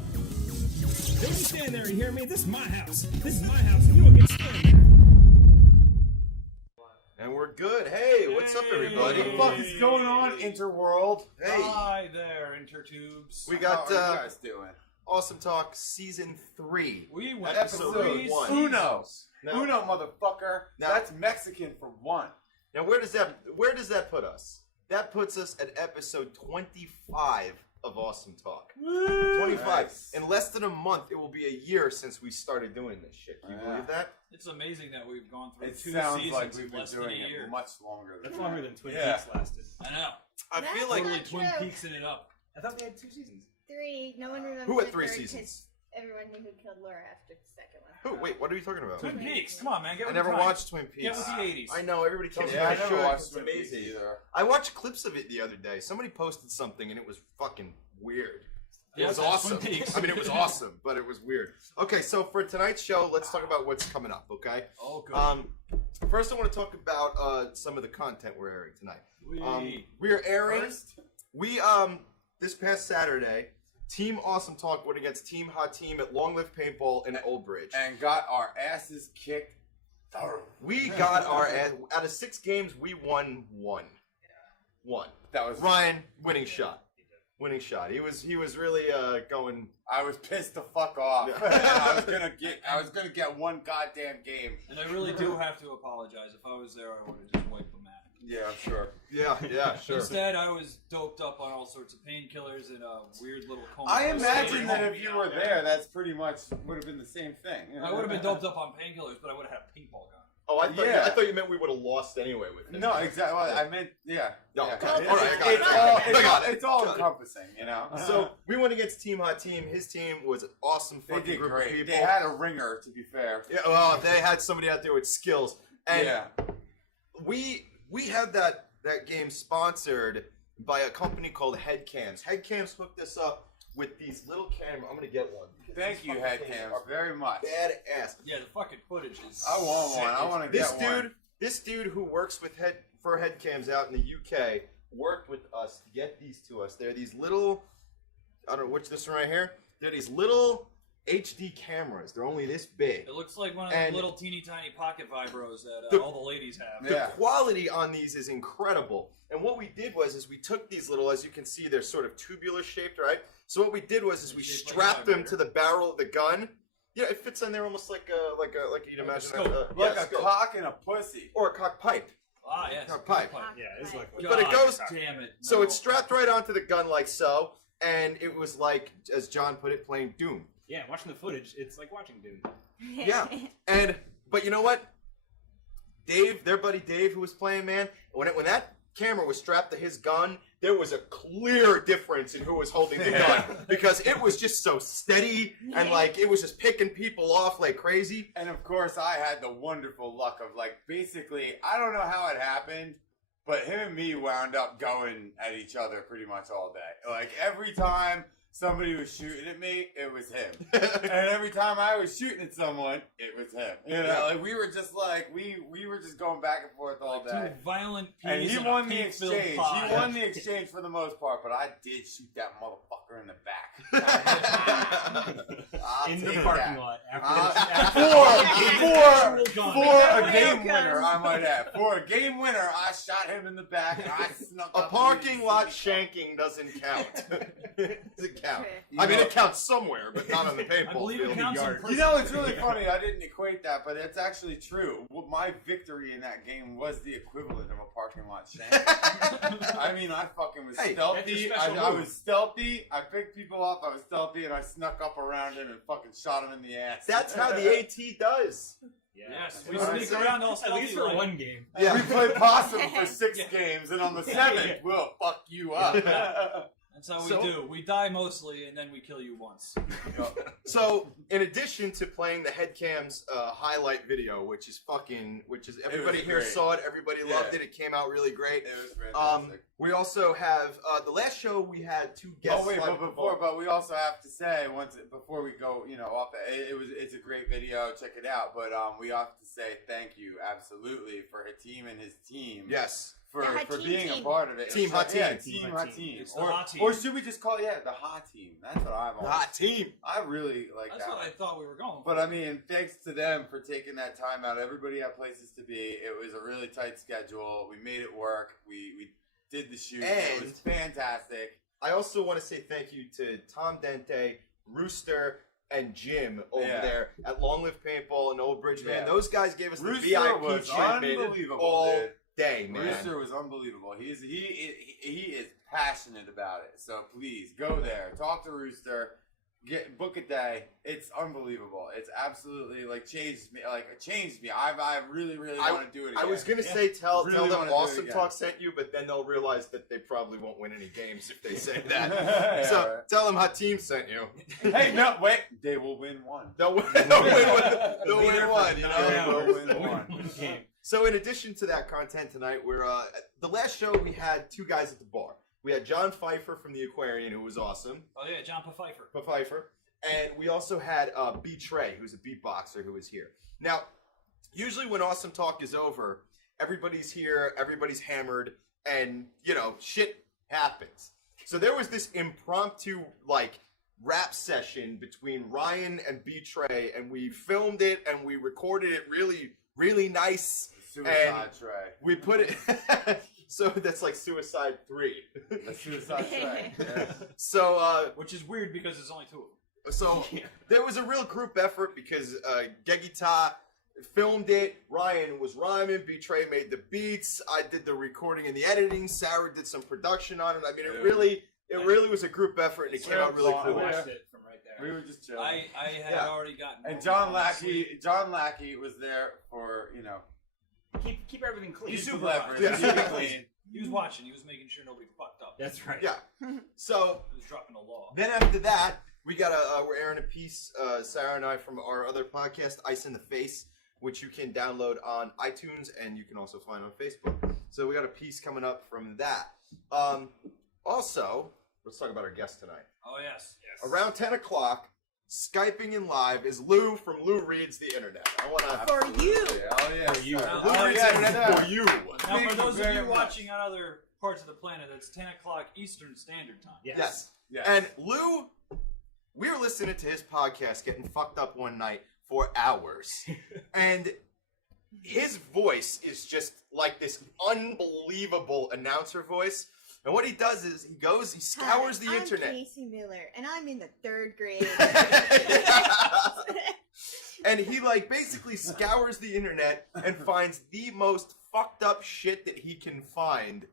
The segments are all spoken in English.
Don't you stand there and hear me? This is my house. This is my house. You don't get scared here. And we're good. Hey, what's up, everybody? What the fuck is going on, Interworld? Hey, Hi there, Intertubes. we got How are you guys doing? Awesome Talk Season 3. We went Episode three 1. Uno. Now- Uno, motherfucker. Now- That's Mexican for one. Now, where does that put us? That puts us at episode 25 of Awesome Talk. 25. Nice. In less than a month, it will be a year since we started doing this shit. Can you believe that? It's amazing that we've gone through It two sounds seasons like in we've been less than a doing year. it much longer than That's that. longer than Twin Yeah. Peaks lasted. I know. I That's feel like Totally not Twin true. Peaksing it up. I thought they had 2 seasons. 3. No one remembers. Who had the 3 third seasons? 'cause everyone knew who killed Laura after the second one. Who? Wait, what are you talking about? Twin Peaks, come on, man. Get I with never the times. watched Twin Peaks. Get with the 80s. I know, everybody tells me Yeah, I I never should. watched It's Twin Peaks amazing. either. I watched clips of it the other day. Somebody posted something and it was fucking weird. It Yeah, was that's awesome. Twin Peaks. I mean, it was awesome, but it was weird. Okay, so for tonight's show, let's talk about what's coming up, okay? Oh, good. First, I want to talk about some of the content we're airing tonight. We We are airing, First, this past Saturday, Team Awesome Talk went against Team HATIM at Long Live Paintball in Old Bridge. and got our asses kicked thoroughly. We got our ass, out of 6 games, we won 1. One. That was Ryan, winning shot. Winning shot. He was really going. I was pissed the fuck off. I was gonna get one goddamn game. and I really do have to apologize. If I was there, I would have just wiped them out. Yeah, I'm sure. Yeah, sure. Instead, I was doped up on all sorts of painkillers and a weird little coma. I imagine that if you were there, that's pretty much would have been the same thing. I would have been doped up on painkillers, but I would have had a paintball gun. Oh, I thought, Yeah. I thought you meant we would have lost anyway with him. No, exactly. Well, I meant, yeah. No, yeah. okay. All right, I got it. It's all encompassing, you know. So we went against Team HATIM. His team was an awesome They fucking did group great. of people. They had a ringer, to be fair. Yeah, well, they had somebody out there with skills, and Yeah. we had that game sponsored by a company called HeadCamz. HeadCamz hooked us up with these little cameras. I'm gonna get one. Thank you, HeadCamz, very much. Badass. Yeah, the fucking footage is. I want one. I want to This get dude, one. this dude who works with HeadCamz out in the UK worked with us to get these to us. They're these little, I don't know which this one right here. They're these little HD cameras. They're only this big. It looks like one of And the little teeny tiny pocket vibros that the- all the ladies have. The Yeah. quality on these is incredible. And what we did was we took these little, as you can see, they're sort of tubular shaped, right? So what we did was we Shaped like a strapped them vibrator. to the barrel of the gun. Yeah, it fits on there almost like you'd imagine scope. Like yeah, a scope. cock and a pussy. or a cock pipe. Ah, yes. Cock pipe. Yeah, it's like. But it goes- Damn it. So no. it's strapped right onto the gun like so, and it was like, as John put it, playing Doom. Yeah, watching the footage, it's like watching Doom. Yeah. But you know what? Dave, their buddy Dave, who was playing, man, when that camera was strapped to his gun, there was a clear difference in who was holding the gun because it was just so steady and like it was just picking people off like crazy. And of course, I had the wonderful luck of basically, I don't know how it happened, but him and me wound up going at each other pretty much all day. Like every time somebody was shooting at me, it was him. And every time I was shooting at someone, it was him. You know, like we were just we were just going back and forth all Two day. violent And peas he in a won the pink-filled exchange. pie. He won the exchange for the most part, but I did shoot that motherfucker in the back. I'll In the take parking that. lot. For a game winner, I might add. For a game winner, I shot him in the back and I snuck A up parking in lot his- shanking doesn't count. Doesn't count. You I mean, know- it counts somewhere, but not on the I paintball believe it field. counts in yard. prison. You know, it's really funny. I didn't equate that, but it's actually true. My victory in that game was the equivalent of a parking lot shank. I mean, I fucking was Hey, stealthy. that's your special I move. was stealthy. I picked people off. I was stealthy, and I snuck up around him and fucking shot him in the ass. That's how the AT does. Yes, Yeah. we What I'm sneak saying. around all At stealthy least for like- one game. Yeah. We played possum for 6 Yeah. games, and on the 7th, we'll fuck you up. That's how we do. We die mostly, and then we kill you once. So, in addition to playing the HeadCamz highlight video, which is everybody here great. saw it, everybody loved it. It came out really great. It was fantastic. We also have the last show we had 2 guests. Oh wait, but we also have to say before we go, off. It's a great video. Check it out. But we have to say thank you absolutely for HATIM and his team. Yes. For being team. a part of it. Team HATIM. Yeah, Team HATIM. It's the hot team. Or should we just call it the hot team? That's what I'm on. Hot team. I really like That's that. what I thought we were going for. But I mean, thanks to them for taking that time out. Everybody had places to be. It was a really tight schedule. We made it work. We did the shoot. It was fantastic. I also want to say thank you to Tom Dente, Rooster, and Jim over there at Long Live Paintball and Old Bridge Man. Those guys gave us Rooster the VIP was treatment unbelievable, all dude. day, man. Rooster was unbelievable. He is passionate about it. So please go there. Talk to Rooster. Book a day. It's unbelievable. It's absolutely changed me. I really want to do it again. I was gonna say tell Really them wanna do it Awesome again. Talk sent you, but then they'll realize that they probably won't win any games if they say that. Yeah, So right. tell them HATIM sent you. Hey, no, wait. They will win one. They'll win one. You know? They will win one. So in addition to that content tonight, we're the last show we had 2 guys at the bar. We had John Pfeiffer from the Aquarian, who was awesome. Oh yeah, John Pfeiffer. Pfeiffer. And we also had B. Trey, who's a beatboxer who was here. Now, usually when Awesome Talk is over, everybody's here, everybody's hammered, and, shit happens. So there was this impromptu, rap session between Ryan and B. Trey, and we filmed it, and we recorded it really, really nice. Suicide Trey. We put it... So that's like Suicide 3. The Suicide Trey. Yeah. So, Which is weird because there's only 2 of them. So there was a real group effort because Gegita filmed it. Ryan was rhyming. B. Trey made the beats. I did the recording and the editing. Sarah did some production on it. I mean, it really was a group effort, and it came out really I cool. watched it from right there. We were just chilling. I had already gotten. And John Lacki was there for Keep everything clean. He's keep super leverage. Yeah. Keep it clean. He was watching. He was making sure nobody fucked up. That's right. Yeah. So He was dropping the law. then after that, we got we're airing a piece, Sarah and I, from our other podcast, Ice in the Face, which you can download on iTunes and you can also find on Facebook. So we got a piece coming up from that. Also, let's talk about our guest tonight. Oh yes. Around 10 o'clock, Skyping in live is Lou from Lou Reads the Internet. I want to... For you. Oh yeah. For you. Sir. Lou Oh, Reads yes, the Internet sir. for you. Now, Thank for you those of very you much. watching on other parts of the planet, it's 10 o'clock Eastern Standard Time. Yes. Yes. And Lou, we were listening to his podcast, getting fucked up one night for hours. And his voice is just like this unbelievable announcer voice. And what he does is he scours the I'm internet. Casey Miller, and I'm in the 3rd grade. And he basically scours the internet and finds the most fucked up shit that he can find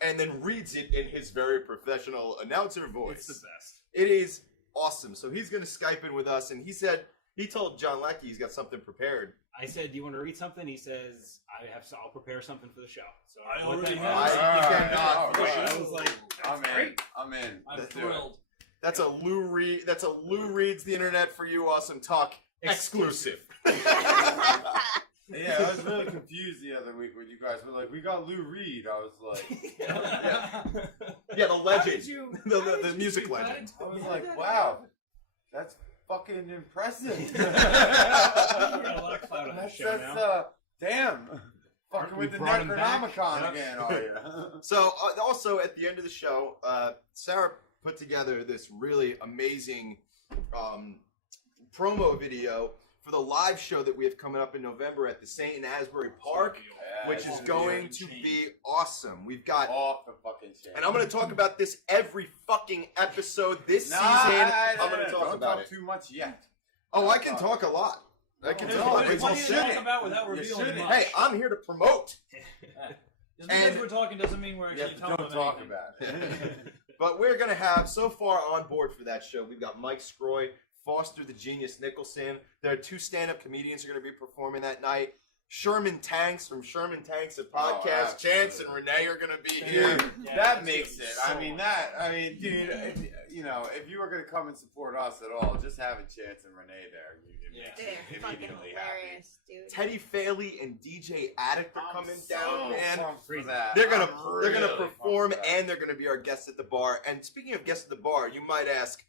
and then reads it in his very professional announcer voice. It's the best. It is awesome. So he's going to Skype in with us, and he told John Lacki he's got something prepared. I said, "Do you want to read something?" He says, "I'll prepare something for the show." So I what already the have. hell? I cannot All wait. right. I was like, I'm "That's great." in. I'm in. I'm Let's do it. thrilled. That's a Lou Reads the Internet for you, Awesome Talk exclusive. Yeah, I was really confused the other week when you guys were like, "We got Lou Reed." I was like, Yeah, the legend, you- the music legend. I was like, "Wow, that's fucking impressive." We got a lot of clout on this show now. Damn. Fucking We with the brought him back. Necronomicon again, are you? So also at the end of the show, Sarah put together this really amazing promo video for the live show that we have coming up in November at the St. in Asbury Park, which is going to be awesome. We've got, Off the fucking chain. and I'm going to talk about this every fucking episode this season. I'm going to talk don't about talk it. too much yet. Oh, I can talk a lot. I can There's talk. plenty- It's plenty all to talk shit. about without You revealing shouldn't. much. Hey, I'm here to promote. Just because and- we're talking doesn't mean we're actually telling Don't them talk anything. about it. But we're going to have, so far on board for that show, we've got Mike Scroy, Foster the Genius Nicholson. There are 2 stand-up comedians who are going to be performing that night. Sherman Tanks from Sherman Tanks at Oh, Podcast. Chance and absolutely. Renee are going to be here. Dude, Yeah, that that's makes gonna it. be so Dude, if you were gonna come and support us at all, just having Chance and Renee there, They're fucking hilarious, dude. Teddy Faley and DJ Addict are coming down, man. For that. They're gonna really perform, pumped for that. and they're gonna be our guests at the bar. And speaking of guests at the bar, you might ask,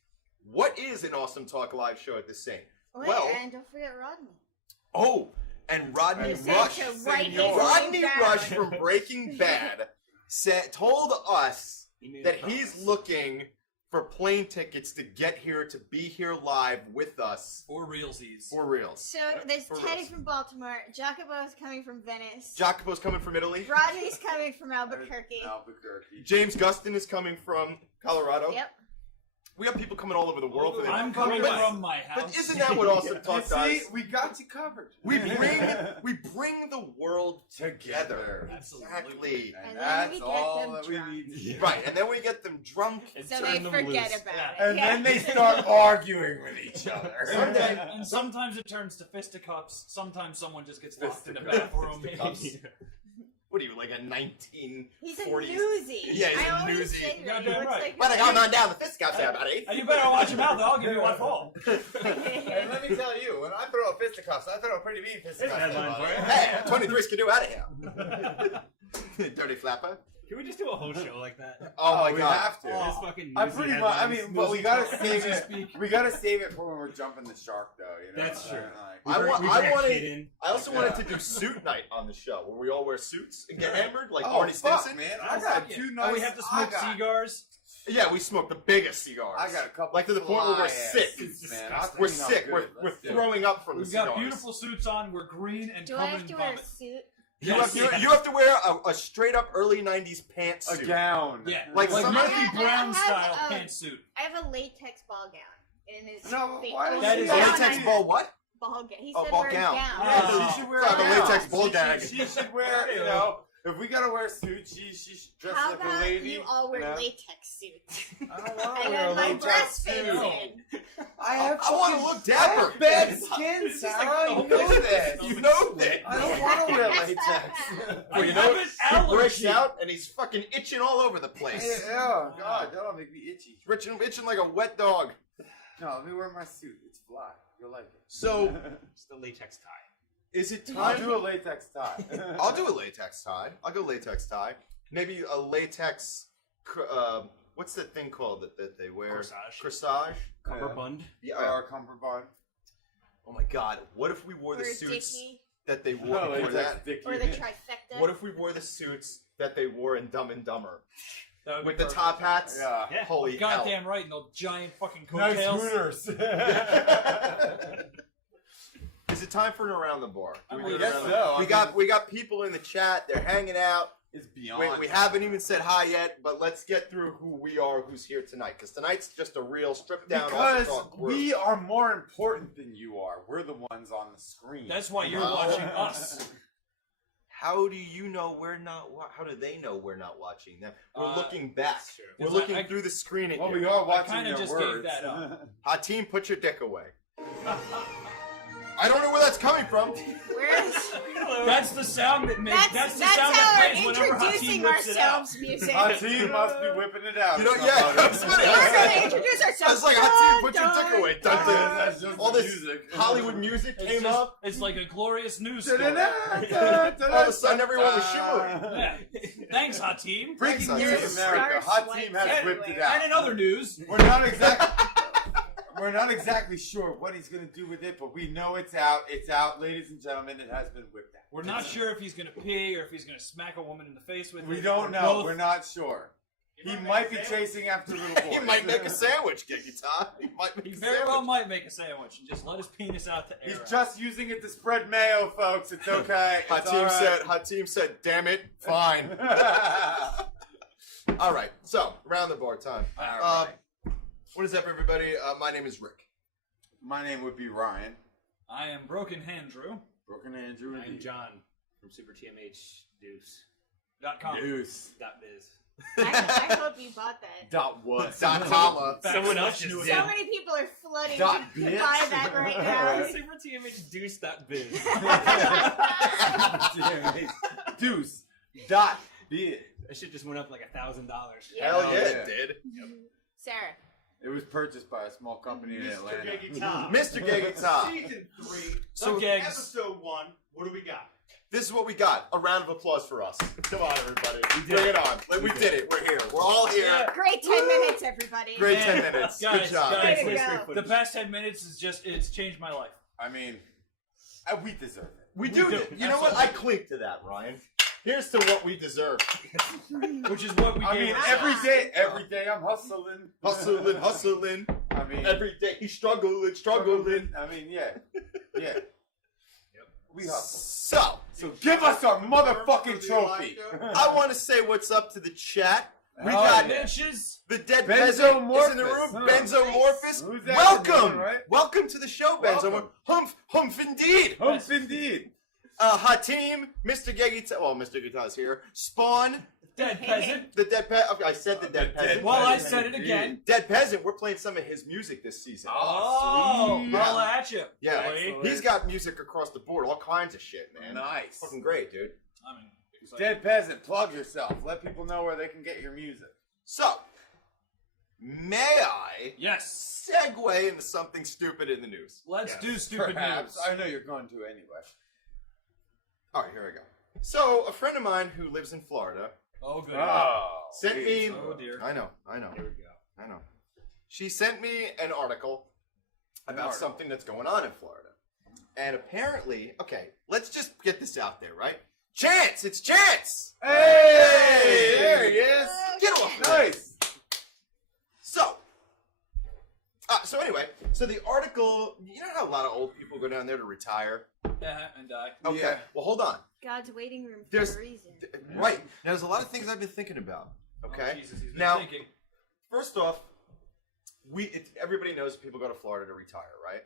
what is an Awesome Talk live show at the Saint? Wait, Well- and don't forget Rodney. Oh, and Rodney He said Rush, to write his Rodney name down. Rush from Breaking Bad, told us He made that a he's promise. looking for plane tickets to get here, to be here live with us For realsies. for reals. So there's For Teddy reals. from Baltimore, Jacobo's coming from Venice, Jacopo's coming from Italy. Rodney's coming from Albuquerque. Albuquerque. James Gustin is coming from Colorado. Yep. We have people coming all over the world. for this. I'm coming But- from my house. But isn't that what Awesome You Talk see, does? we got you covered. We bring the world together. Absolutely. Exactly. And then And that's we get all them that we drunk. need. Right, and then we get them drunk. So they forget about it. And Yeah. then they start arguing with each other. Someday- And sometimes it turns to fisticuffs. Sometimes someone just gets locked in the Fisticuffs. bathroom. What are you, like a 1940s? He's a newsie. Yeah, he's I a always newsie. say You that. gotta He do it looks right. like Better come on down the fist guys there, buddy. And you better watch your mouth, or I'll give you one fall. And let me tell you, when I throw a fisticuffs, I throw a pretty mean fisticuffs. Headline for you. Hey, 23 can do out of here. Dirty flapper. Can we just do a whole show like that? Oh my we god. have to. This fucking I newsy pretty much. I headlines. mean, but we gotta save Newsy it. speak. We gotta save it for when we're jumping the shark, though. You know. That's true. Like, We bring a wanted- kid in. I also wanted to do suit night on the show, where we all wear suits and get hammered like oh Arnie fuck, Stinson. man! Oh, I fuck got yeah. two And nice. we have to smoke cigars. Yeah, we smoke the biggest cigars. I got a couple. Like to the point where we're fly-ass sick. suits, man. Disgusting. I'll We're clean up sick. good. We're Let's do it. throwing up from We've the cigars. got beautiful suits on. We're green and Do I have covered to in wear a vomit. suit? You, Yes. you have to wear a straight up early 90s pantsuit. A gown. Yeah, Like like some- Murphy I Brown have, style um, pantsuit. I have a latex ball gown. And it's No, fake. why does That she is A have latex to- ball what? Ball gown. He Oh, said ball wear a gown. gown. Yeah, Oh. she should wear I have a gown. latex ball gag. She should wear, you know, if we gotta wear suits, she should dress How like a about lady. you all wear know? latex suits? I don't want to And wear a then my latex breast fits suit. in. I want to look I dapper. have bad skin, It's just Sarah. like You know this. You know that. I don't want to wear latex. Well, you I know, have he an breaks allergy. out and he's fucking itching all over the place. Oh, God, that'll make me itchy. Itching like a wet dog. No, let me wear my suit. It's fly. You'll like it. So, It's the latex tie. is it I'll time? do a latex tie. I'll do a latex tie. I'll go latex tie. Maybe a latex. What's that thing called that they wear? Corsage. Corsage. Cummerbund. Yeah. Or cummerbund. Oh my God! What if we wore Or the a suits dickie. that they wore? No, Or latex that? dicky. Or the trifecta. What if we wore the suits that they wore in Dumb and Dumber That would with be the perfect. top hats? Yeah. Yeah. Holy hell! Goddamn right, no giant fucking Nice coattails. hooters. Is it time for an around the bar? Do we I do an guess around so. the- I We mean- got people in the chat. They're hanging out. It's beyond. We haven't even said hi yet, but let's get through who we are, who's here tonight, because tonight's just a real stripped down. Because Awesome Talk crew. we are more important than you are. We're the ones on the screen. That's why you're Oh. watching us. How do you know we're not? How do they know we're not watching them? We're looking back. That's true. We're 'Cause looking I- through the screen at Well, you. we are watching kinda your just gave words. that up. HATIM, put your dick away. I don't know where that's coming from. Where's That's the sound that makes. that's the sound how that we're plays whenever Hatim introducing whips it out. ourselves music. Our team must be whipping it out. You know, or yeah, somebody. I was gonna We're ask gonna that. introduce I ourselves. was like, HATIM, put your dick Dun, away. dun, Dun, dun. dun. That's just All the this music. Hollywood music It's came just- up. It's like a glorious news story. All of a sudden, everyone was shivering. Yeah. Thanks, Hatim. Breaking Thanks, news, Hatim. America. Stars Hot team swipes has whipped it everywhere. out. And in other news, We're not exactly sure what he's going to do with it, but we know it's out. It's out, ladies and gentlemen. It has been whipped out. we're not sure if he's gonna pee or if he's gonna smack a woman in the face with We it. don't or know. both. We're not sure. He might be chasing after little boys. He might make a sandwich, Giggy Todd. He might make He a very sandwich. well might make a sandwich and just let his penis out to air. He's out. just using it to spread mayo, folks. It's okay. It's all right. Hatim said, damn it, fine. All right, so round the bar time. All right. What is up, everybody? My name is Rick. My name would be Ryan. I am Broken Handrew. Broken Andrew. I'm John from Super TMH .com. Deuce. Biz. I hope you bought that. Dot what? Dot comma. Someone else just knew did. it. So many people are flooding Dot to biz. buy that right now. SuperTMHDeuce.biz. Deuce. Dot. Biz. That shit just went up like $1,000. Hell yeah, yeah. it did. Sarah. It was purchased by a small company in Atlanta. Mr. Giggy Top. Season 3, So episode 1. What do we got? this is what we got. A round of applause for us. Come on, everybody. Bring it on. Like, we did it. We're here. We're all here. Great 10 minutes, everybody. Great Man, 10 minutes. guys, Good job. guys, Way to go. the past 10 minutes is it's changed my life. I mean, we deserve it. We do. do. You know what? I clink to that, Ryan. Here's to what we deserve. Which is what we I gave mean, us. every day I'm hustling. Hustling. I mean, Every day he's struggling. I mean, yeah. We hustle. So, So give us our motherfucking trophy. I want to say what's up to the chat. We Hell got yeah. Bitches. the dead peasant is in the room. Huh. Benzomorphous. Who's that? Welcome. Doing, right? Welcome to the show, Welcome. Benzomorphous. Humph indeed. Humps indeed. Hatim, Mr. Gegita. Well, Mr. Gegita's here. Spawn, Dead peasant. the dead peasant. Okay, I said the dead peasant. Well, I said it again. Dead peasant. We're playing some of his music this season. Oh, sweet. holla at you. Yeah, boy. he's got music across the board, all kinds of shit, man. Nice. Fucking great, dude. I mean, Dead peasant, plug yourself. Let people know where they can get your music. So, may I yes. segue into something stupid in the news? Let's do stupid Perhaps. news. I know you're going to anyway. All right, here we go. So, a friend of mine who lives in Florida Oh, good. sent me. Oh, dear. I know. Here we go. I know. She sent me an article about something that's going on in Florida. And apparently, okay, let's just get this out there, right? Chance! It's Chance! Hey! There he is. Get off me. Nice. So anyway, so the article, you know how a lot of old people go down there to retire? And die. Okay, Yeah. well, hold on. God's waiting room for There's- a reason. Right. Now, there's a lot of things I've been thinking about, okay? Oh, Jesus, he's been Now, thinking. first off, everybody knows people go to Florida to retire, right?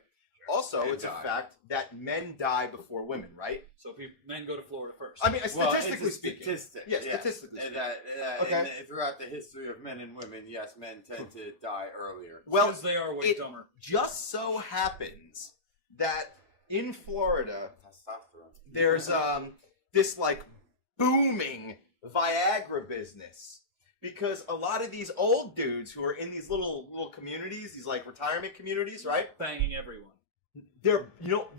Also, And it's die. a fact that men die before women, right? So men go to Florida first. I mean, Well, statistically it's a speaking. statistic. Yeah, yes. statistically And speaking. Okay. and throughout the history of men and women, yes, men tend to die earlier. Well, because they are way it dumber. just so happens that in Florida, Testosterone. there's this like booming Viagra business because a lot of these old dudes who are in these little communities, these like retirement communities, right? Banging everyone. They're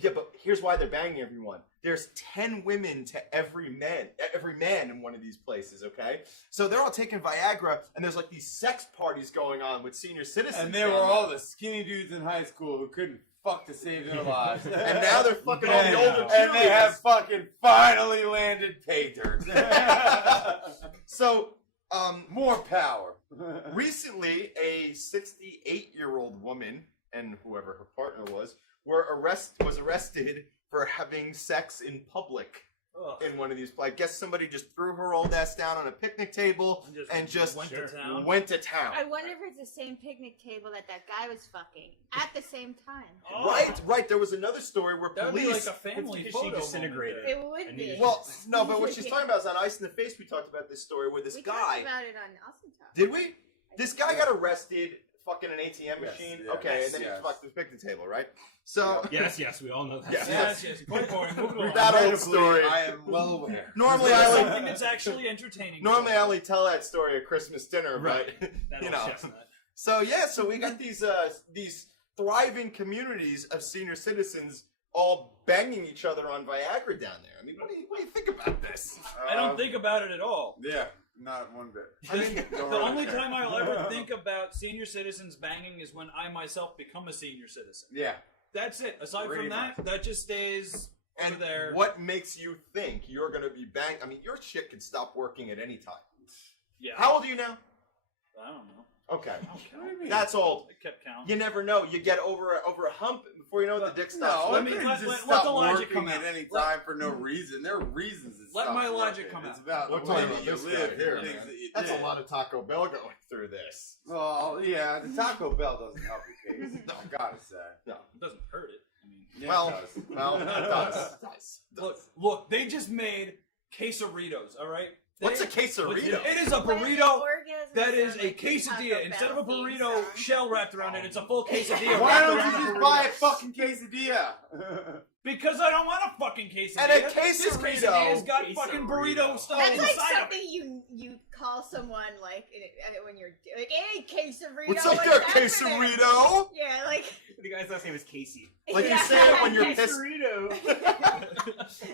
but here's why they're banging everyone. There's 10 women to every man in one of these places, okay? So they're all taking Viagra and there's like these sex parties going on with senior citizens. And they were down all there. the skinny dudes in high school who couldn't fuck to save their lives. And now they're fucking all the older And they have cheerleaders. fucking finally landed pay dirt. So More power. recently, a 68-year-old woman and whoever her partner was was arrested for having sex in public Ugh. in one of these. I guess somebody just threw her old ass down on a picnic table and just went to town. went to town. I wonder if it's the same picnic table that guy was fucking at the same time. Oh. Right. There was another story where That would be like police. a family Because she photo disintegrated. moment It would And be. he- Well, no, but what she's talking about is on Ice in the Face. We talked about this story where this we guy. talked about it on Awesome Talk. Did we? This guy got arrested fucking an ATM machine. yes, Okay, and then yes. he fucked the picnic table, right? So Yes, we all know that. Yeah. Yes. Quite boring. Move along. That old Medically, story. I am well aware. normally I Something like that's actually entertaining. normally I only tell that story at Christmas dinner, Right. but That you old know. chestnut. So so we got these thriving communities of senior citizens all banging each other on Viagra down there. I mean, what do you think about this? I don't think about it at all. Yeah, not one bit. I mean, Don't The really only care. time I'll ever think about senior citizens banging is when I myself become a senior citizen. Yeah. That's it. Aside Pretty from that, that just stays and over there. what makes you think you're going to be banged? I mean, your shit could stop working at any time. Yeah. How old are you now? I don't know. Okay. What do you mean? That's old. I kept count. You never know. You get over a hump before you know the dick stops. No, Let I me- mean, let- just let stop the logic working come at out. any time for no reason. There are reasons it Let stops my logic working. come out. It's about We're the talking way about that you this live guy and here, the things man. that you That's did. a lot of Taco Bell going through this. Well, yeah, the Taco Bell doesn't help your case. I gotta say. No. It doesn't hurt it. I mean, Yeah, Well, it does. well, it does. look, they just made quesadillas, all right? What's a quesarito? It is a What is it, burrito. orgasm That is sound a like the Taco quesadilla. Instead of a Bell theme burrito song? shell wrapped around it, it's a full quesadilla. Why wrapped don't around you the just burrito. buy a fucking quesadilla? Because I don't want a fucking quesadilla. And a This quesarito. quesadilla's got fucking burrito stuff That's like inside of it. something you call someone like when you're like, hey, quesarito. What's up there, happening?" quesarito? Yeah, like. The guy's last name is Casey. Like you yeah. say it when you're pissed.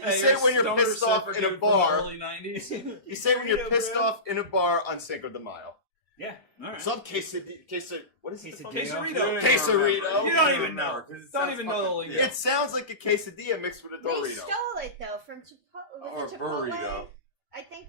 Hey, say it when you're stoner pissed off surfer in a dude from bar. the early 90s. You say when you're pissed off in a bar on Cinco de Mayo. Yeah. All right. Some what is it? Quesarito. Quesarito. You don't even know. Don't even know the lingo. It sounds like a quesadilla mixed with a They Dorito. stole it though from Chipotle. Or Was it Chipotle? burrito. I think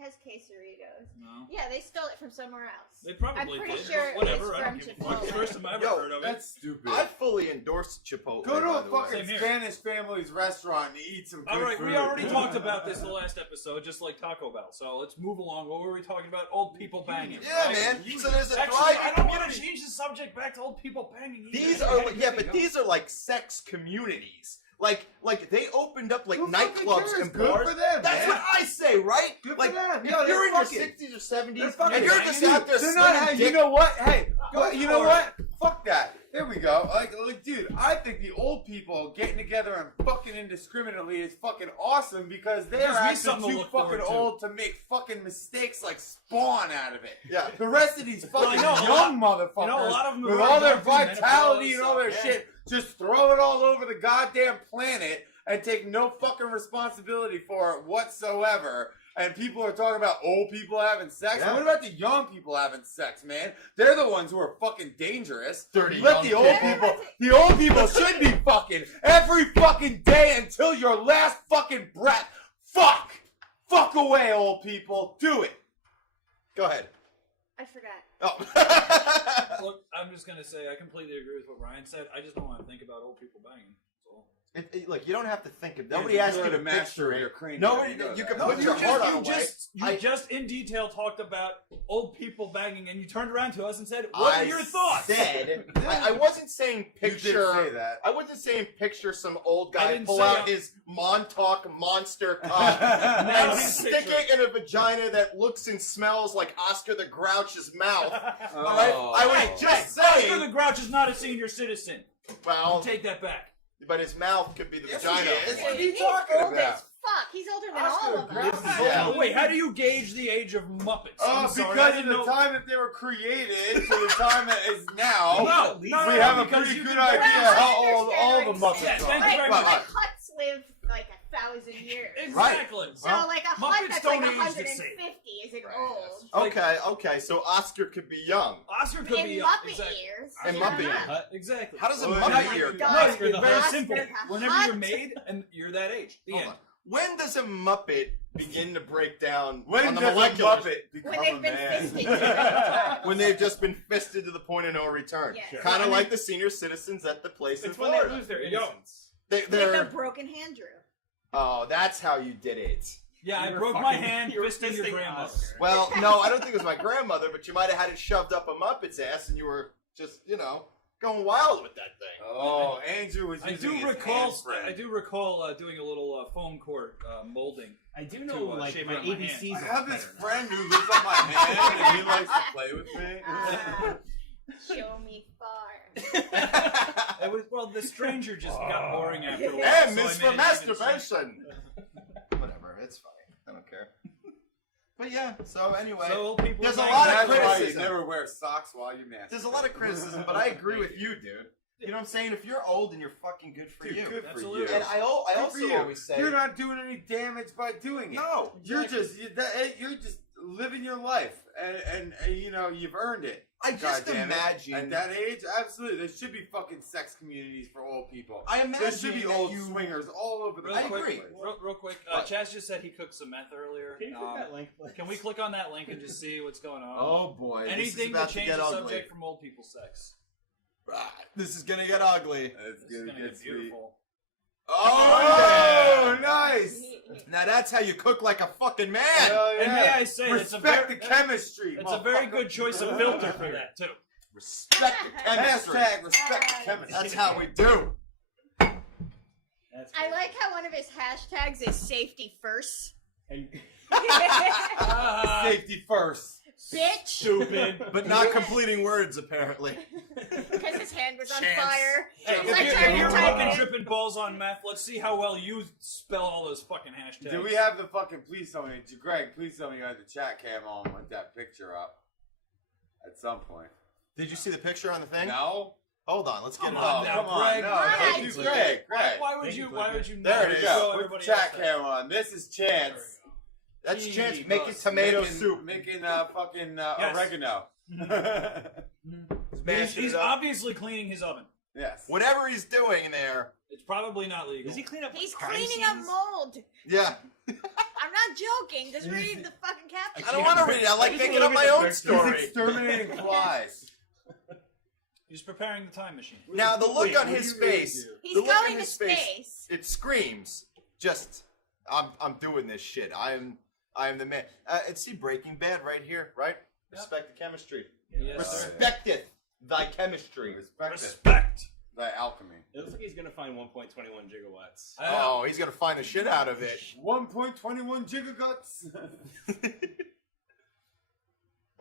has quesaritos. No. Yeah, they stole it from somewhere else. They probably I'm pretty did. sure Whatever. it's I don't from give a fuck. Chipotle. First time I ever Yo, heard of it. That's stupid. I fully endorse Chipotle. Go to by a the way. fucking Same here. Spanish family's restaurant and eat some good All right, food. we already talked about this the last episode, just like Taco Bell. So let's move along. What were we talking about? Old people banging. Yeah, right? man. So there's a Actually, drive. I don't want to change the subject back to old people banging. Either. These are but these are like sex communities. Like they opened up like Who fucking nightclubs cares? and Good bars. for them, That's man. what I say, right? Good for like them. if Yo, you're they're in your fucking- 60s or 70s They're fucking and you're just banging. out there They're not. slinging You dick. know what? Hey, Go you for know it. what? Fuck that. There we go. Like, dude, I think the old people getting together and fucking indiscriminately is fucking awesome because they Gives are me actually something to too look fucking forward to. old to make fucking mistakes like Spawn out of it. Yeah. The rest of these Well, I fucking know, a young motherfuckers, you know, a lot of them with are all their going through vitality menopause, and all their yeah. shit, just throw it all over the goddamn planet and take no fucking responsibility for it whatsoever. And people are talking about old people having sex. Yeah. What about the young people having sex, man? They're the ones who are fucking dangerous. Dirty Let young the old kids. people. The old people should be fucking every fucking day until your last fucking breath. Fuck away, old people. Do it. Go ahead. I forgot. Oh. Look, I'm just gonna say I completely agree with what Ryan said. I just don't want to think about old people banging. That's all. Look, you don't have to think of. Nobody Yeah, asked you you're to the master picture of your it. cranium. Nobody. You know You that. can No, put you your heart on a way. You just in detail talked about old people banging, and you turned around to us and said, "What are your thoughts?" I wasn't saying You did picture. say that. I wasn't saying picture some old I guy didn't pull say out it. his Montauk monster cock and Now stick picture it in a vagina that looks and smells like Oscar the Grouch's mouth. Oh. All right, I was just Oscar saying. the Grouch is not a senior citizen. Well, Take that back. but his mouth could be the Yes, vagina. he is. What are you He's talking old about? as fuck. He's older than Oscar all of Grant. us. Yeah. Oh, wait, how do you gauge the age of Muppets? I'm sorry, I Because of didn't the know. time that they were created to the time that is now. No, we no, have a because pretty you good can- idea Well, I how old understand all the what you're Muppets saying. are. Thank you Like, very much. like huts live like 1,000 years. Exactly. So like a hut Muppets that's don't like age the 150 same. isn't Right, old. Okay, so Oscar could be young. Oscar could In be young. Muppet Exactly. years. And in a Muppet hut. years. Exactly. How does a Well, Muppet now year you go? go- No, Oscar it's the very Oscar simple. the Whenever Hut. you're made and you're that age. The Hold end. on. When does a Muppet begin to break down When on the does a molecular? Muppet become When they've a been man? fisted to the When they've just been fisted to the point of no return. Yes. Sure. Kind I of mean- like the senior citizens at the place in It's when they Florida. lose their Yo. innocence. With They're a broken hand, Drew. oh, that's how you did it. Yeah, I You were broke my fucking- hand you were fisting your fisting grandmother. Oscar. Well, no, I don't think it was my grandmother, but you might have had it shoved up a Muppet's ass, and you were just, going wild with that thing. Oh, Andrew was I using do his recall. handspring. I do recall doing a little foam cord molding. I do To, know, like, shave my out my ABCs I are have this better now. friend who lives on my hand and he likes to play with me. Show me far. The stranger just got boring after a while. And so I Miss made for it even masturbation. Whatever, it's funny. I don't care. But yeah, so anyway, So old people. There's a bang- lot of That's why you criticism. never wear socks while you masturbate. there's a lot of criticism, but I agree with you, dude. You know what I'm saying? If you're old and you're fucking good for Dude, you. good for Absolutely. you. And I Good for also you. always say, You're not doing any damage by doing it. no. You're just you're just living your life, and you've earned it. I just God damn it. imagine. At that age, absolutely, there should be fucking sex communities for old people. I imagine There should be that old you. swingers all over the Real I fucking agree. place. Real quick. What? Chaz just said he cooked some meth earlier. Can you click that link, please? Can we click on that link and just see what's going on? Oh boy, Anything this is about to to change get the ugly. subject from old people sex. This is gonna get ugly. That's This is good. gonna Good get sweet. beautiful. Oh, nice. Now that's how you cook like a fucking man. Hell And may yeah. I say, it's a Respect very, the chemistry. it's a very motherfucker. good choice of filter for that too. Respect the chemistry. Hashtag respect the chemistry. That's how we do. That's I like how one of his hashtags is safety first. And Safety first. Bitch. Stupid. But not completing words, apparently. Because his hand was on Chance. fire. Hey, He was like if trying you're to type fucking it in. dripping balls on meth, let's see how well you spell all those fucking hashtags. Do we have the fucking, please tell me, Greg, please tell me you had the chat cam on with that picture up at some point. Did you see the picture on the thing? No? Hold on, let's get Come it on up. now, come on, Greg. no, Why thank I you, did Greg, it? Greg. Why would Thank you? you, Why Greg. would you? There not we show go. Put the everybody chat else that? cam on. This is Chance. That's Chance Jesus. making tomato Making- soup. Making fucking Yes. oregano. Smashing He's it up. obviously cleaning his oven. Yes. Whatever he's doing there. It's probably not legal. does he clean up? He's crime cleaning up scenes? mold. Yeah. I'm not joking. Just read the fucking caption. I don't want to read it. I like just making wanna up my look at own the picture. story. He's exterminating flies. He's preparing the time machine. Now, the look Wait, on what his do you really face. do? He's the look going on to his face, space. it screams. Just, I'm doing this shit. I am the man. And see Breaking Bad right here, right? Yep. Respect the chemistry. Yes, sir. Respecteth thy chemistry. Respect it. Respect. The alchemy. It looks like he's gonna find 1.21 gigawatts. Oh, he's gonna find the shit out of it. 1.21 gigaguts.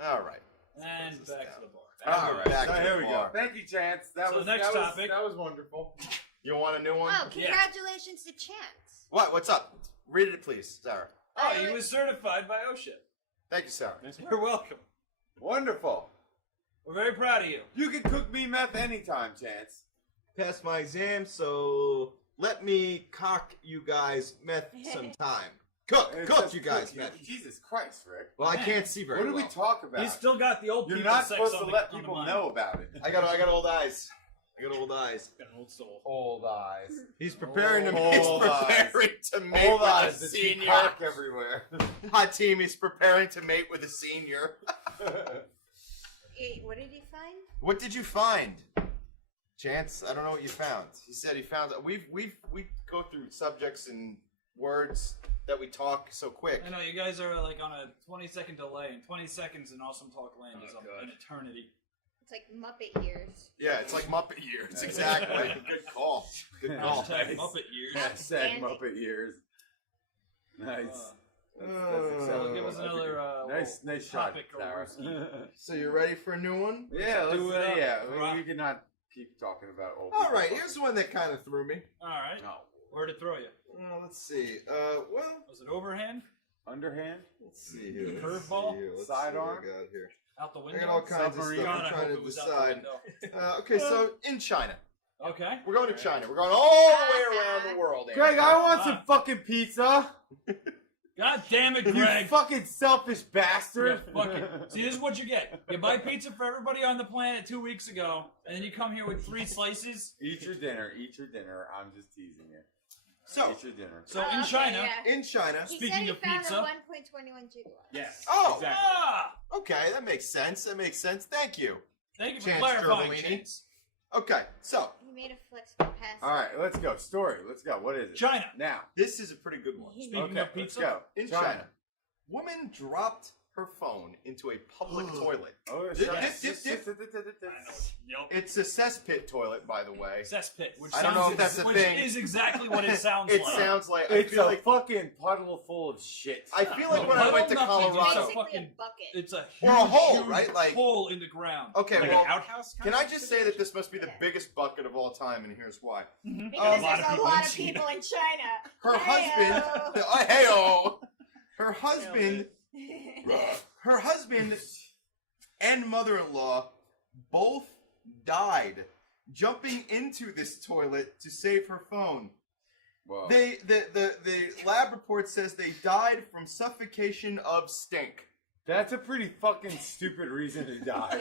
All right. And back to the bar. All right. Back So to here the we bar. go. Thank you, Chance. That So was next that topic. Was, that was wonderful. You want a new one? Oh, congratulations to Chance. What? What's up? Read it, please, Sarah. Oh, he was certified by OSHA. Thank you, Sarah. You're welcome. Wonderful. We're very proud of you. You can cook me meth anytime, Chance. Passed my exam, so let me cock you guys meth sometime. Cook, It cook says you guys cook. meth. Jesus Christ, Rick. Well, I can't see very What do well. we talk about? He's still got the old You're people not sex supposed on to the, let on the people mind. know about it. I got old eyes. I got old eyes. Got an old soul. Old eyes. He's preparing to Old eyes. mate Old with eyes. a that see senior. cock everywhere. HATIM is preparing to mate with a senior. What did he find? What did you find? Chance, I don't know what you found. He said he found. We go through subjects and words that we talk so quick. I know you guys are like on a 20-second delay, and 20 seconds in Awesome Talk Land is an eternity. It's like Muppet Years. Yeah, it's like Muppet Years. Exactly. Good call. Good call. Hashtag Muppet Years. Hashtag Muppet Years. Nice. So give us another nice shot, topic or Sarah. whiskey. So you ready for a new one? Yeah, let's Do it up. yeah. We cannot keep talking about old. All people. right, here's one that kind of threw me. All right. No. Where'd it throw you? Let's see. Well, Was it overhand? Underhand. let's see here. Curveball? Sidearm? I got here. Out the I window? got all kinds of Submarine. stuff. God, I I'm trying hope to it was out the decide. window. Okay, so in China. Okay. We're going to China. We're going all the way around the world. Greg, Andrew. I want some fucking pizza. God damn it, You Greg. fucking selfish bastard. Yeah, fuck it. See, this is what you get. You buy pizza for everybody on the planet 2 weeks ago, and then you come here with 3 slices. Eat your dinner. Eat your dinner. I'm just teasing you. So, Eat your dinner. So Oh, in okay, China, yeah. in China. He Speaking said he of found pizza. a 1.21 gigawatts. Yes. Oh. Exactly. ah, Okay, that makes sense. That makes sense. Thank you. thank you for Chance clarifying, Sterlini. Chance. Okay, so He made a flexible pass. All right, let's go. Story. Let's go. What is it? China. Now. this is a pretty good one. Speaking Okay, of let's pizza, go. In China, woman dropped her phone into a public toilet. Oh, Dip, shut- dip, dip, dip. Yep. It's a cesspit toilet, by the way. Cesspit, which I don't know sounds if that's a which thing. is exactly what it sounds It like. sounds like. I It's feel a like. fucking puddle full of shit. I feel like No, when I puddle went to nothing, Colorado. Basically fucking- a bucket. It's a Or huge, a hole, huge right? Like- hole in the ground. Okay, Like well, an outhouse. can I just say that this must be the biggest bucket of all time, and here's why. Because a lot there's of a people lot in of people in China. Her husband. Heyo. Hey-oh. Her husband. Her husband and mother-in-law both died jumping into this toilet to save her phone. Whoa. The lab report says they died from suffocation of stink. That's a pretty fucking stupid reason to die.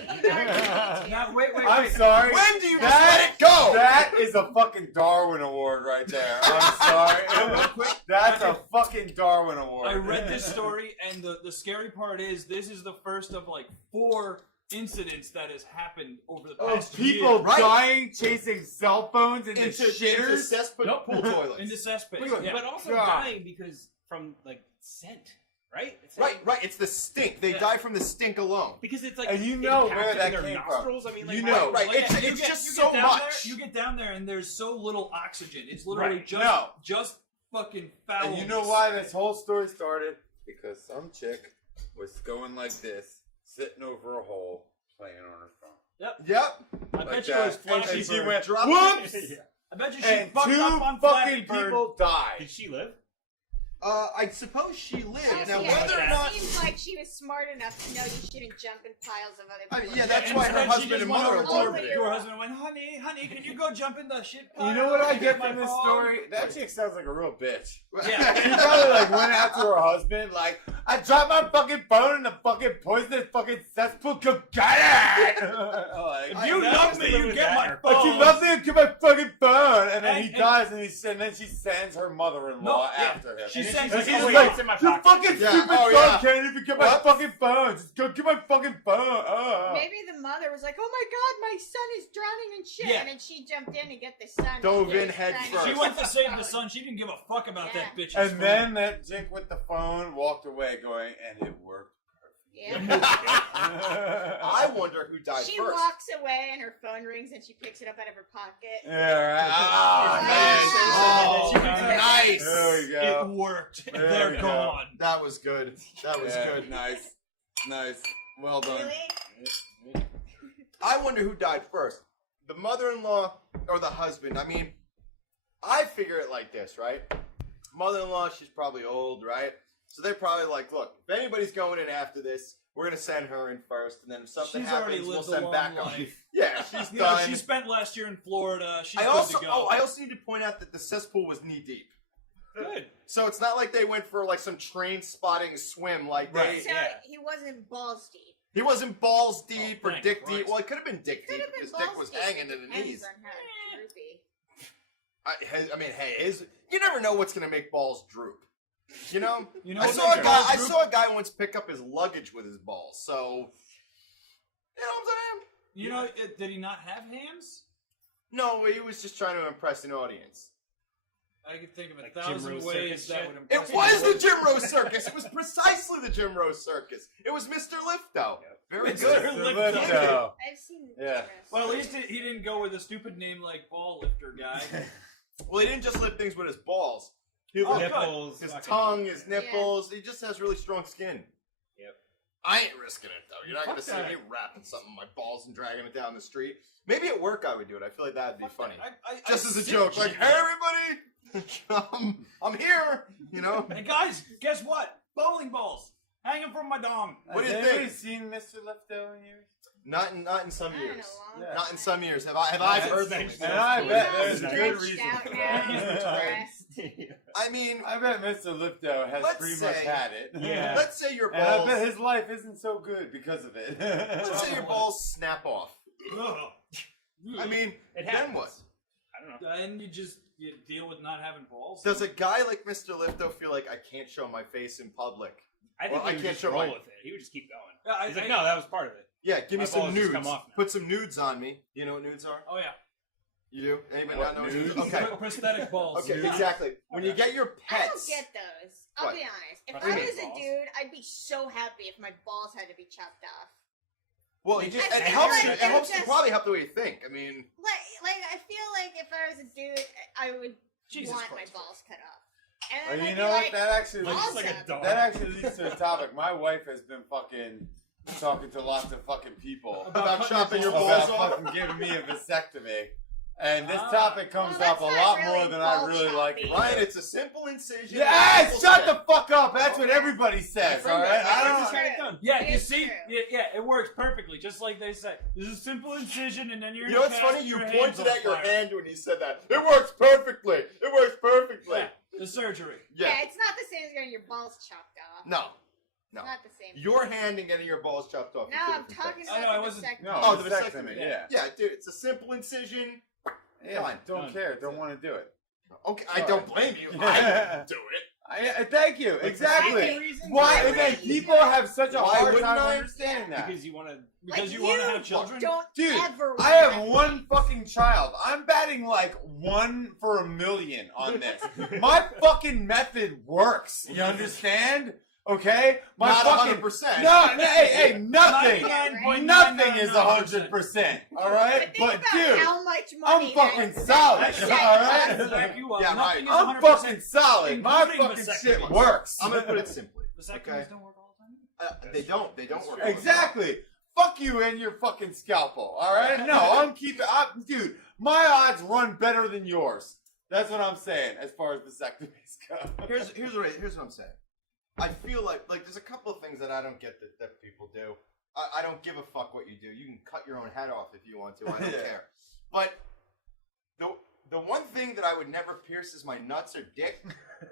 Now, wait. I'm sorry. When do you just That- let it go? That is a fucking Darwin Award right there. I'm sorry. That's a fucking Darwin Award. I read this story, and the scary part is this is the first of like 4 incidents that has happened over the past People year. right? dying chasing cell phones into into shitters. cespit Nope. pool toilets. Into cesspit. Look, Yeah. But also God. dying because from like scent, right? It's like- Right. It's the stink. They Yeah. die from the stink alone. Because it's like And you know impacting where that their came from. nostrils. I mean, like You know. Right. Well, yeah, It's you just get so down much. There, you get down there, and there's so little oxygen. It's literally Right. just No. just fucking foul. And you know why this whole story started? Because some chick was going like this, sitting over a hole, playing on her phone. Yep. I Like bet you that. it was Flappy And she Bird. went, Drop whoops! I bet you she And fucked two up on Flappy fucking Bird. people died. Did she live? I suppose she lived. Now, Yeah, whether or it not... seems like she was smart enough to know you shouldn't jump in piles of other I people. mean, yeah, that's why her Instead, she husband just and went mother over are over ordered to it. to her husband and went, honey, can you go jump in the shit pile? You know what I get My from this phone?" story? That chick sounds like a real bitch. Yeah. She probably like went after her husband, like, I dropped my fucking phone in the fucking poisonous fucking cesspool. Go get it! Like, If you love me, you get my but phone. you love me, get my fucking phone, and then he And- dies, and then she sends her mother-in-law No, yeah. after him. She And sends then And she's she's like, like, "It's in my you pocket." fucking Yeah. stupid Oh, son, yeah. can't even get my What? fucking phone. Just go get my fucking phone. Maybe the mother was like, "Oh my God, my son is drowning in shit," Yeah. and then she jumped in to get the son. Dove and he in was head trying to- first. She went to save the son. She didn't give a fuck about that bitch's And phone. then that chick with the phone walked away going, and it worked. Yeah. I wonder who died She first. walks away and her phone rings and she picks it up out of her pocket. Yeah, right. Oh, nice. There we go. It worked. There They're we go. gone. That was good. That was Yeah, good. Nice. Nice. Well done. Really? I wonder who died first. The mother-in-law or the husband. I mean, I figure it like this, right? Mother-in-law, she's probably old, right? So they're probably like, look, if anybody's going in after this, we're going to send her in first, and then if something She's already happens, we'll lived a send long backup. life. Yeah, she's You know, done. she spent last year in Florida. She's I good also, to go. I also need to point out that the cesspool was knee-deep. Good. So it's not like they went for like some train-spotting swim like they... Right. So Yeah. he wasn't balls deep. He wasn't balls deep or thank dick Christ. deep. Well, it could have been dick Could deep have been because balls dick was deep. hanging to the Depends knees. on how droopy. I mean, hey, you never know what's gonna make balls droop. You know, You know I what saw a makes guy. balls I droop? saw a guy once pick up his luggage with his balls. So, you know what I'm saying? You know, did he not have hams? No, he was just trying to impress an audience. I could think of Like 1,000 Jim Rose ways circus that shit? would It impress was the Jim Rose Circus. It was precisely the Jim Rose Circus. It was Mr. Lifto. Very Mr. good. Lifto. Lifto. I've seen Yeah. the rest. Well, at least he didn't go with a stupid name like Ball Lifter guy. Well, he didn't just lift things with his balls. He Oh, lifted Nipples. his fucking- tongue, his nipples. He just has really strong skin. Yep. I ain't risking it though. You're not Fuck gonna see that. me wrapping something in my balls and dragging it down the street. Maybe at work I would do it. I feel like that'd be funny. Just as a joke, like, hey everybody, I'm here. You know. Hey guys, guess what? Bowling balls hanging from my dong. What do Has you anybody think? seen Mr. Lifto in years? Not in some I don't years. know, Yeah. Not in some years. Have I That's personally? nice. And I He's bet all there's a good stretched reason out for now. He's that. depressed. I mean, I bet Mr. Lifto has Let's pretty much say- had it. Yeah. let's say your And I balls. bet his life isn't so good because of it. Let's say your balls snap off. I mean, It then happens. what? I don't know. And you deal with not having balls. Does a guy like Mr. Lifto feel like I can't show my face in public? I think Well, I he would can't just show roll my- with it. He would just keep going. Yeah, He's like, no, that was part of it. Yeah, give me My some balls just nudes. come off now. Put some nudes on me. You know what nudes are? Oh yeah. You do? Anybody What, not know what nudes? nudes? Okay. Prosthetic balls. Okay, Yeah. exactly. When you get your I don't pets. get those. I'll What? be honest. If What I do you was mean, a balls? dude, I'd be so happy if my balls had to be chopped off. Well, you just, I it feel helps. like You, it it helps you just- probably help the way you think. I mean, Like I feel like if I was a dude, I would Jesus want Christ. my balls cut off. And Well, then you I'd know be what? like, That actually Like, leads, just like a dog. that actually leads to a topic. My wife has been fucking talking to lots of fucking people about cutting chopping your your balls about off. fucking giving me a vasectomy. And this Ah. topic comes Well, up a that's lot not more really than I ball really like it. chopping. Right? It's a simple incision. Yeah, simple shut step. the fuck up. That's what everybody says, That's alright? I That's don't. true. Yeah, It you is see, true. yeah, it works perfectly, just like they say. There's a simple incision, and then you're. You know what's in a cast funny? You with your hands pointed on at your fire. hand when you said that. It works perfectly. It works perfectly. Yeah, the surgery. yeah, it's not the same as getting your balls chopped off. No. No. It's not the same. Your hand and getting your balls chopped off. are No, two I'm different talking things. I know, I about the wasn't- vasectomy. No, Oh, the vasectomy, vasectomy. yeah. Yeah, dude, it's a simple incision. Yeah, Fine. don't Done. care. Don't want to do it. Okay, I Sorry. don't blame you. I Yeah. wouldn't do it. Thank you. Exactly. reason? Why? Why Again, would you people do that? have such a Why hard wouldn't time I? understanding that. Because you want to. Because Like, you want to have children. Don't Dude, ever. I have want one fucking child. I'm batting like 1 for 1,000,000 on this. My fucking method works. You understand? Okay, my Not fucking 100%. hey, nothing 99.999%. is 100%. All right, But think but about dude, how much I'm money fucking that- solid. that All check right, costs. Back you up. Yeah, Nothing is I'm 100%, fucking solid. My including fucking shit vasectomies. works. I'm gonna put it simply. Vasectomies Okay. don't work all the time. They don't work. all the time. Exactly. Fuck you and your fucking scalpel. All right. No, dude. My odds run better than yours. That's what I'm saying as far as vasectomies go. Here's what I'm saying. I feel like there's a couple of things that I don't get that people do. I don't give a fuck what you do. You can cut your own head off if you want to. I don't care. But the one thing that I would never pierce is my nuts or dick.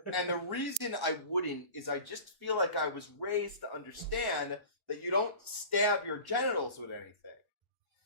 And the reason I wouldn't is I just feel like I was raised to understand that you don't stab your genitals with anything.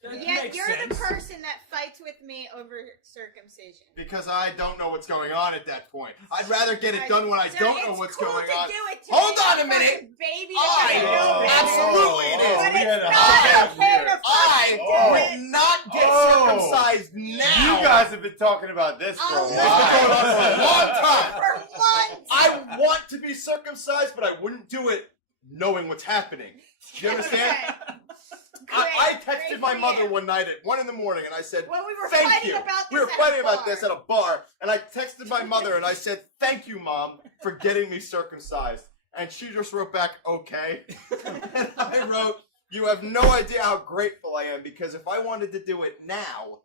That Yeah, makes you're sense. the person that fights with me over circumcision. Because I don't know what's going on at that point. I'd rather get it done when I So don't it's know what's cool going to on. do it to Hold me, on a fucking minute. Baby Absolutely it is. But we had it's a not hot okay to I fucking would not get circumcised now. You guys have been talking about this for a Oh, It's been going on for a while. long time. for months. I want to be circumcised, but I wouldn't do it knowing what's happening. Do you understand? I texted my mother one night at 1 a.m. and I said, When we were thank fighting you. about We this were at fighting a about bar. this at a bar, and I texted my mother and I said, thank you, Mom, for getting me circumcised. And she just wrote back, okay. And I wrote, you have no idea how grateful I am, because if I wanted to do it now,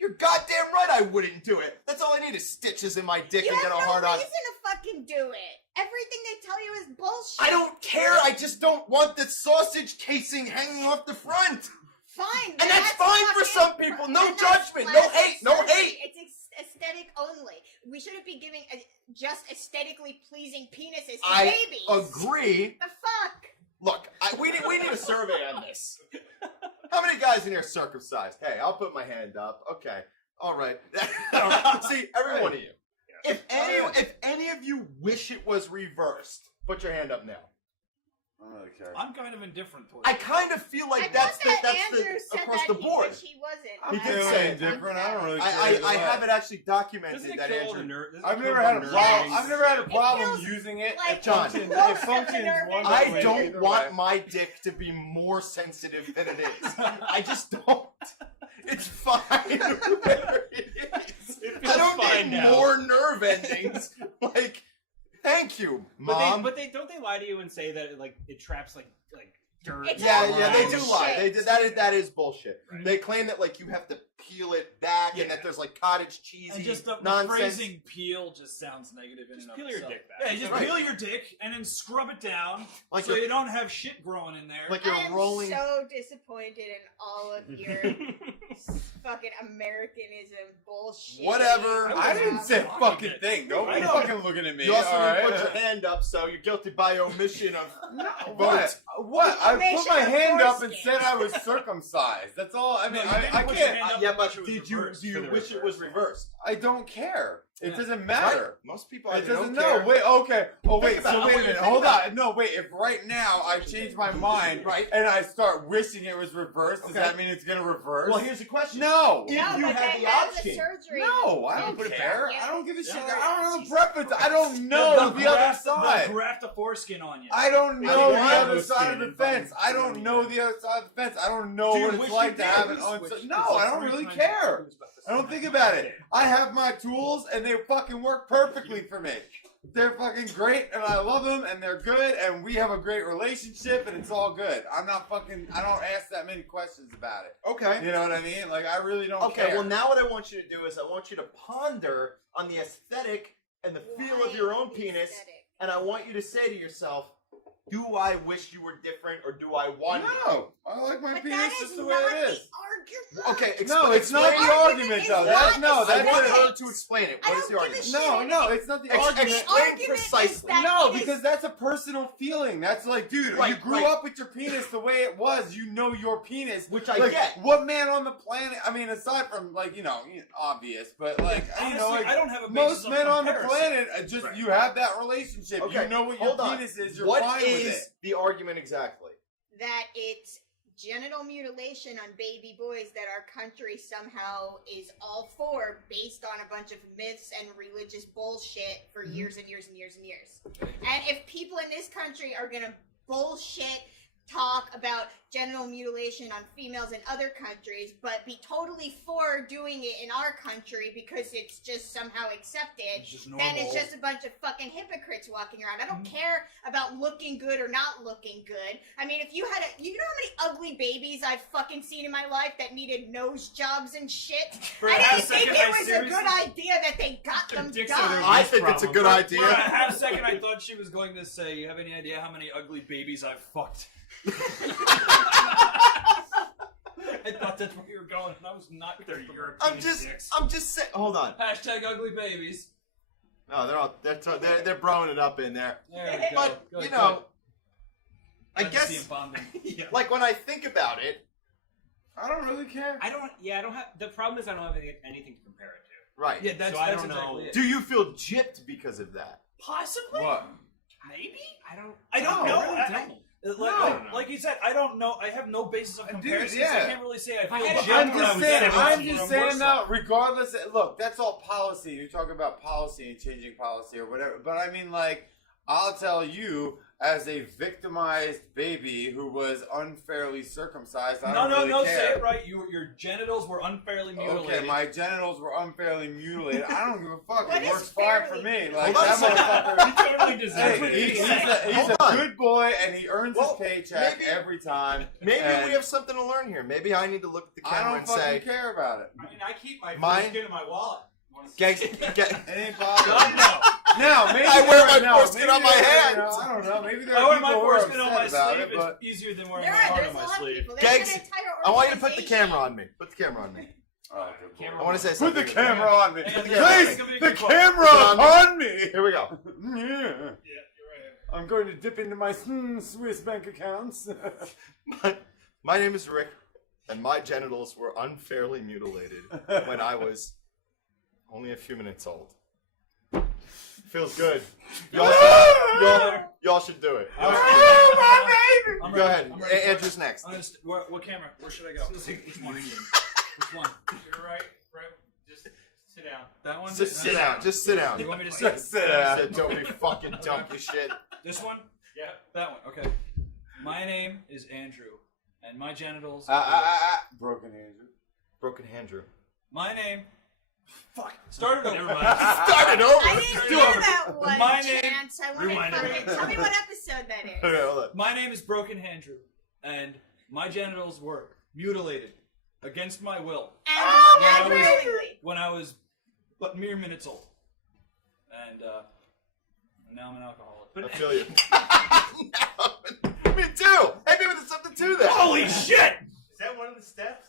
you're goddamn right I wouldn't do it. That's all I need is stitches in my dick You and have get a no hard on. reason to fucking do it. Everything they tell you is bullshit. I don't care. I just don't want the sausage casing hanging off the front. Fine. And that's fine for fucking- some people. No and that's judgment. No plastic hate. No surgery. hate. It's aesthetic only. We shouldn't be giving just aesthetically pleasing penises to I babies. agree. The fuck? Look, we need a survey on this. How many guys in here are circumcised? Hey, I'll put my hand up. Okay. All right. See, every one of you. If any of you wish it was reversed, put your hand up now. I don't really care. I'm kind of indifferent towards I it. kind of feel like I that's thought that Andrew said across that the he board. wish he wasn't. I'm He did feeling say it. indifferent. I don't really care. I either way. have it actually Doesn't documented it that kill all the Andrew. nerve? doesn't it I've kill never all had a the problem. nerves? I've never had a problem feels using it. like It John. functions. most It of the functions nerve wonderfully. I endings. don't either want way. my dick to be more sensitive than it is. I just don't. It's fine where it is. I don't fine need now. more nerve endings. Like, thank you, Mom. But they don't they lie to you and say that it traps like dirt. It's Yeah, all yeah, they do bullshit. lie. They did that is bullshit. They claim that you have to peel it back and that there's cottage cheesy And just the nonsense. phrasing peel just sounds negative in Just and peel of your itself. dick back. Yeah, you just Right. peel your dick and then scrub it down Like so you're- you don't have shit growing in there. Like you're I am rolling. so disappointed in all of your fucking Americanism bullshit. Whatever. I didn't say Fucking fucking it. thing. Don't I be know. fucking looking at me. You also all didn't right? put your hand up, so you're guilty by omission of What? What? I put my Information hand up and foreskin. said I was circumcised. That's all. I mean, No, you didn't I put your hand can't. up Yeah, and but wish it was did you reversed do you for the wish it was reversed? I don't care. It Yeah. doesn't matter. Right? Most people It either doesn't. don't care. No, wait. Okay. Oh, Think wait. about So it. I wait a want you to minute. think Hold about on. No, wait. If right now I change my mind, Right. and I start wishing it was reversed, does Okay. that mean it's gonna reverse? Well, here's the question. no. If No, you but had they the have option. the surgery. No, I don't Yeah. care. Yeah. I don't give a shit. Yeah. I don't know preference. I don't know the other They'll side. graft a foreskin on you. I don't know the want other those side of skin the and fence. fucking I don't skin know in the other side of the fence. I don't know Do you what wish it's like you to did? have it on. No, I don't really care. I don't think about it. I have my tools and they fucking work perfectly for me. They're fucking great and I love them and they're good and we have a great relationship and it's all good. I don't ask that many questions about it. Okay. You know what I mean? Like, I really don't Okay, care. well, now what I want you to do is I want you to ponder on the aesthetic and the feel of your own penis, and I want you to say to yourself, do I wish you were different or do I want you? No, I like my But penis that just is the way not it the is. argument. Okay, No, it's not the Argument argument is though. not That's the no, I that's want aesthetic. her to explain it. I What is don't the give a argument? shit. no, it's not the Ex- argument. explain argument precisely. is that No, it is- because that's a personal feeling. That's like, dude, Right, you grew right. up with your penis the way it was. You know your penis, Which I like, get. What man on the planet? I mean, aside from like obvious, but like Honestly, like, I don't have a basis most of men on the comparison. planet just Right. you have that relationship. Okay, You know what your hold on. penis is. You're What fine with is it. the argument exactly? That it's genital mutilation on baby boys that our country somehow is all for, based on a bunch of myths and religious bullshit for years and years and years and years. And if people in this country are gonna bullshit talk about genital mutilation on females in other countries, but be totally for doing it in our country because it's just somehow accepted, then it's just a bunch of fucking hypocrites walking around. I don't care about looking good or not looking good. I mean, if you had you know how many ugly babies I've fucking seen in my life that needed nose jobs and shit? I didn't think it was a good idea that they got them done. I think it's a good idea. For a half second, I thought she was going to say, "You have any idea how many ugly babies I've fucked?" I thought that's where you were going, and I was not there. I'm just saying. Hold on. Hashtag ugly babies. No, they're broing it up in there. There we go. But Good, you know, I Glad to see guess him bonding. like when I think about it, I don't really care. I don't have. The problem is I don't have anything to compare it to. right? Yeah, that's, So I that's don't exactly know. it. Do you feel gypped because of that? Possibly. What? Maybe. I don't know. I really don't. Like you said, I don't know. I have no basis of comparison. yeah. So I can't really say I feel had a gypped I'm when I just was saying. 17 I'm just from saying Warsaw. now. Regardless, look, that's all policy. You're talking about policy and changing policy or whatever. But I mean, like, I'll tell you, as a victimized baby who was unfairly circumcised, I don't really care. say it right. Your genitals were unfairly mutilated. Okay, my genitals were unfairly mutilated. I don't give a fuck. What It is works fine for fairly? me. Like Hold on a that second. motherfucker. You totally deserve Hey, it. he's a Hold on. good boy, and he earns Well, his paycheck maybe- every time. Maybe and we have something to learn here. Maybe I need to look at the I camera don't and fucking say, care about it. I mean, I keep my Mine- foreskin in my wallet. get, It ain't bothering me. no. Now, maybe I wear my no, foreskin maybe on my there- hand. you know, I don't know. Maybe there I are wear people my who are foreskin on my upset about sleeve. it, but It's easier than wearing my heart There's on a my lot of sleeve. people. There's Gags, an entire I want you to put the organization. camera on me. Put the camera on me. oh, Camera I want to say put something. the camera on me. Hang on, Place give me a the good quote. camera Put it on on me. Here we go. Yeah. Yeah, you're right. I'm going to dip into my Swiss bank accounts. My name is Rick, and my genitals were unfairly mutilated when I was only a few minutes old. Feels good. Y'all should do it. I'm Go ready. ahead. I'm ready for it. Andrew's next. I'm gonna what camera? Where should I go? Which one? Which one? You're right. Just sit down. That one? Just sit down. Just sit down. You want me to sit? Sit down. Said, don't be fucking dumb, you shit. This one? Yeah. That one. Okay. My name is Andrew, and my genitals. Broken Andrew. Broken Andrew. My name. Fuck. Started over. Never mind. Start it I over. didn't Do hear it. that one My name- chance. I want Rewind to it. fucking tell me what episode that is. Okay, hold on. My name is Broken Andrew, and my genitals were mutilated against my will And When I was- willingly. when I was but mere minutes old, and now I'm an alcoholic. I feel you. Me too. Hey, maybe there's something to that. Holy shit! Is that one of the steps?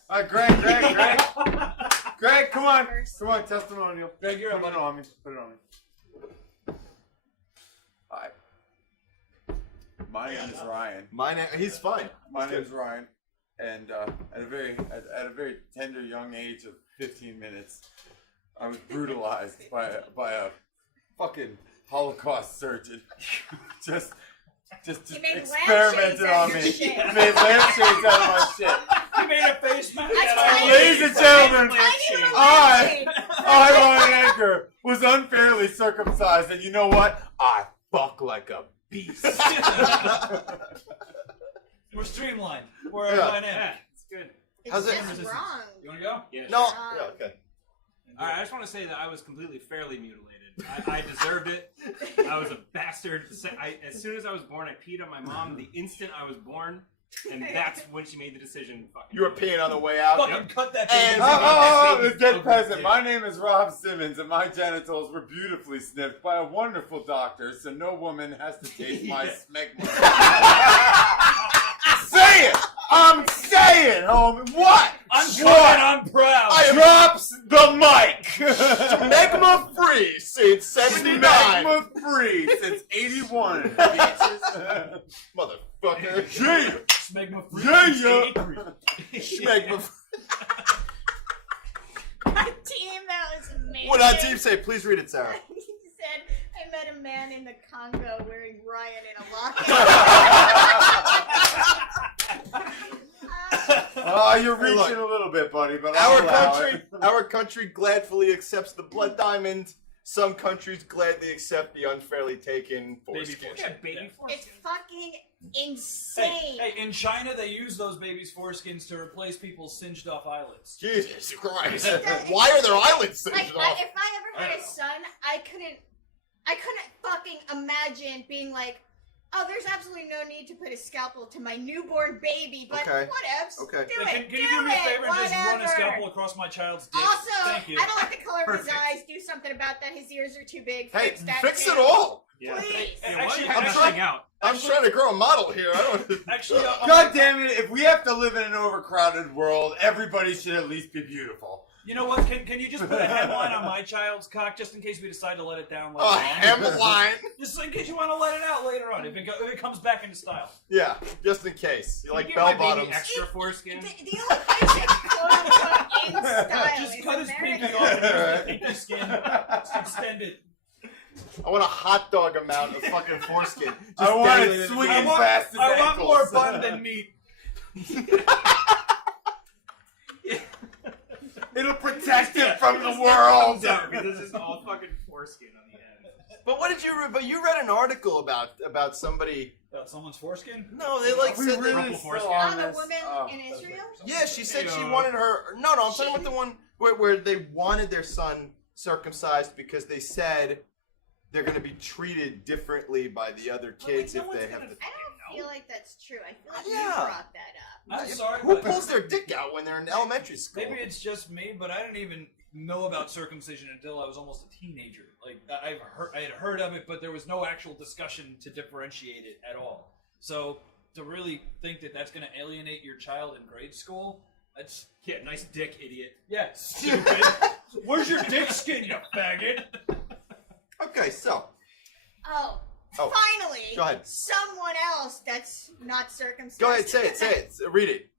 Greg, come on. First. Come on, testimonial. Greg, you're up, Put it buddy. on me. Put it on me. Hi. My name is Ryan. My name. He's fine. My name is Ryan, and at a very tender young age of 15 minutes, I was brutalized by a fucking Holocaust surgeon. just He made experimented lampshades out on of me. your shit. Made lampshades out of my shit. You made a face mask. That's out of right. me. Ladies and gentlemen, Tiny little I, lampshade. Ryan Anchor, was unfairly circumcised, and you know what? I fuck like a beast. We're streamlined. We're Yeah. dynamic. It's good. It's How's it- just wrong. You want to go? Yeah. No. Sure. Yeah, okay. All right, I just want to say that I was completely fairly mutilated. I deserved it. I was a bastard. As soon as I was born, I peed on my mom the instant I was born, and that's when she made the decision. Fucking You were peeing on the way out. Fucking cut that And- thing. The dead peasant. My name is Rob Simmons, and my genitals were beautifully snipped by a wonderful doctor, so no woman has to taste my smegma. Say it! I'm saying, homie. What? I'm What? coming. I'm proud. Drops the mic. Smegma free since 79. Smegma free since 81. Bitches. Motherfucker. Yeah. Smegma free. Yeah, yeah. Smegma Team, that was amazing. What our team say? Please read it, Sarah. He said, I met a man in the Congo wearing Ryan in a locket. Oh, you're Hey, reaching look. a little bit, buddy, but I'll Our country gladly accepts the blood diamond. Some countries gladly accept the unfairly taken foreskin. Yeah, baby foreskin. It's fucking insane. Hey, in China they use those babies' foreskins to replace people's singed off eyelids. Jesus Christ! It's- Why are their eyelids Like, singed if I off? ever had a son, I couldn't fucking imagine being like, oh, there's absolutely no need to put a scalpel to my newborn baby, but Okay. whatevs. Okay. Do Hey, it. can you do me a favor and just run a whatever. scalpel across my child's dick? Also, Thank you. I don't like the color of his Perfect. eyes. Do something about that. His ears are too big. Hey, Fix that fix shit. it all! Yeah. Please. Hey, Hey, why actually, are you I'm hashing trying- out? I'm trying to grow a model here. I don't. Actually, God damn it! If we have to live in an overcrowded world, everybody should at least be beautiful. you know what? Can you just put a hemline on my child's cock just in case we decide to let it down later A on? hemline. Just in case you want to let it out later on if it comes back into style. Yeah, just in case. You Can like you bell give my baby bottoms. extra foreskin? The only place it's quote unquote in style Just is cut his America. pinky off and use the pinky skin. Just extend it. I want a hot dog amount of fucking foreskin. Just I want dangling it in swinging the- fast as I want ankles. more bun than meat. It'll protect it from the world. No, because this is all fucking foreskin on the end. But what did you? But you read an article about somebody. About someone's foreskin? No, they like We said really that. still foreskin. on On a this? woman Oh. in Israel? Yeah, she said she Ew. wanted her. No, I'm talking about the one where they wanted their son circumcised because they said they're going to be treated differently by the other kids no if one's they gonna- have. I don't feel like that's true. I feel like Yeah. you brought that up. I'm sorry, Who but pulls their dick out when they're in elementary school? maybe it's just me, but I didn't even know about circumcision until I was almost a teenager. Like I had heard of it, but there was no actual discussion to differentiate it at all. So to really think that that's going to alienate your child in grade school, that's Yeah, nice dick, idiot. yeah, stupid. Where's your dick skin, you faggot? Okay, so Oh, Oh, finally, go ahead. someone else that's not circumcised. go ahead, say it, read it.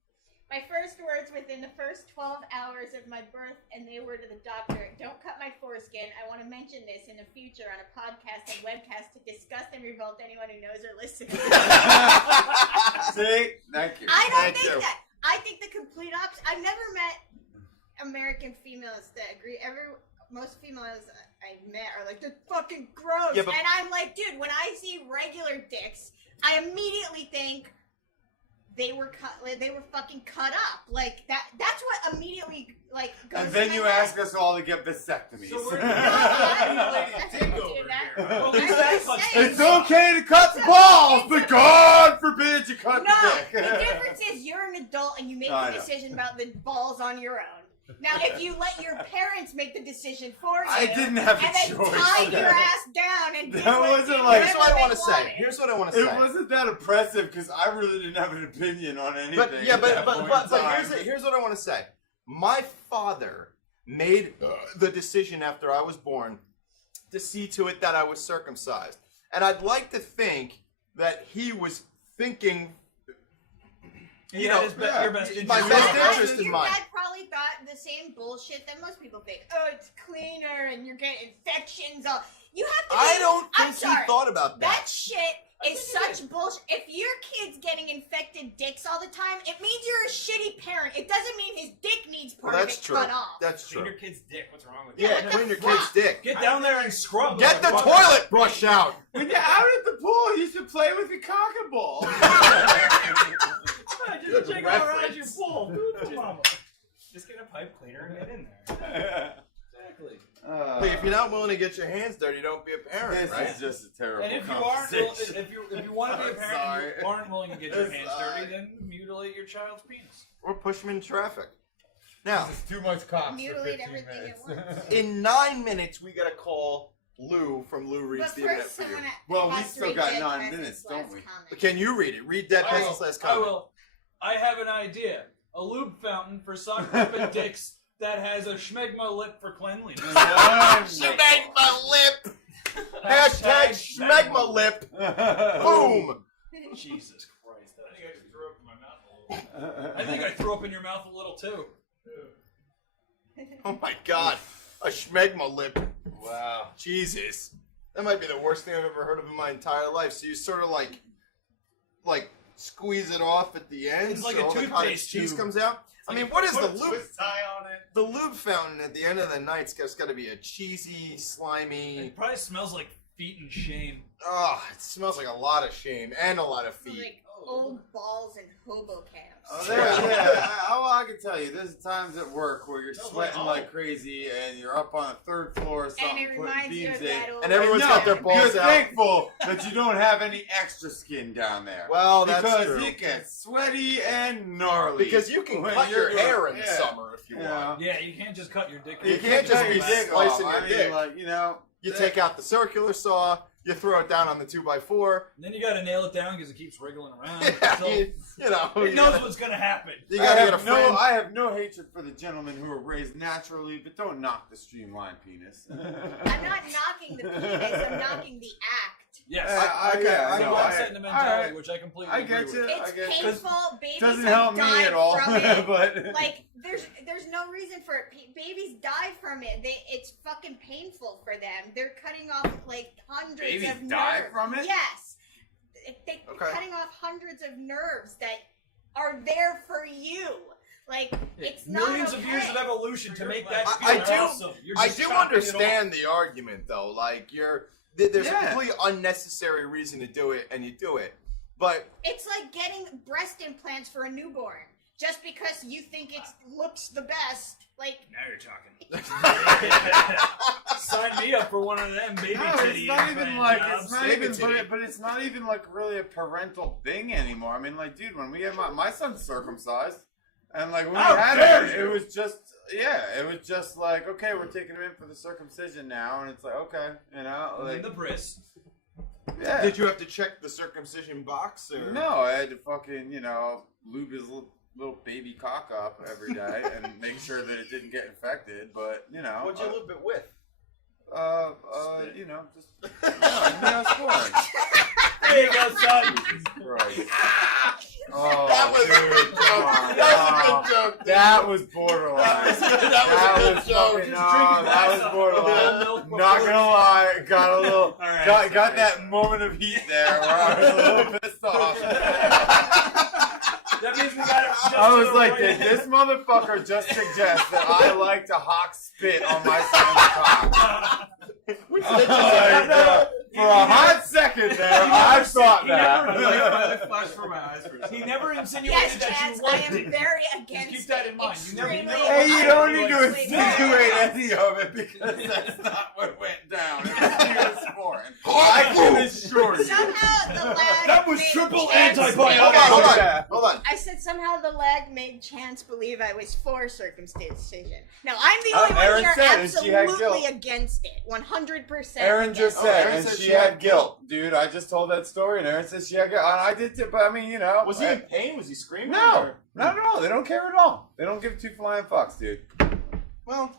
My first words within the first 12 hours of my birth, and they were to the doctor, don't cut my foreskin. I want to mention this in the future on a podcast and webcast to disgust and revolt anyone who knows or listens. See? Thank you. I don't Thank think you. that. I think the complete opposite. I've never met American females that agree. Most females I've met are like, they're fucking gross. Yeah, but- and I'm like, dude, when I see regular dicks, I immediately think they were fucking cut up. Like that's what immediately like goes And then in you my head. ask us all to get vasectomies. So we're- No, I Take didn't do over that. here. Well, I'm that's just saying. It's okay to cut the balls, but God forbid you cut No, the the dick. difference is you're an adult and you make I the know. decision about the balls on your own. Now, if you let your parents make the decision for you, I didn't have a and then choice. tied Okay. your ass down and did That what wasn't you like- Here's what I want want to say. Here's what I want to It say. wasn't that oppressive because I really didn't have an opinion on anything. But yeah, at that but point but, in but time. here's what I want to say. My father made the decision after I was born to see to it that I was circumcised, and I'd like to think that he was thinking, you know, your best interest. my best I interest think in your mind. dad probably thought the same bullshit that most people think. Oh, it's cleaner and you're getting infections. Oh, you have to. I don't I'm think sorry. he thought about That that. shit is such bullshit. If your kid's getting infected dicks all the time, it means you're a shitty parent. It doesn't mean his dick needs part Well, of that's it true. cut off. That's Clean true. your kid's dick. What's wrong with Yeah, that? clean your fuck? kid's dick. Get down there and scrub. Get the motherfucker. toilet brush out. When you're out at the pool, you should play with your cock and ball. Just check out around your reference. pool. Mama. Just get a pipe cleaner and get in there. Exactly. Hey, if you're not willing to get your hands dirty, don't be a parent, This right? is just a terrible And if you aren't, conversation. if you want to be a I'm parent sorry. and you aren't willing to get your I'm hands sorry. dirty, then mutilate your child's penis. Or push them in traffic. Now, This is too much cock Mutilate for 15 everything minutes. at once. in 9 minutes, we gotta call Lou from Lou Reads But the Internet first, for you. someone Well, we has to still read got Dead 9 President's minutes, don't last we? comment. Can you read it? Read Dead Peasant's last I comment. will. I have an idea. A lube fountain for sock puppet dicks that has a schmegma lip for cleanliness. Schmegma lip! Hashtag Schmegma lip! Boom! Jesus Christ. I think I just threw up in my mouth a little. I think I threw up in your mouth a little too. Oh my god. A Schmegma lip. Wow. Jesus. That might be the worst thing I've ever heard of in my entire life. So you sort of like squeeze it off at the end. It's like so a all the toothpaste cottage cheese tube. comes out. I mean, what is the Put a lube? twist tie on it. The lube fountain at the end of the night's got to be a cheesy, slimy. It probably smells like feet and shame. Oh, it smells like a lot of shame and a lot of feet. Like old balls and hobo camps. Oh, I can tell you, there's times at work where you're Smells sweating like like crazy and you're up on the 3rd floor or something, And it putting reminds you beams of in. that old. And everyone's No, got their balls You're out. thankful that you don't have any extra skin down there. Well, that's because true. it gets sweaty and gnarly. Because you can when cut your you're- hair in yeah. summer if you Yeah. want. Yeah, you can't just cut your dick. You can't just be slicing your I mean, dick. like, you know. You take out the circular saw, you throw it down on the 2x4. And then you gotta nail it down because it keeps wriggling around. Yeah, So you know. it You knows gotta, what's gonna happen. you gotta get a friend. I have no hatred for the gentlemen who are raised naturally, but don't knock the streamlined penis. I'm not knocking the penis. I'm knocking the act. Yes. I So know. I'm setting the mentality, Alright. which I completely I agree get with. you. It's I get you. painful. Babies Doesn't have help me died at all, from it. but Like there's no reason for it. Babies die from it. It's fucking painful for them. They're cutting off like hundreds Babies of nerves. die from it? Yes. They're Okay. cutting off hundreds of nerves that are there for you. Like it's not Millions okay. of years of evolution to make that I feel do- awesome. You're I just do chopping it off. understand the argument, though. Like, there's Yeah. a completely unnecessary reason to do it, and you do it. But It's like getting breast implants for a newborn. Just because you think it looks the best, like Now you're talking. Sign me up for one of them baby no, titty it's not even implant like jobs. it's not Baby even, titty. but it's not even like really a parental thing anymore. I mean, like, dude, when we had my son's circumcised, and like when we How had dare it, you. it was just like, okay, we're taking him in for the circumcision now, and it's like, okay, you know, And like, then the bris. yeah. did you have to check the circumcision box? Or? No, I had to fucking, you know, lube his little baby cock up every day and make sure that it didn't get infected. But you know, What'd you lube it with? you know, just Neosporin. There you go, son. Christ. Oh, That was a dude, good come joke. on, That was a no. good joke. dude. That was borderline. That was a good joke. fucking- Just no, drinking that was glass of borderline. milk before Not gonna lie, got a little, Alright, got sorry. that moment of heat there where I was a little pissed off. That means we got it just I to was the like, right did end. this motherfucker just suggest that I like to hawk spit on my son's cock? For a hot second there, I thought that. Flash for my eyes for a He second. never insinuated yes, that Chance, you I liked am it. very against keep that it. in mind. You never- you Extremely- never- Hey, you don't need to Wait, insinuate any of it because that's not what went down. It was Neosporin. I can assure you. Somehow the lag That was made triple Chance- antibiotic. Hold on. Yeah. Hold on. I said somehow the lag made Chance believe I was for circumcision. No, I'm the only one Erin here said, and she had absolutely guilt. against it. 100%. Erin just Oh, said, Erin and said she she had had guilt. Dude, I just told that story, and Erin said she had guilt. And I did too, but I mean, you know. Was he in pain? Was he screaming? No, or- not at all. They don't care at all. They don't give two flying fucks, dude. Well,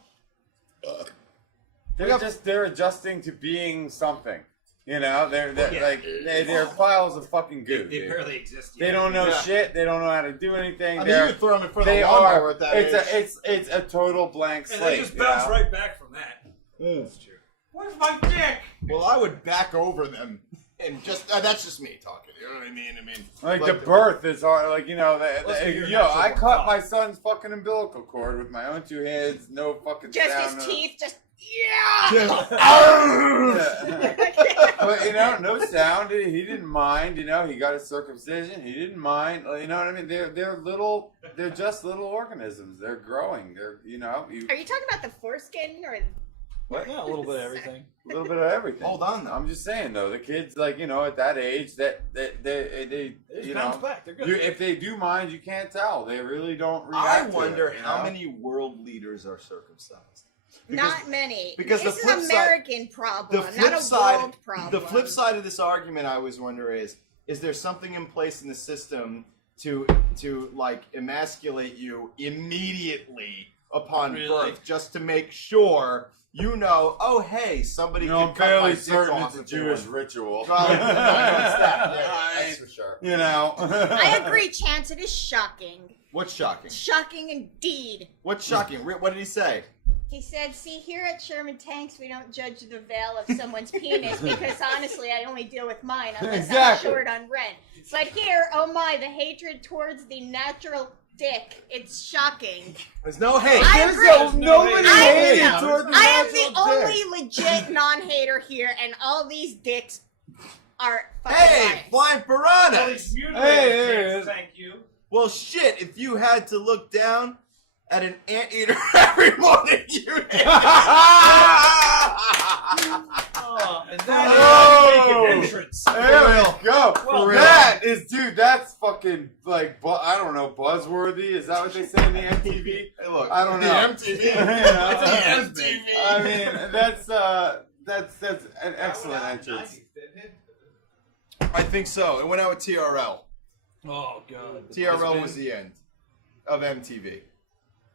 They're adjusting to being something. You know, they're Yeah. like they're piles of fucking They, goo. they dude. barely exist They yet. don't know Yeah. shit. They don't know how to do anything. I mean, you They're would throw him in front of they the lawnmower are. at that age. It's a total blank And slate. they just you bounce know? right back from that. That's true. Where's my dick? Well, I would back over them and just that's just me talking. You know what I mean? Like but the birth is hard. Like, you know, Let's figure it yo, out I so cut far. my son's fucking umbilical cord with my own two hands. No fucking Just sound. his teeth, just yeah. Yeah. But you know, no sound. He didn't mind. You know, he got his circumcision. He didn't mind. You know what I mean? They're little. They're just little organisms. They're growing. They're Are you talking about the foreskin or? Yeah, a little bit of everything. a little bit of everything. Hold on, though. I'm just saying though, the kids like you know at that age they They just you bounce know back. They're good. if they do mind, you can't tell. They really don't react. I to wonder it, you how know? many world leaders are circumcised. Not many. because this the is flip an side- American problem, The flip not a side, world problem. the flip side of this argument, I always wonder is there something in place in the system to like emasculate you immediately upon Really? birth, just to make sure you know? Oh, hey, somebody You know, can I'm cut my fairly dick certain off it's a if they Jewish want. ritual. Well, no, it's that. Yeah, that's for sure. You know. I agree, Chance. It is shocking. What's shocking? Shocking indeed. What's shocking? What did he say? He said, see, here at Sherman Tanks, we don't judge the veil of someone's penis because, honestly, I only deal with mine unless I'm short on rent. But here, oh my, the hatred towards the natural dick. It's shocking. There's no hate. I agree. Nobody hated towards the I am natural the only dick. legit non-hater here, and all these dicks are fucking Hey, lying. flying piranhas! Hey, Thank you. Well, shit, if you had to look down at an anteater every morning, you'd... Oh, and that Oh. is an entrance. There we go. Well, That is, dude, that's fucking, like, I don't know, buzzworthy? Is that what they say in the MTV? Hey, look, I don't know. MTV. It's MTV. I mean, that's an excellent entrance. I think so. It went out with TRL. Oh god. TRL was the end of MTV.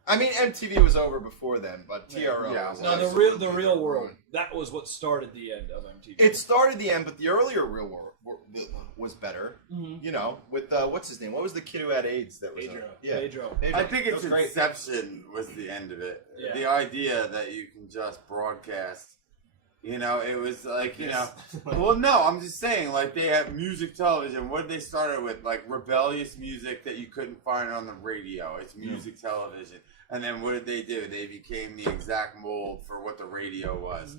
I mean, MTV was over before then, but TRL Yeah. was No, the real world. That was what started the end of MTV. It started the end, but the earlier Real World was better. Mhm. You know, with what's his name? What was the kid who had AIDS? That was Pedro. yeah. Pedro. I think That it's was great. Inception was the end of it. Yeah. The idea that you can just broadcast. You know, it was like, you know. Well, no, I'm just saying, like, they have music television. What did they start with? Like, rebellious music that you couldn't find on the radio. It's music television. And then what did they do? They became the exact mold for what the radio was.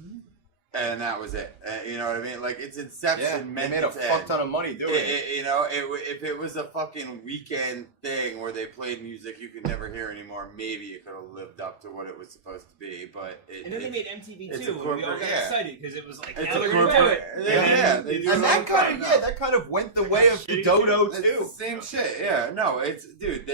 And that was it. You know what I mean? Like, it's Inception Yeah, they meant made a to fuck end. ton of money doing it. You know, if it was a fucking weekend thing where they played music you could never hear anymore, maybe it could have lived up to what it was supposed to be. But And then they made MTV it's too, a and we all corporate- got yeah. excited because it was like, It's now a they're gonna do corporate- it. Yeah, they do And their own that kind thing. of that kind of went the way of the dodo It's too. the same shit. Yeah, no, it's dude.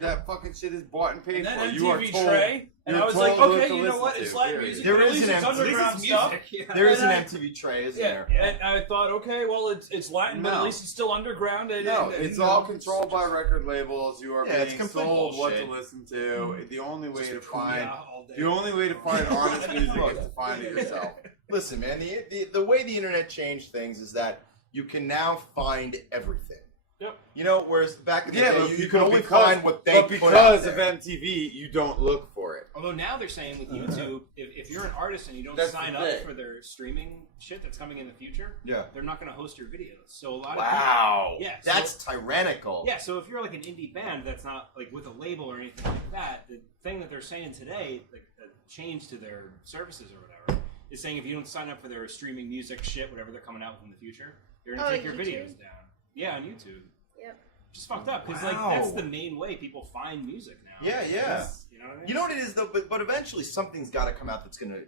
That fucking shit is bought and paid And for. then You are MTV told. Tray, and you're I was like, told what okay, to you know listen what? to, It's Latin period. music. There At is least an it's MTV underground stuff. There is an And I- MTV tray, isn't Yeah, there? and I thought, okay, well, it's Latin, but at No. least it's still underground. And, No, and, it's you all know, controlled by record labels. You are Yeah, it's being complete told what bullshit. to listen to. The only way to find Yeah, all day. the only way to find honest music is to find it yourself. Listen, man, the way the internet changed things is that you can now find everything. Yep. You know, whereas back in the Yeah, day, but you you could could only because- find what they But put out because of there. MTV, you don't look for it. Although now they're saying with YouTube, if you're an artist and you don't That's sign the up thing. for their streaming shit that's coming in the future, Yeah. they're not going to host your videos. So a lot Wow. of people, That's tyrannical. yeah. So if you're like an indie band that's not like with a label or anything like that, the thing that they're saying today, like a change to their services or whatever, is saying if you don't sign up for their streaming music shit, whatever they're coming out with in the future, they're going to take your YouTube? videos down. Yeah, on YouTube. Yep. Just fucked up because Wow. like that's the main way people find music now. Yeah, yeah. You know what I mean? You know what it is though, but eventually something's got to come out that's gonna,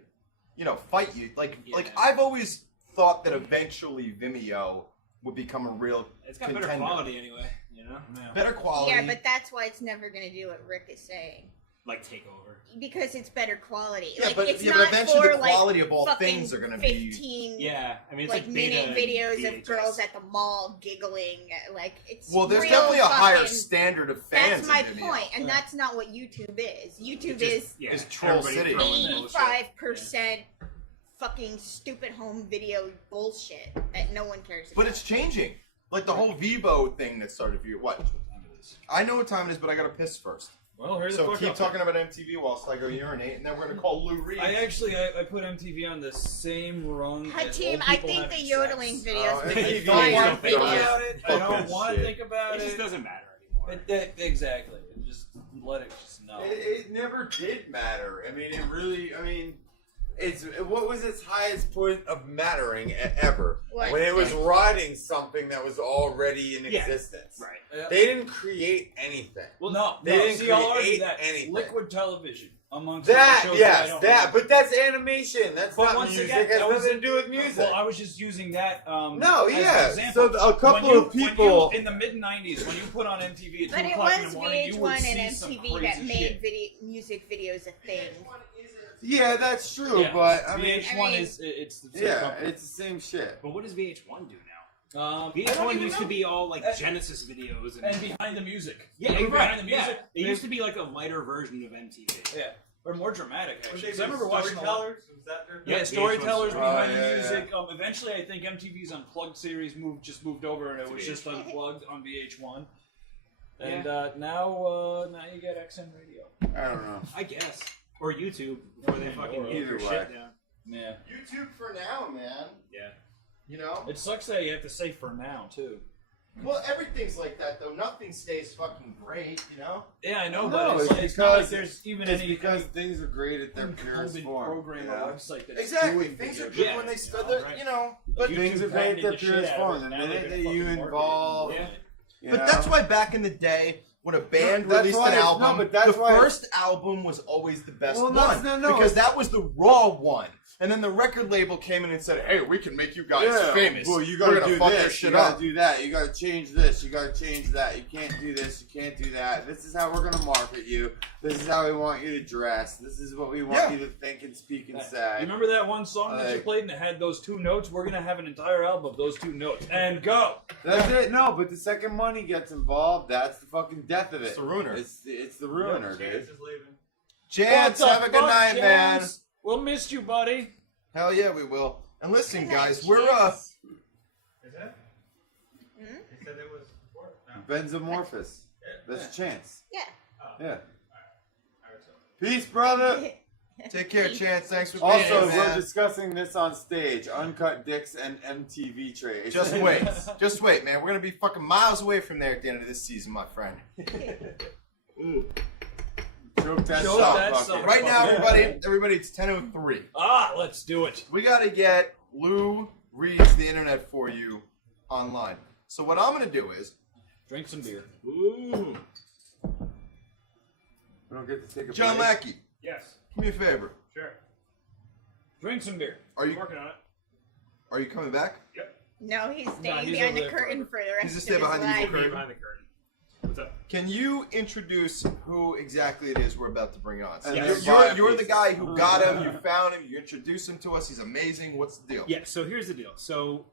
you know, fight you. Like Yeah. I've always thought that eventually Vimeo would become a real It's got contender. better quality anyway. You know, Better quality. Yeah, but that's why it's never going to do what Rick is saying. like takeover. Because it's better quality. Yeah, like, but, it's yeah, not but eventually for, the quality like, of all fucking things are gonna be. 15 Yeah, I mean, it's like like minute beta videos and of VHS. girls at the mall giggling. Like, it's Well, there's real definitely a higher fucking- standard of fans. That's my in Vimeo. point, and that's not what YouTube is. YouTube It just- is yeah, is Troll everybody City. throwing bullshit. 85% fucking stupid home video bullshit that no one cares about. But it's changing. Like the whole Vivo thing that started for you. What? I know what time it is, but I gotta piss first. Well, hurry the So fuck keep up. talking about MTV whilst I go urinate, and then we're gonna call Lou Reed. I put MTV on the same rung. as HATIM, old I people think having the yodeling sex. videos Oh, make MTV me is I don't want to something think else. about it. I don't Fucking want to shit. think about It it. just doesn't matter anymore. Exactly. Just let it just know. It never did matter. I mean, it really. I mean, what was its highest point of mattering ever? What? When it was riding something that was already in Yeah. existence. Right. Yeah. They didn't create anything. Well, no, They didn't see, I'll argue create that anything. liquid television amongst That, other shows yes, I don't that. know. But that's animation. That's But not once music. again, It has that was nothing to do with music. Well, I was just using that. No, as yeah. An example. So a couple When of people. in the mid '90s, when you put on MTV at 2 But it o'clock in was the morning, you would VH1 see and some MTV crazy that made shit. music videos a thing. Yeah, that's true. Yeah. But I mean, VH1 I mean- it's the same yeah, company. it's the same shit. But what does VH1 do now? I don't VH1 even used know. to be all like Uh, Genesis videos and behind the music. yeah, Remember right, behind the music. yeah. It used to be like a lighter version of MTV. Yeah, or more dramatic actually. Was 'Cause they I remember watching a lot. Storytellers? Was that their Yeah, Yeah, storytellers VH1's behind yeah, the yeah. music. Eventually, I think MTV's Unplugged series moved over, and it was just unplugged on VH1. And now you get XM Radio. I don't know. I guess. Or YouTube before they fucking Either yank your way. shit down. Yeah. YouTube for now, man. Yeah. You know? It sucks that you have to say for now too. Well, everything's like that, though. Nothing stays fucking great, you know? Yeah, I know, No, but it's it's not like because- there's even It's any because things are great at their purest incumbent form. program you or know? website that's Exactly. doing Things are video good when they shit, start, right? you know. But, Things are YouTube great at their patented the shit purest out of form. it, The now they minute can that fucking you market it. involve... Yeah. you but know? that's why back in the day, when a band That's released why an it's- album, no, but that's the why first album was always the best Well, one. no, because that was the raw one. And then the record label came in and said, hey, we can make you guys famous. Well, you We're gotta gonna do fuck their this. shit You gotta up. do that. You gotta change this. You gotta change that. You can't do this. You can't do that. This is how we're gonna market you. This is how we want you to dress. This is what we want you to think and speak and You say. remember that one song that you Like- played and it had those two notes? We're gonna have an entire album of those two notes. And go! That's it. No, but the second money gets involved, that's the fucking death of it. It's the ruiner. It's the ruiner, dude. Chance is leaving. Chance, What the have a good fuck, night, man. Chance? We'll miss you, buddy. Hell yeah, we will. And listen, Good night, guys, we're Chance. Is that? Hmm? They said it was before. No. Benzomorphous. That's Chance. Yeah. Yeah. Alright, so. Peace, brother. take care, Chance. Thanks for being Also, here, we're man. discussing this on stage. Uncut dicks and MTV trays. Just wait. Just wait, man. We're gonna be fucking miles away from there at the end of this season, my friend. Choke that Choke shot that bucket. son of Right now, Yeah. everybody, it's 10:03. Ah, let's do it. We gotta get Lou reads the internet for you online. So what I'm gonna do is, Drink some beer. ooh, We don't get to take a John break. Lacki, Yes. do me a favor. Sure. Drink some beer. Are I'm you working on it. are you coming back? No, he's staying he's behind over the there curtain forever. for the rest He's of just his stay behind the life. evil curtain. Behind the curtain. What's up? Can you introduce who exactly it is we're about to bring on? So And then you're the Pieces. guy who got him, you found him, you introduced him to us. He's amazing. What's the deal? Yeah, so here's the deal. So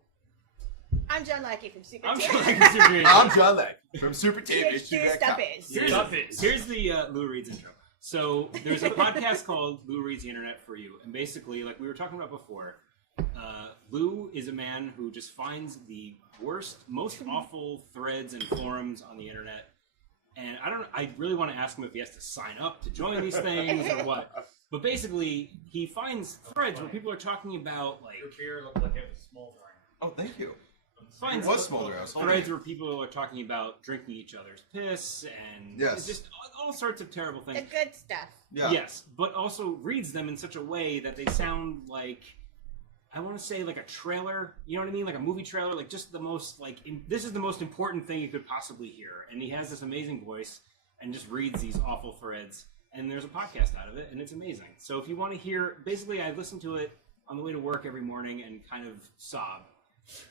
I'm John Lacki from Secret I'm Team. trying to figure it I'm out. John Lacki from Super Team. Stuff is. Here's the Lou Reads intro. So there's a podcast called Lou Reads the Internet for You, and basically, like we were talking about before, Lou is a man who just finds the worst, most awful threads and forums on the internet. And I really want to ask him if he has to sign up to join these things or what. But basically, he finds threads where people are talking about like Your beer looked like it was smoldering. Oh, thank you. finds It was smoldering. I was holding threads it. where people are talking about drinking each other's piss and Yes. it's just all sorts of terrible The things. good stuff. Yeah. Yes, but also reads them in such a way that they sound like, I want to say like a trailer, you know what I mean? Like a movie trailer, like just the most, like, this is the most important thing you could possibly hear. And he has this amazing voice and just reads these awful threads. And there's a podcast out of it, and it's amazing. So if you want to hear, basically I listen to it on the way to work every morning and kind of sob.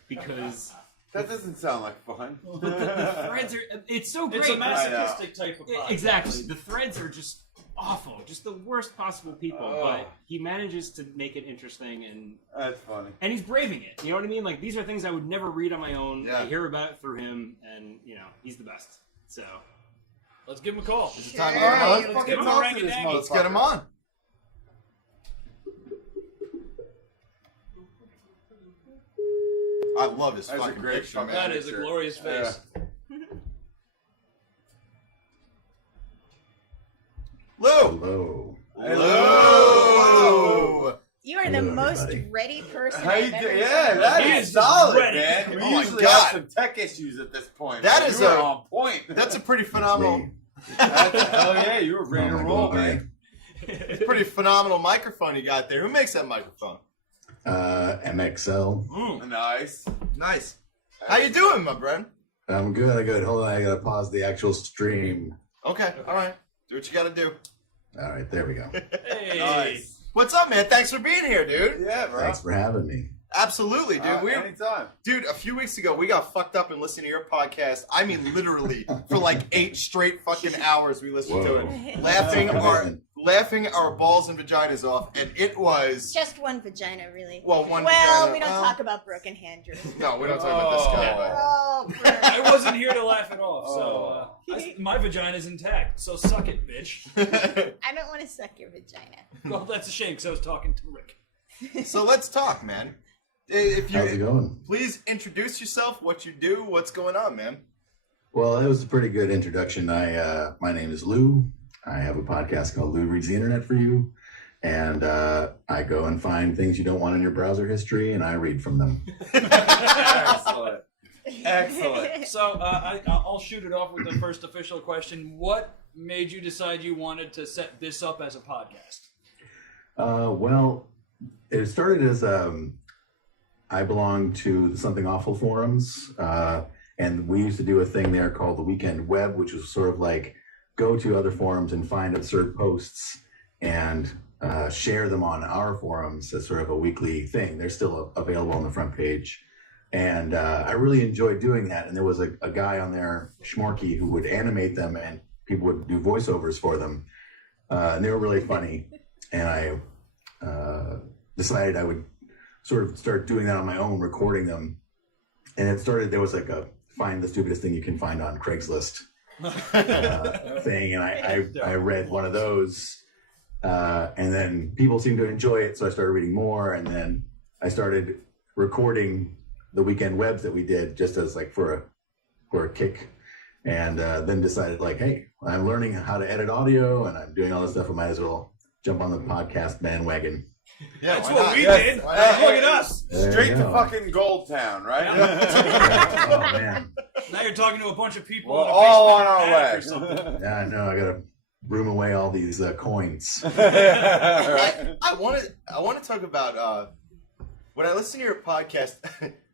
Because That doesn't sound like fun. the threads are, it's so great. It's a masochistic type of podcast. Exactly. The threads are just awful, just the worst possible people. Oh. But he manages to make it interesting, That's funny. and he's braving it. You know what I mean? Like these are things I would never read on my own. Yeah. I hear about it through him, and you know he's the best. So Let's give him a call. It's time to Sure. get him Alright, on. let's Let's fucking give him a talk to this ranky-danky. Let's get him on. I love his That's a fucking great picture, fucking- man. That is a glorious face. Lou! Hello. Hello! You are the Hello, most everybody. ready person How I've you ever do? Yeah, seen. that He is is just solid, ready. man. We Oh my usually God. have some tech issues at this point. That but is you were a- on point. That's a pretty phenomenal, Me. Hell yeah, you were ready to roll, man. it's a pretty phenomenal microphone you got there. Who makes that microphone? MXL. Nice. Nice. How you doing, my friend? I'm good. Good. Hold on. I gotta pause the actual stream. Okay, all right. Do what you got to do. All right. There we go. Hey. Nice. What's up, man? Thanks for being here, dude. Yeah, bro. Thanks for having me. Absolutely, dude. Anytime. Dude, a few weeks ago, we got fucked up and listened to your podcast. I mean, literally, for like 8 straight fucking hours we listened to it. Laughing our balls and vaginas off, and it was... Just one vagina, really. Well, one Well, vagina, we don't talk about broken hand jewels. No, we don't talk about this guy, but... Oh, I wasn't here to laugh it off, so my vagina's intact. So suck it, bitch. I don't want to suck your vagina. Well, that's a shame because I was talking to Rick. So let's talk, man. If How's it you going? please introduce yourself, what you do, what's going on, man. Well, it was a pretty good introduction. My name is Lou. I have a podcast called Lou Reads the Internet for You. And I go and find things you don't want in your browser history, and I read from them. Excellent. Excellent. So I'll shoot it off with the first official question. What made you decide you wanted to set this up as a podcast? Well, it started as I belong to the Something Awful forums, and we used to do a thing there called the Weekend Web, which was sort of like go to other forums and find absurd posts and share them on our forums as sort of a weekly thing. They're still available on the front page. And I really enjoyed doing that. And there was a guy on there, Schmorky, who would animate them and people would do voiceovers for them. And they were really funny. And I decided I would sort of start doing that on my own, recording them. And it started, there was like a find the stupidest thing you can find on Craigslist thing. And I read one of those. And then people seemed to enjoy it, so I started reading more, and then I started recording the weekend webs that we did just as like for a kick, and then decided like, hey, I'm learning how to edit audio, and I'm doing all this stuff. I might as well jump on the podcast bandwagon. Yeah, That's why what not? we Yes, did. why not? Look at us. Straight you to go. fucking Gold Town, right? Oh man, Now you're talking to a bunch of people. We're in a all basement on our attic way. or something. yeah, I know. I gotta room away all these coins. Right? I want to talk about when I listen to your podcast.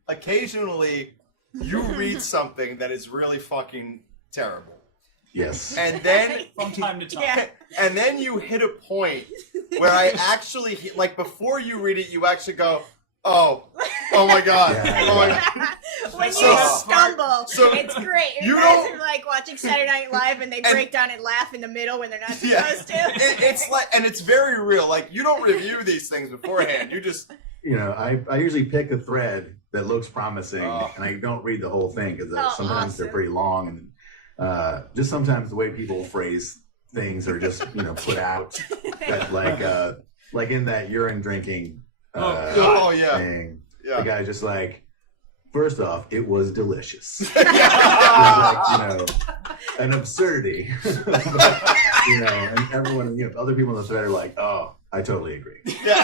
Occasionally, you read something that is really fucking terrible, Yes. and then From time to time. Yeah. and then you hit a point where I actually like before you read it, you actually go, oh my god, Yeah, oh my yeah. god. When you So stumble, so it's great. you You guys don't- are like watching Saturday Night Live and they break down and laugh in the middle when they're not Yeah. supposed to. It's like, and it's very real. Like you don't review these things beforehand. You just You know, I usually pick a thread that looks promising, Oh. and I don't read the whole thing because Oh, sometimes they're awesome. pretty long, and just sometimes the way people phrase things are just put out. That, like in that urine drinking oh yeah, thing, the yeah. guy's just like, first off, it was delicious. It Yeah. was like, an absurdity. And everyone, other people in the thread are like, oh, I totally agree. Yeah.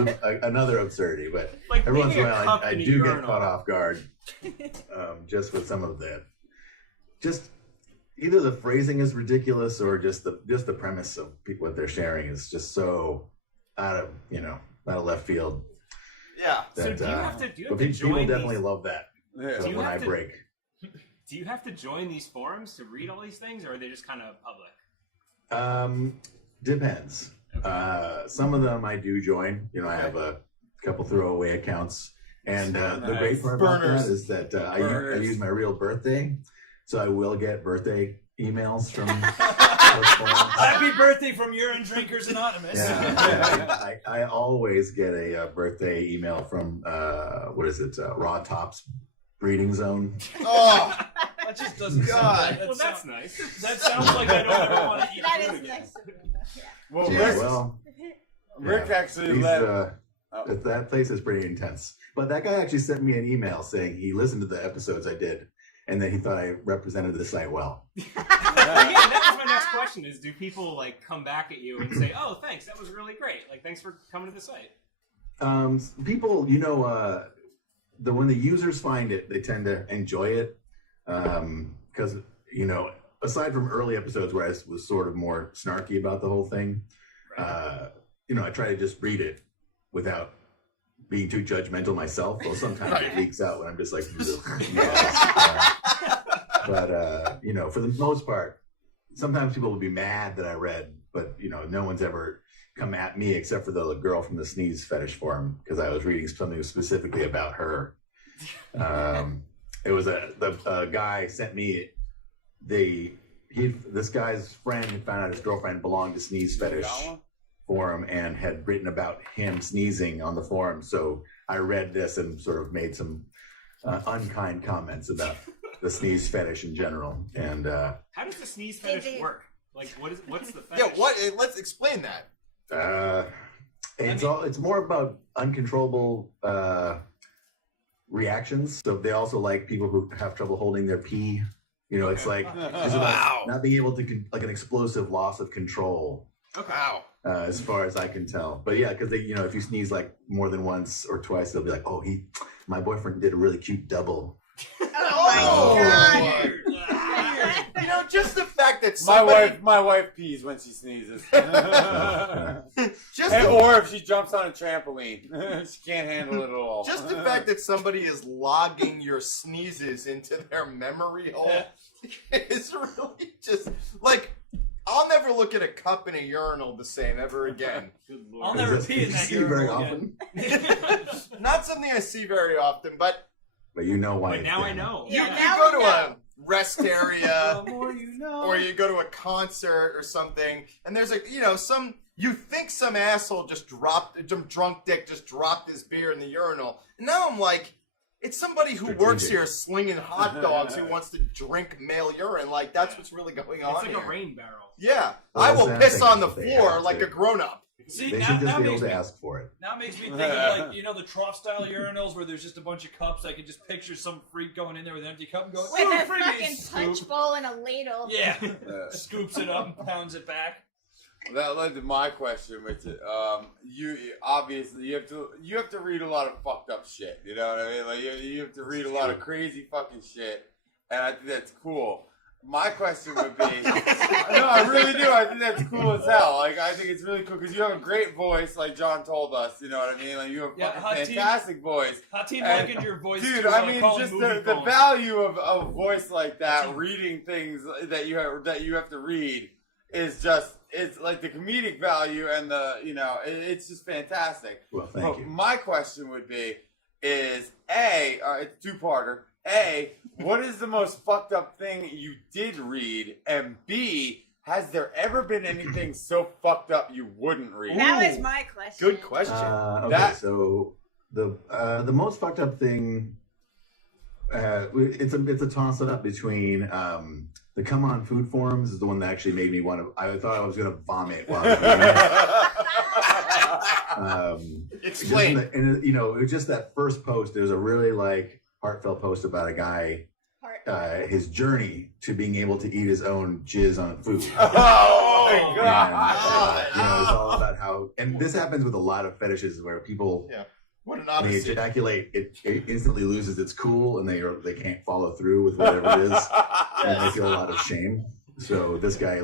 Which is another absurdity, but Like every once in a making while cup I in a do get urinal. caught off guard, just with some of that. Just either the phrasing is ridiculous or just the premise of what they're sharing is just so out of left field. Yeah. So That, do you have to but join people definitely these, love that. Yeah. So Do you when have I to- break, do you have to join these forums to read all these things, or are they just kind of public? depends. Some of them I do join. I have a couple throwaway accounts, and the great part about Burners. that is that I Burners. use my real birthday, so I will get birthday emails from those forums. Happy birthday from Urine Drinkers Anonymous. Yeah, I always get a birthday email from Raw Tops Breeding Zone. Oh, That just doesn't God. sound that Well, that's sound- nice. That sounds like I don't ever want to eat That food is again. nice. Yeah. Well, Yeah, Rick, well, Rick yeah. actually These, let. that place is pretty intense. But that guy actually sent me an email saying he listened to the episodes I did, and that he thought I represented the site well. Yeah, that was my next question: is do people like come back at you and say, "Oh, thanks, that was really great. Like, thanks for coming to the site." People, when the users find it, they tend to enjoy it because aside from early episodes where I was sort of more snarky about the whole thing, I try to just read it without being too judgmental myself. Well, sometimes it leaks out when I'm just like, but for the most part, sometimes people will be mad that I read, but no one's ever come at me except for the girl from the sneeze fetish forum because I was reading something specifically about her. It was the guy sent me this guy's friend had found out his girlfriend belonged to sneeze fetish forum and had written about him sneezing on the forum. So I read this and sort of made some unkind comments about the sneeze fetish in general. And How does the sneeze fetish work? Like, what's the fetish? yeah. What? Let's explain that. it's more about uncontrollable reactions. So they also like people who have trouble holding their pee, You know, it's like it's about not being able to like an explosive loss of control. Okay. Wow. As far as I can tell, but yeah, because they, you know, if you sneeze like more than once or twice, they'll be like, "Oh, my boyfriend did a really cute double." Oh my god. You know, just the fact that somebody, my wife pees when she sneezes. just Or if she jumps on a trampoline, she can't handle it at all. just the fact that somebody is logging your sneezes into their memory hole is really just like, I'll never look at a cup in a urinal the same ever again. I'll never pee in that see very urinal again. often. Not something I see very often, but You know why? But now I know. you, Yeah, now you go we to know. a rest area The more you know. or you go to a concert or something, and there's you think some asshole some drunk dick just dropped his beer in the urinal, and now I'm like, it's somebody who works here slinging hot dogs who wants to drink male urine. Like, that's what's really going on It's like here. a rain barrel. Yeah, Well, I that's will the piss thing, on the they floor have like to. a grown-up. See, They now, should just now be able makes to me ask for it. now makes me think of, like, you know, the trough style urinals where there's just a bunch of cups. I can just picture some freak going in there with an empty cup and going, With a freebie, fucking scoop. punch bowl and a ladle. Yeah, scoops it up and pounds it back. That led to my question, which you obviously you have to read a lot of fucked up shit. You know what I mean? Like you have to read a lot of crazy fucking shit, and I think that's cool. My question would be, no, I really do. I think that's cool as hell. Like I think it's really cool because you have a great voice, like John told us. You know what I mean? Like you have a fucking fantastic voice. HATIM And- likened your voice Dude, to I mean, calling just movie the phone. value of a voice like that, reading things that you have to read, is just, it's like the comedic value and the, you know, it's just fantastic. Well, thank you. My question would be, is it's two-parter. A, what is the most fucked up thing you did read? And B, has there ever been anything so fucked up you wouldn't read? That was my question. Good question. Okay, so the most fucked up thing, it's a toss up between the Come On Food forums is the one that actually made me want to. I thought I was gonna vomit while I was reading it. Explain. And you know, it was just that first post. There was a really like heartfelt post about a guy, his journey to being able to eat his own jizz on food. Oh my And, god! you know, it's all about how, and this happens with a lot of fetishes where people, What an when they odyssey. ejaculate, it instantly loses its cool, and they can't follow through with whatever it is, and they feel a lot of shame. So this guy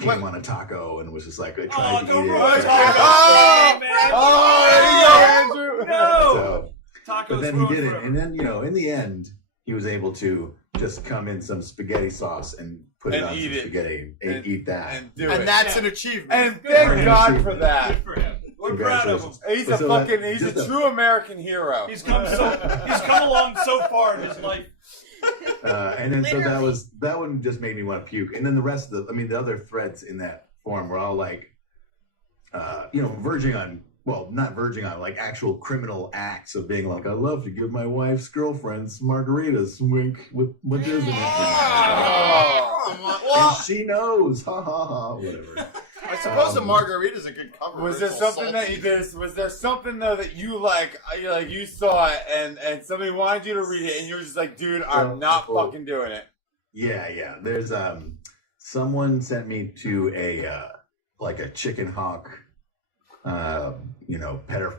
came on a taco and was just like, I tried to eat it. Oh, there you go, Andrew! No! So, Tacos but then he ruined did it, forever. and then you know, in the end, he was able to just come in some spaghetti sauce and put it And on eat some it. spaghetti and eat that. And do And it. that's an achievement. And thank Yeah. God for Good that. for him. We're proud of him. He's So he's a true American hero. He's come along so far in his life. And then so Literally. that one just made me want to puke. And then the rest of the other threads in that forum were all like, verging on, well, not verging on, like actual criminal acts of being like, I love to give my wife's girlfriends margaritas, wink, with jizz in it. Well, And she knows, ha ha ha, whatever. I suppose a margarita is a good cover. Was It's there all something salty. was there something though that you you saw it and somebody wanted you to read it and you were just like, dude, I'm not fucking doing it. Yeah. There's someone sent me to a chicken hawk,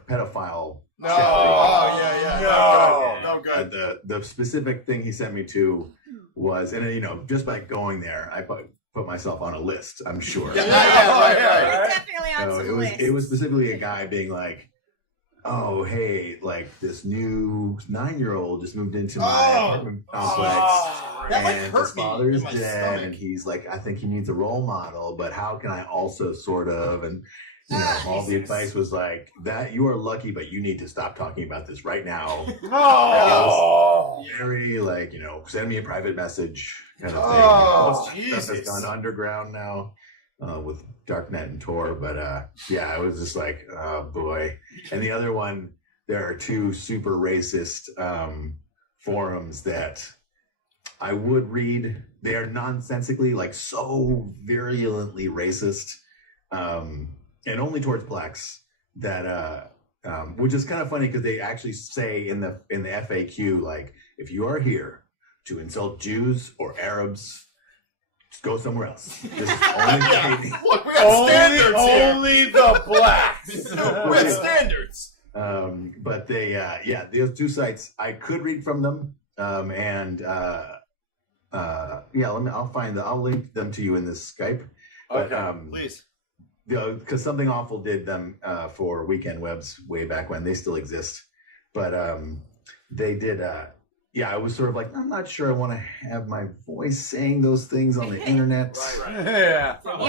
pedophile. No. chat. Oh, yeah. No good. The specific thing he sent me to was, and just by going there, I put myself on a list. I'm sure. Yeah, You're right. definitely on So some list. it was specifically a guy being like, "Oh, hey, like this new 9-year-old just moved into my apartment complex, That might and hurt his me father's in my dead, stomach." and he's like, I think he needs a role model, but how can I also sort of?" And all the advice was like, "That you are lucky, but you need to stop talking about this right now." Oh, Very send me a private message kind of Oh, thing. Stuff has Jesus. gone underground now with Darknet and Tor, but I was just like, oh boy. And the other one, there are two super racist forums that I would read. They are nonsensically, like, so virulently racist, and only towards blacks, that which is kind of funny because they actually say in the FAQ, like, if you are here to insult Jews or Arabs, just go somewhere else. This is only Look, we got standards here. Only the blacks. We have standards. But they, those two sites, I could read from them. I'll link them to you in this Skype. But, Please. Because Something Awful did them for Weekend Webs way back when. They still exist. But they did, I was sort of like, I'm not sure I want to have my voice saying those things on the internet. Yeah. You don't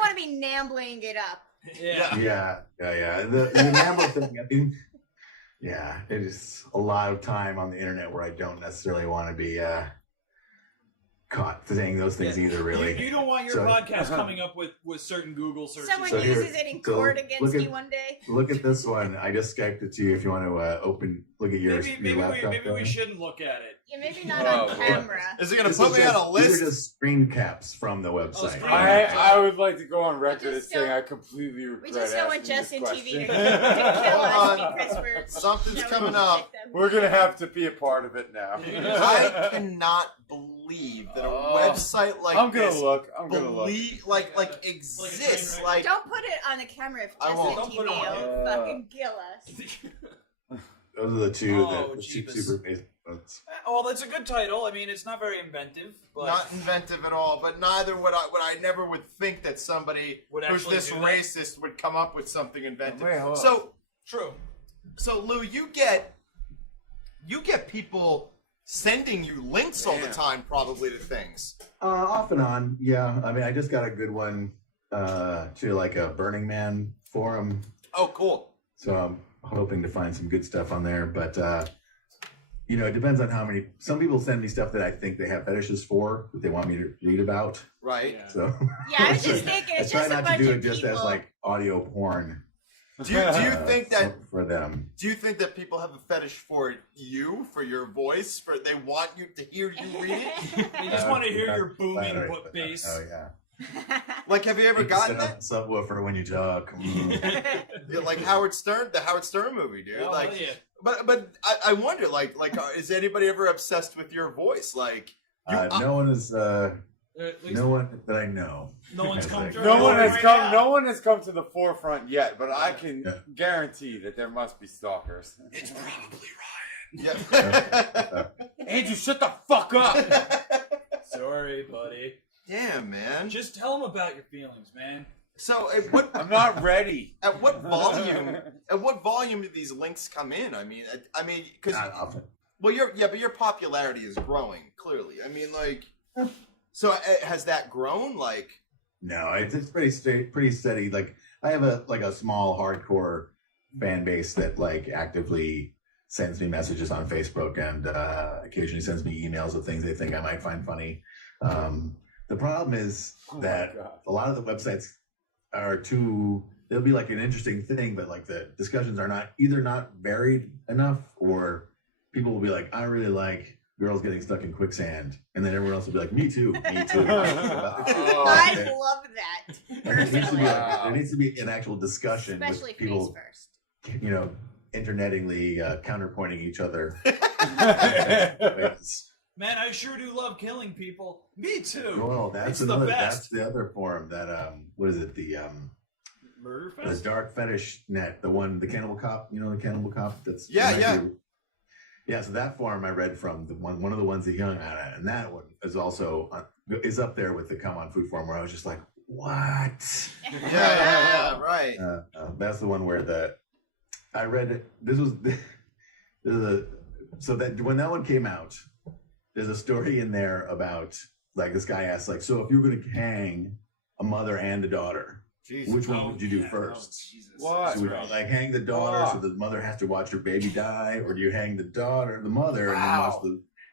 want to be nambling it up. Yeah. The enamel thing, it is a lot of time on the internet where I don't necessarily want to be caught saying those things either, really. You don't want your podcast coming up with certain Google searches. Someone uses it in court against you one day. Look at this one. I just Skyped it to you if you want to look at your laptop. Maybe we shouldn't look at it. Yeah, maybe not on camera. Is it going to put me on a list? These are just screen caps from the website. I would like to go on record as saying I completely regret We just don't want asking this Justin question. TV to kill us because we're Something's coming up. We're going to have to be a part of it now. I cannot believe that a website like I'm gonna this look. exists. Don't put it on the camera if I won't. Justin TV will fucking kill us. Those are the two Oh, the cheap Jeebus. super basic ones. Well, that's a good title. I mean, it's not very inventive, but Not inventive at all, but neither would I never would think that somebody Would who's actually this do that? racist would come up with something inventive. Wait, hold on. true. So Lou, you get people sending you links all the time, probably, to things. Off and on, yeah. I mean, I just got a good one to like a Burning Man forum, Oh, cool. so I'm hoping to find some good stuff on there. But it depends on how many. Some people send me stuff that I think they have fetishes for that they want me to read about. Right. Yeah. So Yeah, I was just thinking it's I try just a not bunch to do of it just people. as like audio porn. Do you think that for them? Do you think that people have a fetish for you, for your voice, for they want you to hear you read it? They just want to hear not your booming flattery, butt but- bass. Oh yeah. Like, have you ever gotten that? Subwoofer when you talk. Yeah, like Howard Stern, the Howard Stern movie, dude. Oh, like, yeah. but I wonder, like, is anybody ever obsessed with your voice? Like, No one is. At least No one that I know. no one's I come think. through. No one has Right come. now. No one has come to the forefront yet, but I can Yeah. guarantee that there must be stalkers. it's probably Ryan. Yeah. Andrew, shut the fuck up. Sorry, buddy. Damn, man. Just tell them about your feelings, man. So, I'm not ready. at what volume do these links come in? I mean, because Not often. well, but your popularity is growing clearly. I mean, like, so has that grown? Like, No, it's pretty steady. Like I have a small hardcore fan base that like actively sends me messages on Facebook and occasionally sends me emails of things they think I might find funny. The problem is that a lot of the websites are they'll be like an interesting thing, but like the discussions are not varied enough, or people will be like, I really like girls getting stuck in quicksand, and then everyone else will be like, me too. I love that personally. There needs to be an actual discussion Especially with people, face first. internetingly counterpointing each other. Man, I sure do love killing people. Me too. Well, that's It's the another. best. That's the other forum that what is it? The Murder the Fest? dark fetish net, the Cannibal Cop. You know the Cannibal Cop. That's Yeah. Yeah, so that forum I read from one of the ones that he hung out at, and that one is also is up there with the Come On Food forum, where I was just like, what? yeah, right. That's the one where I read it. So that when that one came out, there's a story in there about like this guy asked like, so if you were going to hang a mother and a daughter, Jesus. which one would you do first? Jesus. What? So would you like hang the daughter so the mother has to watch her baby die, or do you hang the mother, and then watch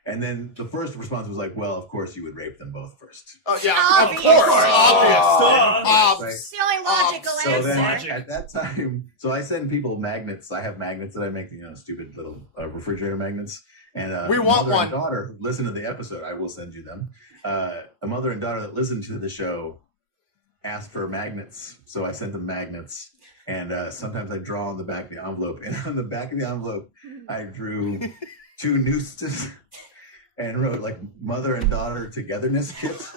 and then the first response was like, well, of course you would rape them both first. Oh yeah, of Obvious. course, Oh. obvious. It's the only logical So answer. then at that time, so I send people magnets. I have magnets that I make, stupid little refrigerator magnets. And We want mother one. and daughter listen to the episode. I will send you them. A mother and daughter that listen to the show asked for magnets, so I sent them magnets. And sometimes I draw on the back of the envelope, and on the back of the envelope, I drew 2 nooses and wrote like mother and daughter togetherness kits.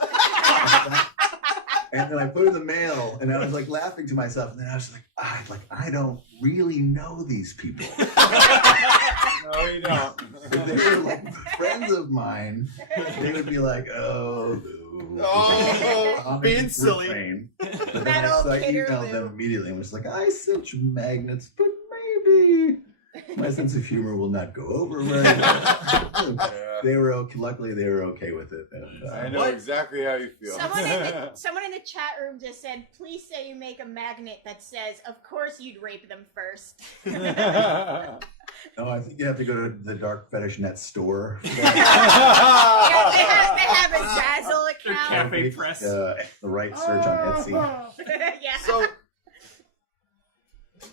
And then I put it in the mail, and I was like laughing to myself, and then I was like, I don't really know these people. No, you don't. If they were like friends of mine, they would be like, being silly. But then That I old emailed kidder them Lou. immediately and was like, I sent you magnets, but maybe my sense of humor will not go over very well. They were okay. Luckily, they were okay with it. And, I know What? exactly how you feel. Someone in the chat room just said, "Please say you make a magnet that says, of course you'd rape them first." No, I think you have to go to the Dark Fetish Net store. Yeah, they have a Zazzle Their account. cafe press. The right search on Etsy. Yeah. So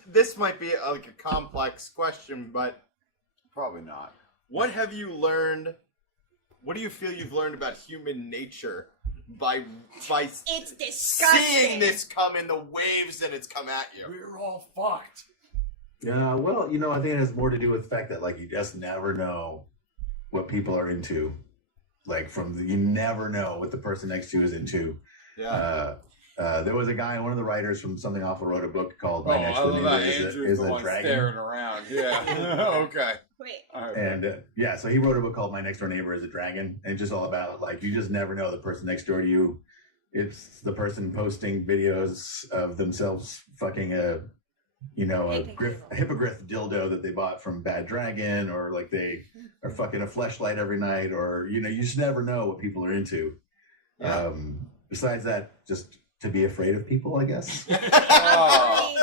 this might be like a complex question, but Probably not. what have you learned? What do you feel you've learned about human nature by It's disgusting. seeing this come in the waves that it's come at you? We're all fucked. Yeah, well, I think it has more to do with the fact that like you just never know what people are into. Like you never know what the person next to you is into. Yeah. There was a guy, one of the writers from Something Awful wrote a book called Oh, My Next I Door love Neighbor that Andrew's is the a one Dragon. staring around. Yeah. Okay. Wait. All right. And so he wrote a book called My Next Door Neighbor is a Dragon. And it's just all about like you just never know the person next door to you. It's the person posting videos of themselves fucking a hippogriff dildo that they bought from Bad Dragon, or like they are fucking a fleshlight every night, or you just never know what people are into. Yeah. Besides that, just to be afraid of people, I guess. Oh.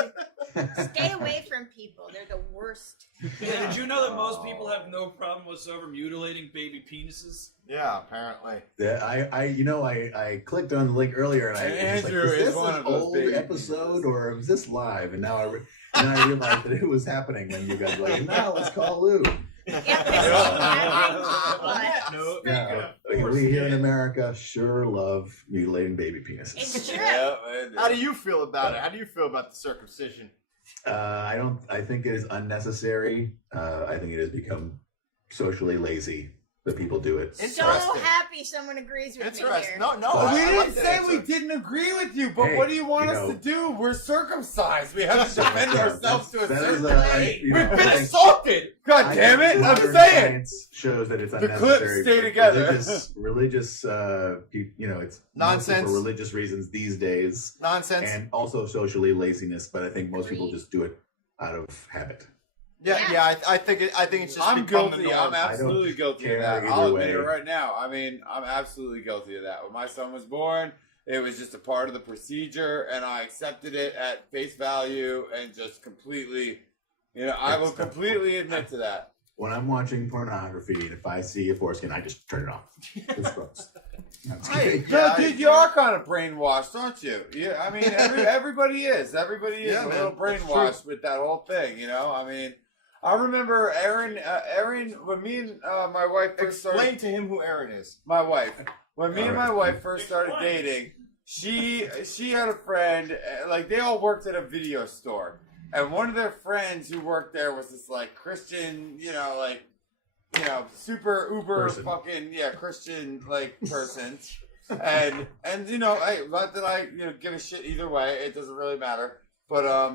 Stay away from people. They're the worst. Yeah, did you know that most people have no problem whatsoever mutilating baby penises? Yeah, apparently. Yeah, I clicked on the link earlier and I was Andrew like, is is this one an of those old baby episode or is this live? And now I realized that it was happening when you guys were like, now let's call Lou. Yep, it's No. Yeah, we here in America sure love mutilating baby penises. It's true. How do you feel about it? How do you feel about the circumcision? I think it is unnecessary. I think it has become socially lazy that people do it. So Interesting. happy someone agrees with me Interesting. here. No, We I like didn't that say answer. we didn't agree with you, but Hey, what do you want you us know- to do? We're circumcised. We have to defend Yeah, ourselves to a that certain is way. you know, We've I been think- assaulted. God I damn think it! I'm modern saying. science shows that it's The unnecessary. clips stay for together. Religious, it's mostly Nonsense. for religious reasons these days, Nonsense. and also socially laziness. But I think most people just do it out of habit. Yeah. I think it's just. I'm become the guilty. norm. I'm absolutely guilty of care that. either I'll admit it way. right now. I mean, I'm absolutely guilty of that. When my son was born, it was just a part of the procedure, and I accepted it at face value and just completely, I will completely admit to that. When I'm watching pornography, and if I see a foreskin, I just turn it off. It's gross. That's Hey, kidding. No, dude, you are kind of brainwashed, aren't you? Yeah, I mean, everybody is. Everybody is Yeah, a man. little That's brainwashed with that whole thing, I mean, I remember Erin, when me and my wife first started... Explain to him who Aaron is. My wife. When me and my Alright. wife first started dating, she had a friend, like they all worked at a video store. And one of their friends who worked there was this like Christian, super uber Person. fucking Christian like person. and not that I give a shit either way, it doesn't really matter. But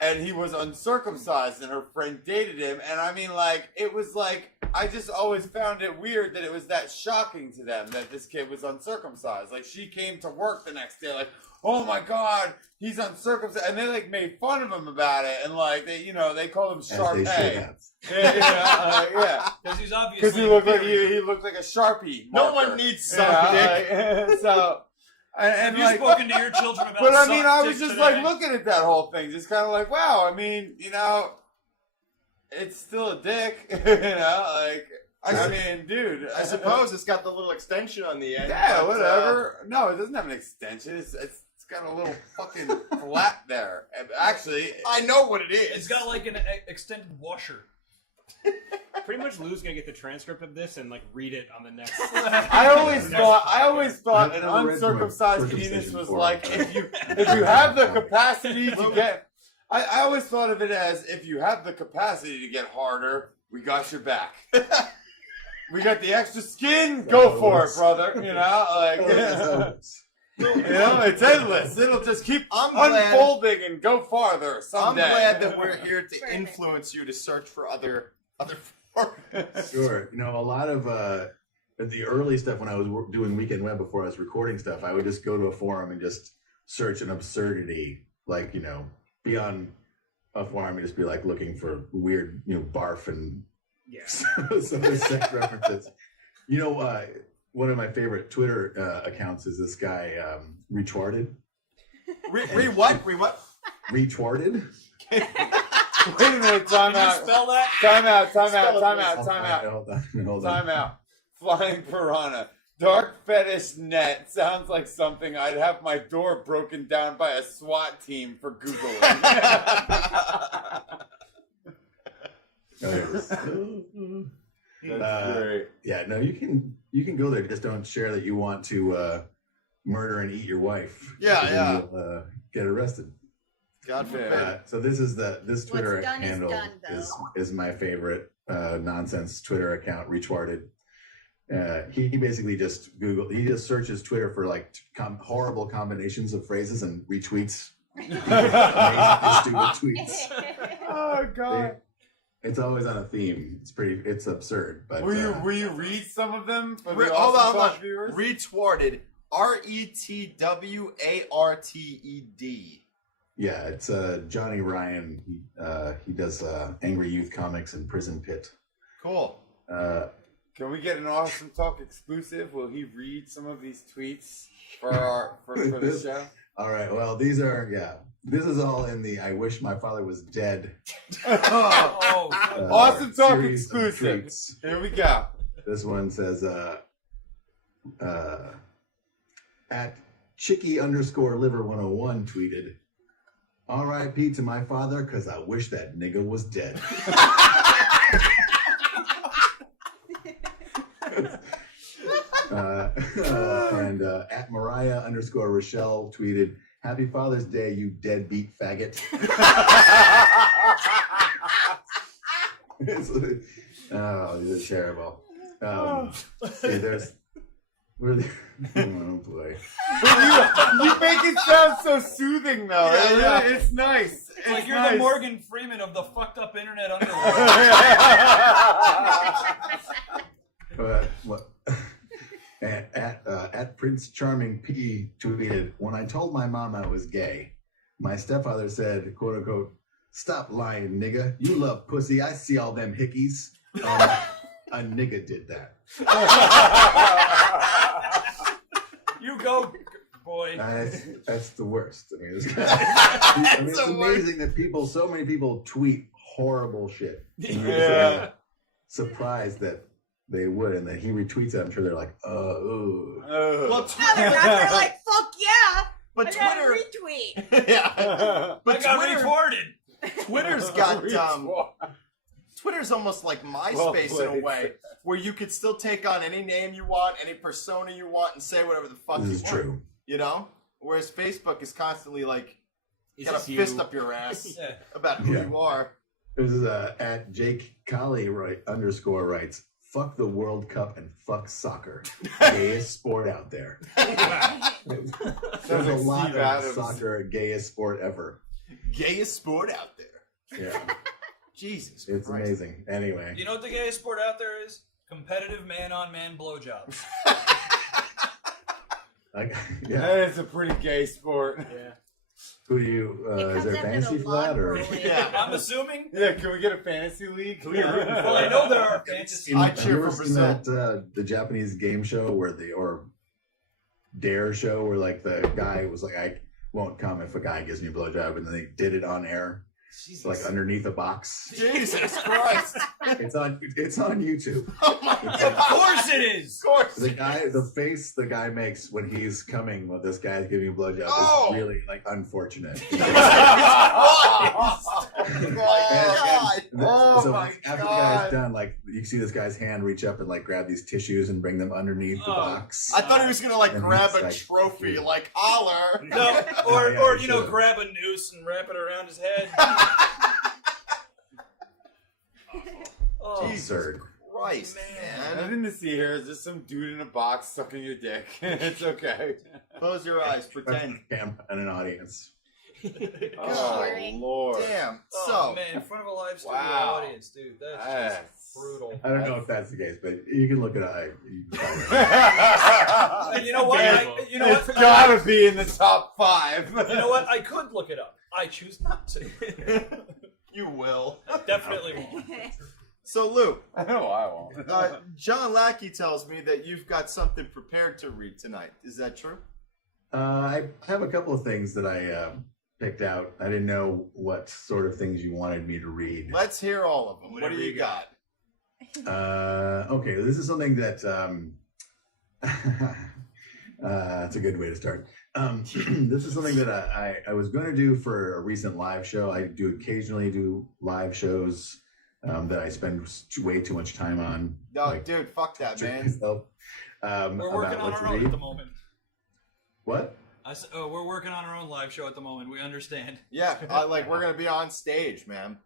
and he was uncircumcised and her friend dated him, and I mean like it was like I just always found it weird that it was that shocking to them that this kid was uncircumcised. Like she came to work the next day like, oh my god, he's uncircumcised, and they like made fun of him about it, and like they called him As they Sharpay. should have. Yeah, Because he's obviously because he looked like inferior. he looked like a Sharpie. No marker. one needs some dick. So and Have you like, spoken to your children about but I mean, I soft was dick just today? like looking at that whole thing, just kind of like, wow. I mean, it's still a dick, I mean, dude. I suppose it's got the little extension on the end. Yeah, but, whatever. No, it doesn't have an extension. It's got a little fucking flap there. Actually, I know what it is. It's got like an extended washer. Pretty much Lou's gonna get the transcript of this and like read it on the next. I always thought an I've never read uncircumcised Circumcision penis was before. like if you have the capacity to get. I always thought of it as if you have the capacity to get harder, we got your back. We got the extra skin. Go for it, brother. You know, like you know, it's endless. It'll just keep unfolding and go farther someday. I'm glad that we're here to influence you to search for other forums. Sure. You know, a lot of the early stuff when I was doing Weekend Web before I was recording stuff, I would just go to a forum and just search an absurdity, like, you know, be on a forum and just be like looking for weird, you know, barf and some sex references. You know, one of my favorite Twitter accounts is this guy, Retwarded. What? Retwarded? Wait a minute, time Can you out. spell that? Time out. Hold on. Time out. Flying Piranha. Dark Fetish Net sounds like something I'd have my door broken down by a SWAT team for Googling. That's great. Yeah, no, you can go there. Just don't share that you want to murder and eat your wife. Yeah. You'll, get arrested. God forbid. So this Twitter What's done is handle done, though. is my favorite nonsense Twitter account. Retwarded. He basically just searches Twitter for like horrible combinations of phrases and retweets amazing, stupid tweets. Oh God. It's always on a theme. It's absurd. But Will you read some of them for the Hold Awesome on. Talk viewers? Retwarded. RETWARTED. yeah, it's Johnny Ryan. He does Angry Youth Comics and Prison Pit. Cool. Can we get an Awesome Talk exclusive? Will he read some of these tweets for the show? All right. Well, these are This is all in the I wish my father was dead. Awesome Talk series of exclusive. tweets. Here we go. This one says at Chicky_liver101 tweeted, R.I.P. to my father, cause I wish that nigga was dead. And at Mariah_Rochelle tweeted, Happy Father's Day, you deadbeat faggot. Oh, these are terrible. See, there's really, oh boy. You make it sound so soothing, though. Yeah. It's nice. It's like you're nice. the Morgan Freeman of the fucked up internet underworld. What? At Prince Charming P tweeted, when I told my mom I was gay, my stepfather said, quote unquote, stop lying, nigga. You love pussy. I see all them hickeys. A nigga did that. You go, boy. That's the worst. I mean, it's amazing that so many people tweet horrible shit. And you're just, surprised that they would, and then he retweets it. I'm sure they're like, ooh. Well, They're like, fuck yeah. but I got a Twitter, retweet. yeah. But I got reported. Twitter's got Twitter's almost like MySpace in a way, where you could still take on any name you want, any persona you want, and say whatever the fuck you want. This is true. You know? Whereas Facebook is constantly like, Is got a this you? fist up your ass Yeah. about who Yeah. you are. This is at Jake Colley _ writes, fuck the World Cup and fuck soccer. Gayest sport out there. There's a lot Steve of Adams. soccer, gayest sport ever. Gayest sport out there. Yeah, Jesus it's Christ. amazing. Anyway, You know what the gayest sport out there is? Competitive man-on-man blowjobs. yeah. That is a pretty gay sport. Yeah. Who do you? It Is comes there after fantasy the for that, or? log rolling. Yeah. I'm assuming. Yeah, can we get a fantasy league? Well, I know there are fantasy. I Have cheer you ever for seen Brazil. that the Japanese game show or Dare show where like the guy was like, I won't come if a guy gives me a blowjob, and then they did it on air, like underneath a box. Jesus Christ. It's on YouTube. Oh my Of course it is. Of course. The face the guy makes when he's coming when this guy's giving a blowjob is really like unfortunate. Oh So my after the God. guy's done, like you see this guy's hand reach up and like grab these tissues and bring them underneath the box. I thought he was gonna like And grab he's a like, trophy, dude. like holler. No, or Yeah, you know, sure. grab a noose and wrap it around his head. absurd. Christ, man. Nothing to see here. It's just some dude in a box sucking your dick. It's okay. Close your eyes. Pretend. Camp and an audience. Oh, Lord. Damn. Oh, So, man, in front of a live studio Wow. audience, dude. That's just brutal. I don't know if that's the case, but you can look it up. And you know what? You know It's what? gotta be in the top 5. You know what? I could look it up. I choose not to. you will. Definitely won't. So, Lou, I know I won't. John Lacki tells me that you've got something prepared to read tonight. Is that true? I have a couple of things that I picked out. I didn't know what sort of things you wanted me to read. Let's hear all of them. What do you got? Okay, this is something that it's a good way to start. This is something that I was going to do for a recent live show. I do occasionally do live shows that I spend way too much time on. No, like, dude, fuck that, man. myself, We're working on our own at the moment. What? We're working on our own live show at the moment. We understand. Yeah, like we're gonna be on stage, man.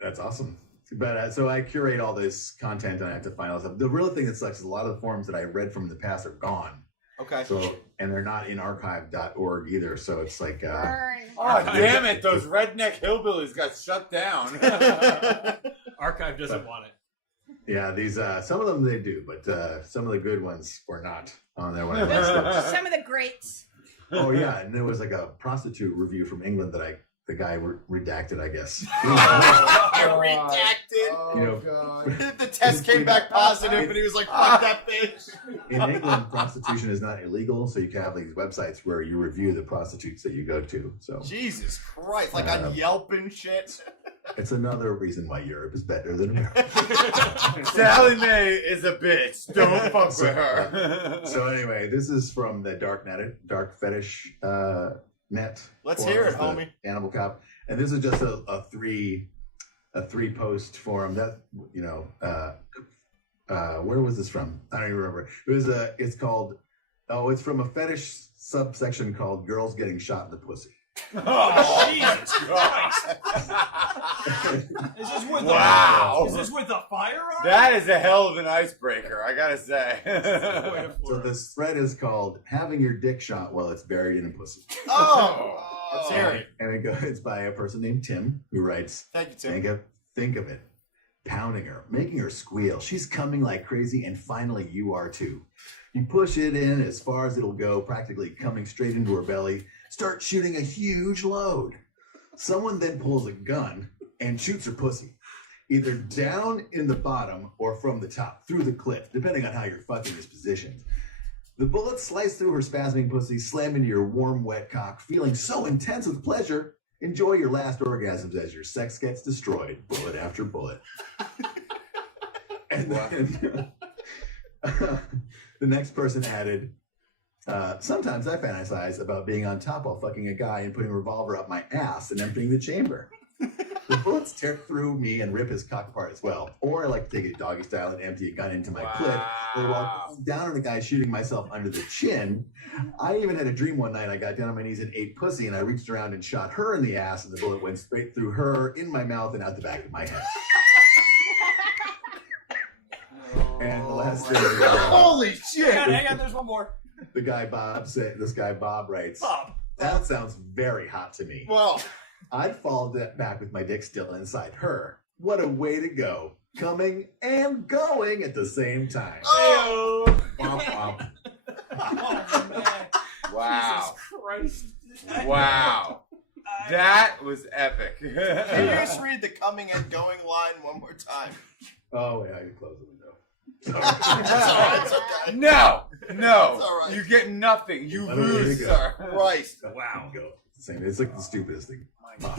That's awesome. But so I curate all this content and I have to find all stuff. The real thing that sucks is a lot of the forums that I read from in the past are gone. Okay. So and they're not in archive.org either. So it's like Burn. Oh, damn it. Those redneck hillbillies got shut down. Archive doesn't want it. yeah, these some of them they do, but some of the good ones were not on there when I last looked. Some of the greats. Oh yeah, and there was like a prostitute review from England that the guy redacted, I guess. Redacted. Oh, You know, God. The test came back positive, and he was like, "Fuck that bitch." In England, prostitution is not illegal, so you can have these websites where you review the prostitutes that you go to. So Jesus Christ, like on Yelp and shit. it's another reason why Europe is better than America. Sally Mae is a bitch. Don't fuck with her. So anyway, this is from the dark fetish net. Let's hear it, forums, the homie. Cannibal Cop, and this is just a three post forum that where was this from? I don't even remember. It was it's called it's from a fetish subsection called girls getting shot in the pussy. Oh, Jesus Christ! Is this with Wow. Is this with a firearm? That is a hell of an icebreaker, I gotta say. So this thread is called "Having Your Dick Shot While It's Buried in a Pussy." Oh, let's hear it. And it's by a person named Tim who writes, Thank you, Tim. Think of it. Pounding her, making her squeal. She's coming like crazy, and finally you are too. You push it in as far as it'll go, practically coming straight into her belly. Start shooting a huge load. Someone then pulls a gun and shoots her pussy, either down in the bottom or from the top, through the clit, depending on how your fucking is positioned. The bullet sliced through her spasming pussy, slammed into your warm, wet cock, feeling so intense with pleasure. Enjoy your last orgasms as your sex gets destroyed, bullet after bullet. And then the next person added, sometimes I fantasize about being on top while fucking a guy and putting a revolver up my ass and emptying the chamber. The bullets tear through me and rip his cock apart as well. Or I like to take it doggy style and empty a gun into my clit. Or while down on the guy shooting myself under the chin. I even had a dream one night I got down on my knees and ate pussy and I reached around and shot her in the ass and the bullet went straight through her, in my mouth, and out the back of my head. And the last thing Holy shit! Hang on, there's one more. this guy Bob writes, Bob. That sounds very hot to me. Well, I'd fall back with my dick still inside her. What a way to go. Coming and going at the same time. oh, Womp womp. Oh, man. Wow. Jesus Christ. Wow. That was epic. can you just read the coming and going line one more time? Oh, wait, I can close the window. It's all right, it's okay. No, no, It's all right. you get nothing. You Let me lose, go. sir. Christ. Wow. It's the same. It's like the stupidest thing.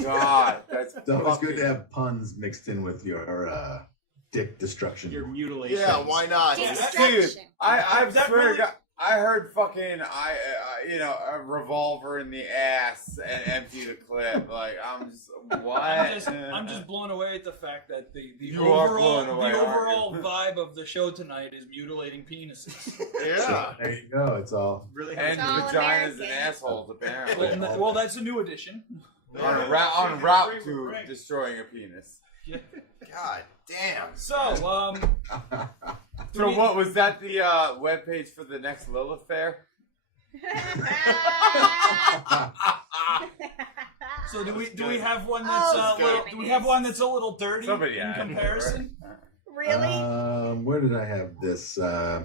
God, that's It's always good fucking- to have puns mixed in with your dick destruction. Your mutilation. Yeah, why not? Dude, Distraction. I Is that swear really- to God, I heard fucking a revolver in the ass and empty the clip. Like I'm just what? I'm just blown away at the fact that the You are overall blown away, the aren't overall you? vibe of the show tonight is mutilating penises. Yeah. So, there you go. It's all. Really and It's all vaginas American. and assholes apparently Well, that's a new addition. on route to destroying a penis. God damn. So, So what was that? The webpage for the next Lilith fair? So do we have one that's do we have one that's a little dirty Somebody in had it, comparison? Really? Where did I have this? What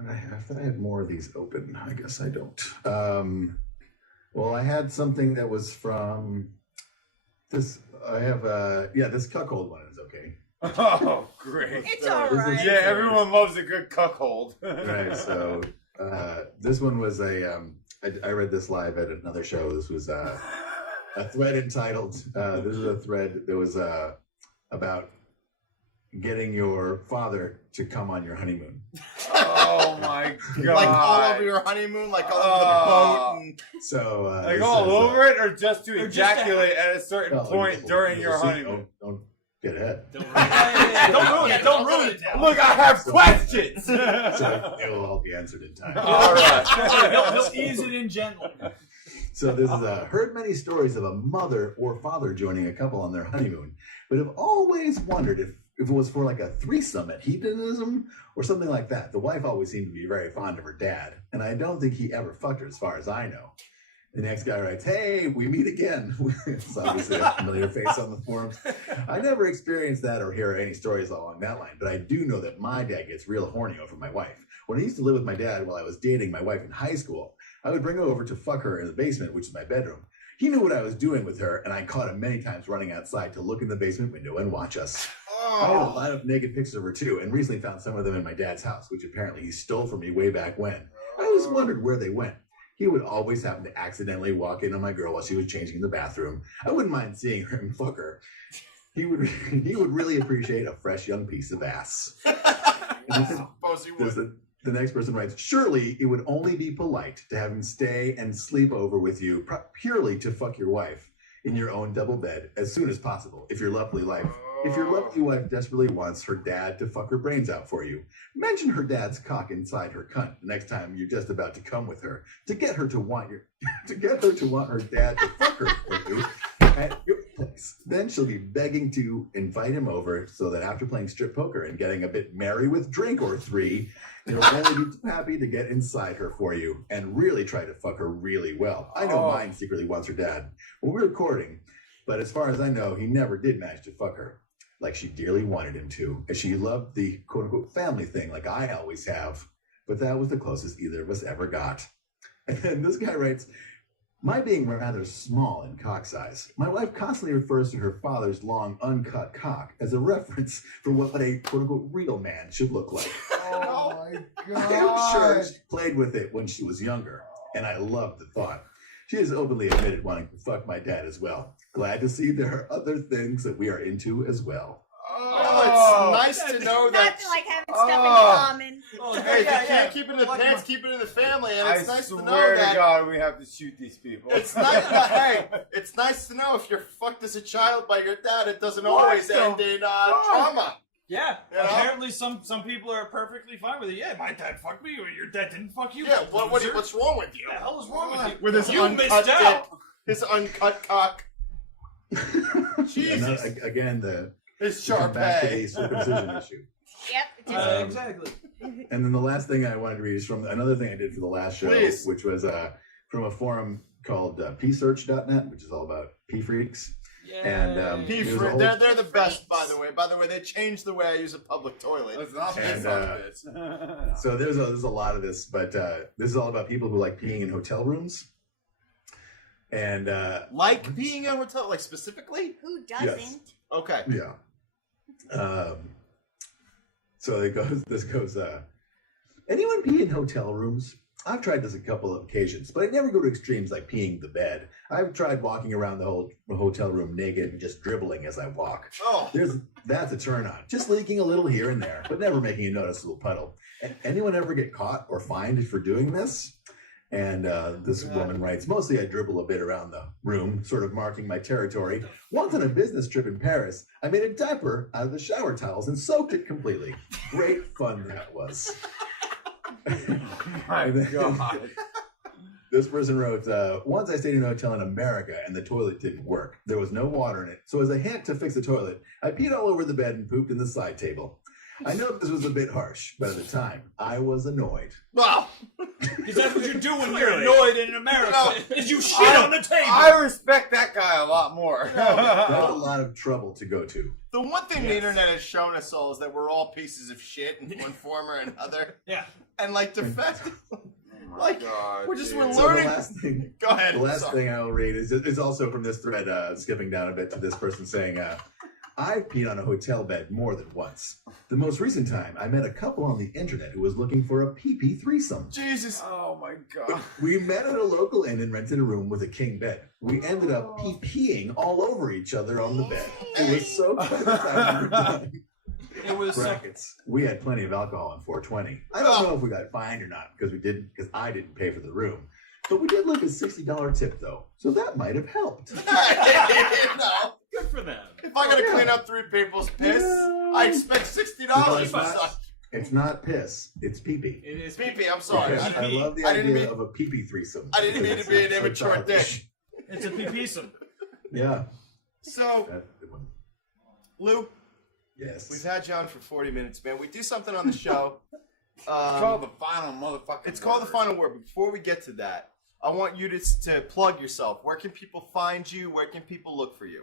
did I have? I thought I had more of these open. I guess I don't. Well, I had something that was from this. I have this cuckold one is okay. Oh, great! It's alright. Yeah, everyone loves a good cuckold. Right. So this one was I read this live at another show. This was a thread entitled. This is a thread that was about getting your father to come on your honeymoon. Oh my god! Like all over your honeymoon, like all over the boat. And... So Like this all says, over it, or just to or just ejaculate at a certain well, point during your honeymoon? Don't get ahead. Don't Don't ruin it. Don't ruin it now. Look, I have questions. So it will all be answered in time. All right. He'll ease it in gently. So this is heard many stories of a mother or father joining a couple on their honeymoon, but have always wondered if it was for like a threesome at hedonism or something like that. The wife always seemed to be very fond of her dad, and I don't think he ever fucked her as far as I know. The next guy writes, "Hey, we meet again." It's obviously a familiar face on the forums. I never experienced that or hear any stories along that line, but I do know that my dad gets real horny over my wife. When I used to live with my dad while I was dating my wife in high school, I would bring her over to fuck her in the basement, which is my bedroom. He knew what I was doing with her, and I caught him many times running outside to look in the basement window and watch us. I had a lot of naked pictures of her too, and recently found some of them in my dad's house, which apparently he stole from me way back when. I always wondered where they went. He would always happen to accidentally walk in on my girl while she was changing in the bathroom. I wouldn't mind seeing him fuck her. He would really appreciate a fresh young piece of ass. I suppose he would. The next person writes, surely it would only be polite to have him stay and sleep over with you purely to fuck your wife in your own double bed as soon as possible. If your lovely wife desperately wants her dad to fuck her brains out for you, mention her dad's cock inside her cunt the next time you're just about to come with her to get her to want her dad to fuck her for you at your place. Then she'll be begging to invite him over so that after playing strip poker and getting a bit merry with drink or three, he'll only be too happy to get inside her for you and really try to fuck her really well. I know mine secretly wants her dad when we were courting, but as far as I know, he never did manage to fuck her like she dearly wanted him to, as she loved the quote-unquote family thing like I always have, but that was the closest either of us ever got. And then this guy writes, my being rather small in cock size, my wife constantly refers to her father's long, uncut cock as a reference for what a quote-unquote real man should look like. Oh my god! I'm sure she played with it when she was younger, and I love the thought. She has openly admitted wanting to fuck my dad as well. Glad to see there are other things that we are into as well. Oh, it's nice to know that. Nothing like having stuff in common. Hey, if you can't keep it in the pants, keep it in the family, and it's nice to know I swear that. to God, we have to shoot these people. It's nice. Hey, it's nice to know if you're fucked as a child by your dad, it doesn't always end in trauma. Yeah, You know? apparently some people are perfectly fine with it. Yeah, my dad fucked me, or your dad didn't fuck you. Yeah, what's wrong with you? What the hell is wrong with you? With his You uncut missed dick, out. his uncut cock, Jesus, Again, his come back to the Sharpay. circumcision issue. Yep. Exactly. And then the last thing I wanted to read is from another thing I did for the last show, Please. which was from a forum called psearch.net, which is all about pee freaks. And They're the best, by the way. By the way, they changed the way I use a public toilet. Let's not And, piss on bitch. So there's a lot of this, but this is all about people who like peeing in hotel rooms. And Like being in a hotel, like specifically? Who doesn't? Yes. Okay. yeah. So this goes, anyone pee in hotel rooms? I've tried this a couple of occasions, but I never go to extremes like peeing the bed. I've tried walking around the whole hotel room naked and just dribbling as I walk. Oh. That's a turn on. Just leaking a little here and there, but never making a noticeable puddle. Anyone ever get caught or fined for doing this? And this woman writes, mostly I dribble a bit around the room, sort of marking my territory. Once on a business trip in Paris, I made a diaper out of the shower towels and soaked it completely. Great fun that was. My God. This person wrote, once I stayed in a hotel in America and the toilet didn't work. There was no water in it. So as a hint to fix the toilet, I peed all over the bed and pooped in the side table. I know this was a bit harsh, but at the time, I was annoyed. Wow. Because that's what you do when you're annoyed in America, No. is you shit on the table. I respect that guy a lot more. That's a lot of trouble to go to. The one thing the internet has shown us all is that we're all pieces of shit in one form or another. Yeah. And like defend, like God, we're dude. So learning. the last thing, Go ahead. the last Sorry. thing I'll read is also from this thread, skipping down a bit to this person saying, I've peed on a hotel bed more than once. The most recent time, I met a couple on the internet who was looking for a pee-pee threesome. Jesus. Oh my God. We met at a local inn and rented a room with a king bed. We ended up pee-peeing all over each other on the bed. It was so by the time we were done. It was Brackets. We had plenty of alcohol on 420. I don't know if we got fined or not because I didn't pay for the room. But we did leave a $60 tip though, so that might have helped. No. Good for them. If I gotta clean up 3 people's piss, I expect $60. It's not piss, it's pee-pee. It is Pee-pee, I'm sorry. Because I love the I didn't idea mean- of a pee-pee threesome. I didn't mean to be an It's so immature childish. dick. It's a pee-peesome. Yeah. So, That's a good one. Lou, Yes. we've had you on for 40 minutes, man. We do something on the show. It's called the final motherfucking It's called the final word. But before we get to that, I want you to plug yourself. Where can people find you? Where can people look for you?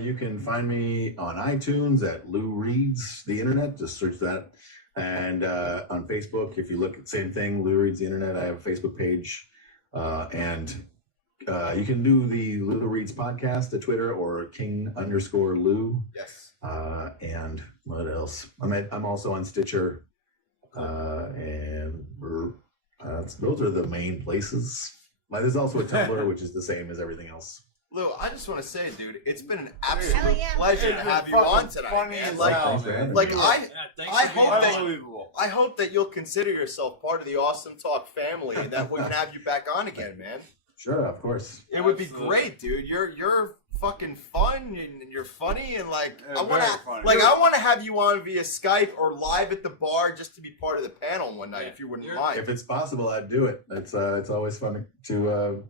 You can find me on iTunes at Lou Reads the Internet. Just search that. And on Facebook, if you look at the same thing, Lou Reads the Internet, I have a Facebook page. And you can do the Lou Reads podcast at Twitter or King_Lou. Yes. And what else? I'm also on Stitcher. Those are the main places. There's also a Tumblr, which is the same as everything else. Lou, I just want to say, dude, it's been an absolute Hell yeah. pleasure to It's have been you on fucking tonight, funny man. as Like, hell, Thanks for man. having like me. I, Yeah, thanks I for hope being that- on. Unbelievable. I hope that you'll consider yourself part of the Awesome Talk family, that we can have you back on again, man. Sure, of course. It would be Absolutely. great, dude. You're fucking fun and you're funny and like Yeah, I want very funny. to I want to have you on via Skype or live at the bar just to be part of the panel one night Yeah, if you wouldn't you're- mind. If it's possible, I'd do it. It's always fun to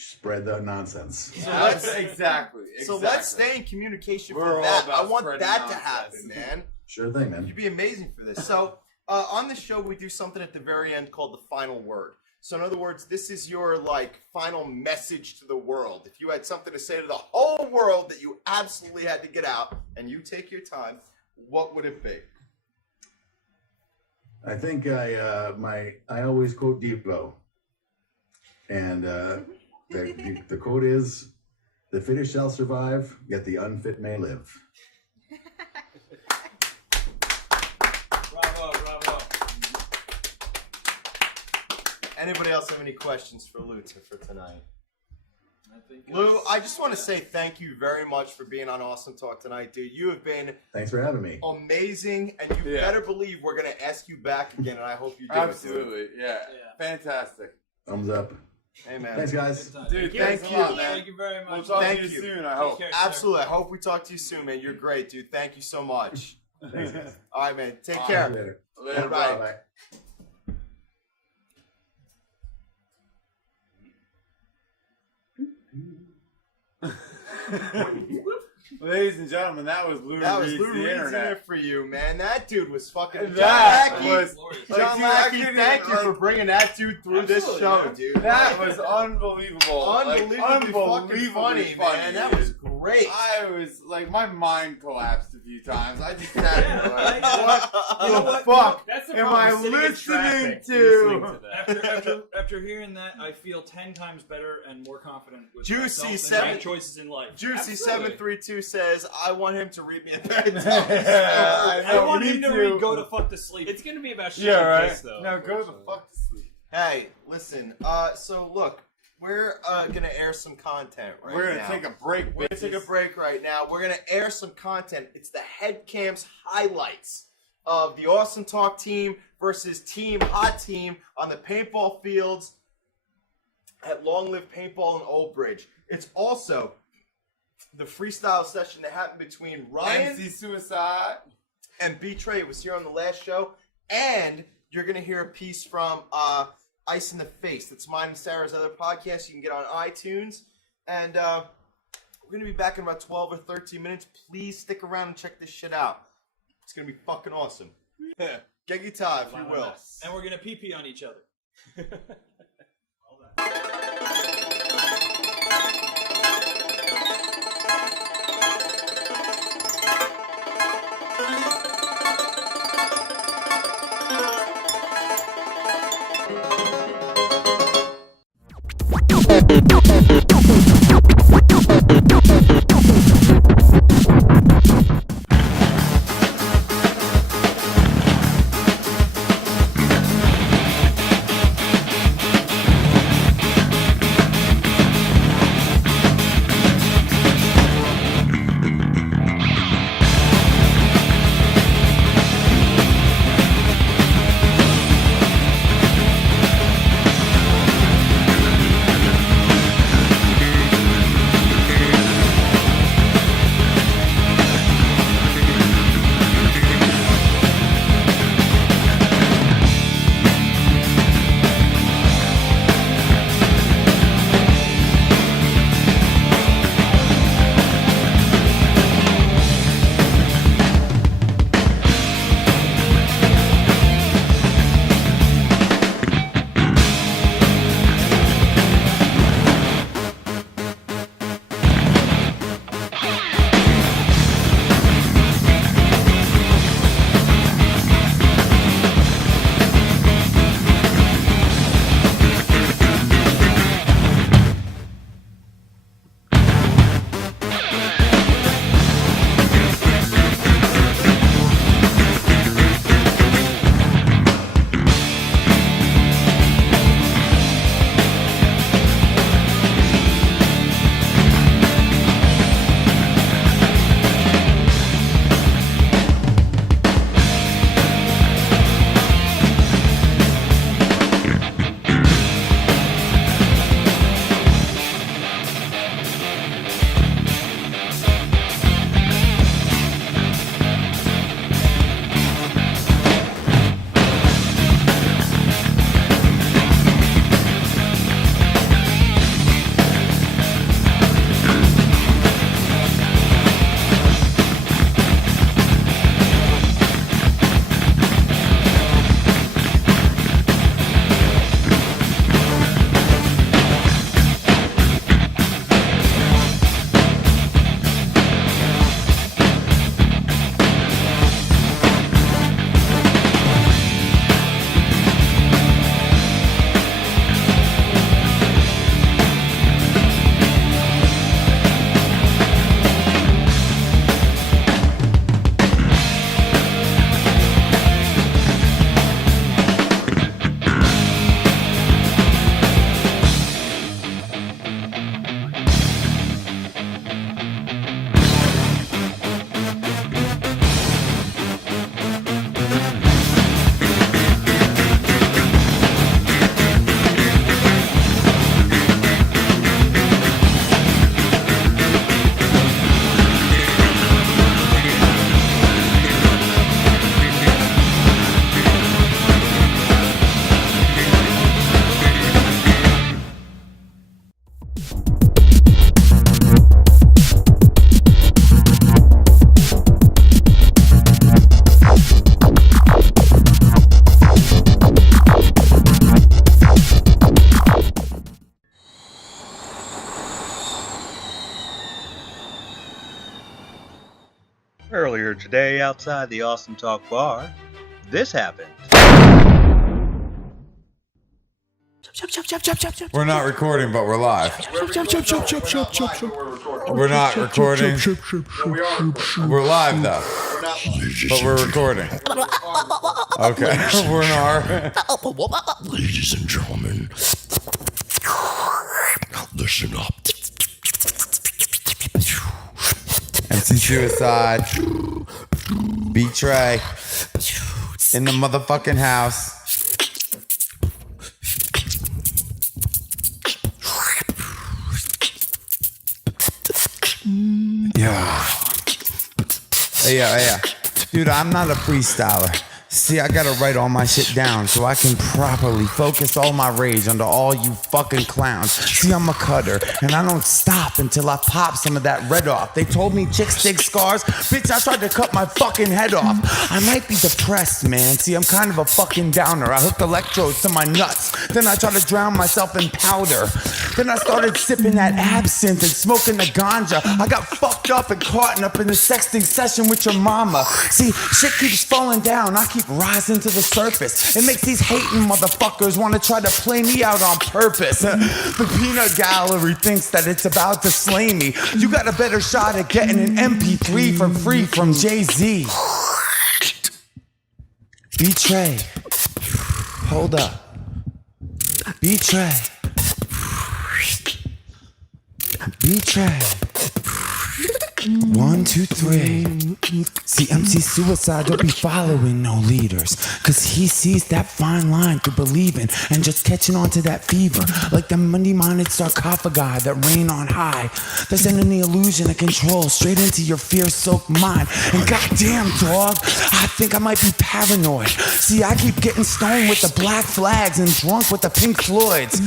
spread the nonsense. So let's exactly. so let's stay in communication We're for all that. about I want spreading that to nonsense. happen, man. Sure thing, man. You'd be amazing for this. So on the show, we do something at the very end called the final word. So in other words, this is your like final message to the world. If you had something to say to the whole world that you absolutely had to get out, and you take your time, what would it be? I think I always quote Devo, and the quote is, "The fittest shall survive, yet the unfit may live." Bravo, bravo. Anybody else have any questions for Lou for tonight? I think Lou, I just want to say thank you very much for being on Awesome Talk tonight, dude. You have been Thanks for having me. amazing, and you Yeah. better believe we're going to ask you back again, and I hope you do. It, Absolutely, yeah. Yeah. Fantastic. Thumbs up. dude. Hey, man. Thanks, guys. Good time. Dude, Thank thanks you. a lot, man. Thank you very much. We'll talk Thank to you you. soon, I hope. Take care, sir. Absolutely. I hope we talk to you soon, man. You're great, dude. Thank you so much. Thanks, guys. All right, man. Take All See you care. later. Later, All right. bro. Bye. Ladies and gentlemen, that was Lou That was Reads Lou the Reads in Internet. there for you, man. That dude was fucking. That John Lacki, was Glorious. like, John dude, I Lacki, couldn't thank even, you for like, bringing that dude through this Absolutely, show, man. dude. That was unbelievable. Unbelievably fucking funny, man. That dude. was great. I was like, my mind collapsed a few times. I just sat there like, what You know the what? fuck That's the am problem, I sitting in listening traffic, to? listening to that. After hearing that, I feel 10 times better and more confident with Juicy myself and my 7 choices in life. Juicy Absolutely. 732 says, "I want him to read me a bad Yeah, I want me him to too. read "Go to Fuck to Sleep." It's gonna be about shit Yeah, like right. this, though. No, go the fuck to sleep. Hey, listen. So look, we're gonna air some content right We're gonna now. take a break, We're gonna take a break right now. We're gonna air some content. It's the HeadCAMz highlights of the Awesome Talk team versus Team HATIM on the paintball fields at Long Live Paintball in Old Bridge. It's also the freestyle session that happened between Ryan MC Suicide. and B-Trey. It was here on the last show. And you're going to hear a piece from Ice in the Face. That's mine and Sarah's other podcast. You can get on iTunes. And we're going to be back in about 12 or 13 minutes. Please stick around and check this shit out. It's going to be fucking awesome. Get your tie, if you will. And we're gonna pee on each other. Earlier today, outside the Awesome Talk bar, this happened. We're not recording, but we're live. We're not recording. We're live though, but we're recording. Okay, we're in our. Ladies and gentlemen, listen up. MC Suicide, Betray, in the motherfucking house. Yeah. Dude, I'm not a freestyler. See, I gotta write all my shit down so I can properly focus all my rage onto all you fucking clowns. See, I'm a cutter, and I don't stop until I pop some of that red off. They told me chicks dig scars. Bitch, I tried to cut my fucking head off. I might be depressed, man. See, I'm kind of a fucking downer. I hooked electrodes to my nuts. Then I tried to drown myself in powder. Then I started sipping that absinthe and smoking the ganja. I got fucked up and caught up in the sexting session with your mama. See, shit keeps falling down. I keep rising to the surface. It makes these hating motherfuckers want to try to play me out on purpose. The peanut gallery thinks that it's about to slay me. You got a better shot at getting an MP3 for free from Jay-Z. Betray. Hold up. Betray. Betray. 1, 2, 3. See, Emcee suicide don't be following no leaders, cause he sees that fine line through believing and just catching on to that fever, like the money-minded sarcophagi that reign on high. They're sending the illusion of control straight into your fear-soaked mind. And goddamn, dog, I think I might be paranoid. See, I keep getting stoned with the Black Flags and drunk with the Pink Floyds.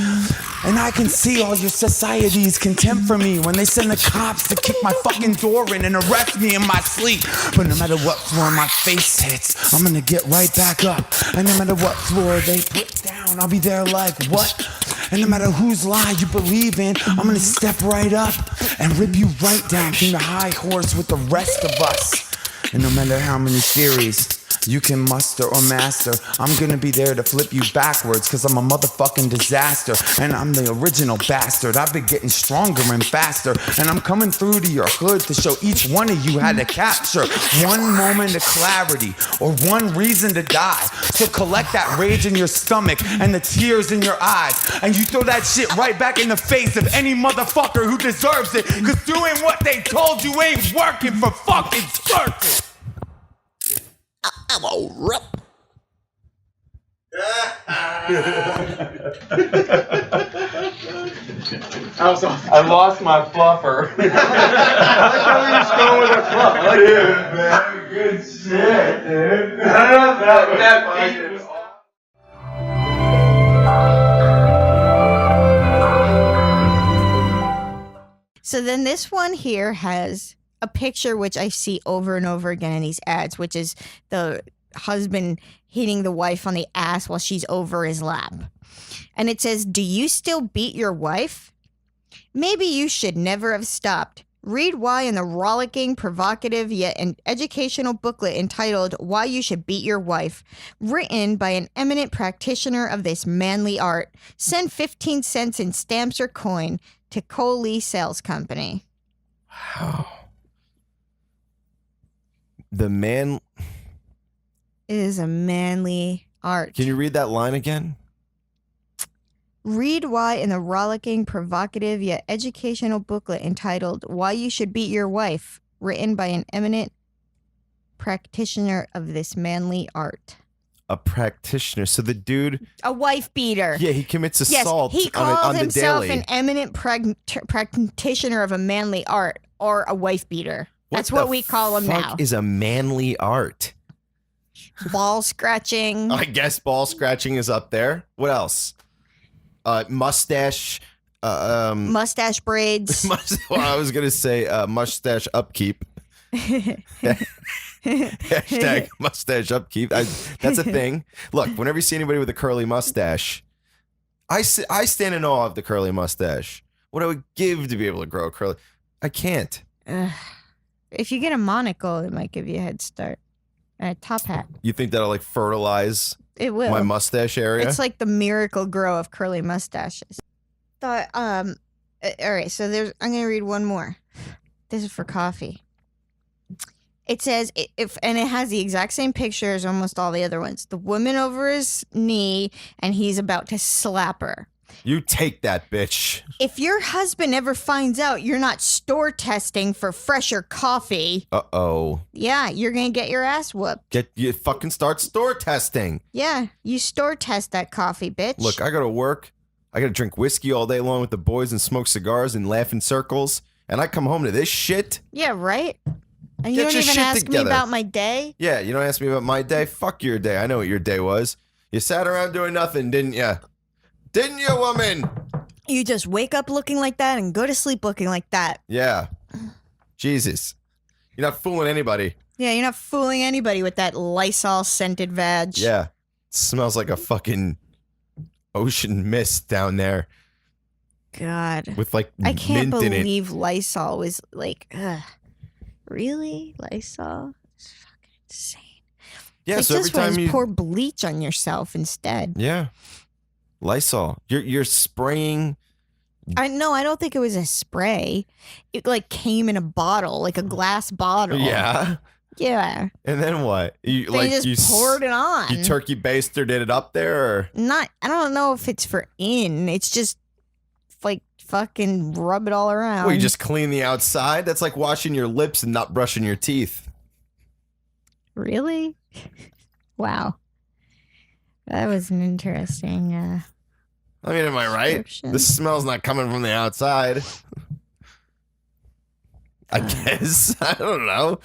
And I can see all your society's contempt for me when they send the cops to kick my fucking door in and arrest me in my sleep. But no matter what floor my face hits, I'm gonna get right back up. And no matter what floor they put down, I'll be there like, what? And no matter whose lie you believe in, I'm gonna step right up and rip you right down from the high horse with the rest of us. And no matter how many theories you can muster or master, I'm gonna be there to flip you backwards, cause I'm a motherfucking disaster. And I'm the original bastard. I've been getting stronger and faster, and I'm coming through to your hood to show each one of you how to capture one moment of clarity or one reason to die. So collect that rage in your stomach and the tears in your eyes, and you throw that shit right back in the face of any motherfucker who deserves it, cause doing what they told you ain't working for fucking certain. I'm a rip. I lost my fluffer. Good shit, dude. That beat was So then this one here has a picture which I see over and over again in these ads, which is the husband hitting the wife on the ass while she's over his lap. And it says, "Do you still beat your wife? Maybe you should never have stopped. Read why in the rollicking, provocative, yet an educational booklet entitled Why You Should Beat Your Wife, written by an eminent practitioner of this manly art. Send 15 cents in stamps or coin to Coley Sales Company." Wow. The man... It is a manly art. Can you read that line again? Read why in the rollicking, provocative, yet educational booklet entitled Why You Should Beat Your Wife, written by an eminent practitioner of this manly art. A practitioner. So the dude... A wife beater. Yeah, he commits assault he calls on the himself daily. an eminent practitioner of a manly art, or a wife beater. That's what we call him now. What is a manly art? Ball scratching. I guess ball scratching is up there. What else? Mustache. Mustache braids. Well, I was gonna say mustache upkeep. Hashtag mustache upkeep. That's a thing. Look, whenever you see anybody with a curly mustache, I stand in awe of the curly mustache. What I would give to be able to grow a curly. I can't. If you get a monocle, it might give you a head start. And a top hat. You think that'll like fertilize it will. my mustache area? It's like the miracle grow of curly mustaches. Thought, all right, so I'm gonna read one more. This is for coffee. It says, and it has the exact same picture as almost all the other ones. The woman over his knee, and he's about to slap her. You take that, bitch. If your husband ever finds out you're not store testing for fresher coffee, yeah, you're gonna get your ass whooped. You fucking start store testing. Yeah, you store test that coffee, bitch. Look, I gotta work. I gotta drink whiskey all day long with the boys and smoke cigars and laugh in circles. And I come home to this shit. Yeah, right? And you Get don't your even shit ask together. me about my day? Yeah, you don't ask me about my day. Fuck your day. I know what your day was. You sat around doing nothing, didn't you? Didn't you, woman? You just wake up looking like that and go to sleep looking like that. Yeah. Jesus. You're not fooling anybody. Yeah, you're not fooling anybody with that Lysol scented vag. Yeah. It smells like a fucking ocean mist down there God. with like I can't mint in it. believe Lysol was like, really? Lysol? It's fucking insane. Yeah, Like, so every just was time you pour bleach on yourself instead. Yeah. Lysol. You're spraying. I don't think it was a spray. It like came in a bottle, like a glass bottle. Yeah. Yeah. And then what? You They just you poured it on. You turkey bastered it up there or I don't know if it's for in. It's just like fucking rub it all around. well, you just clean the outside? That's like washing your lips and not brushing your teeth. Really? Wow. That was an interesting I mean, am I right? description. The smell's not coming from the outside. I guess. I don't know.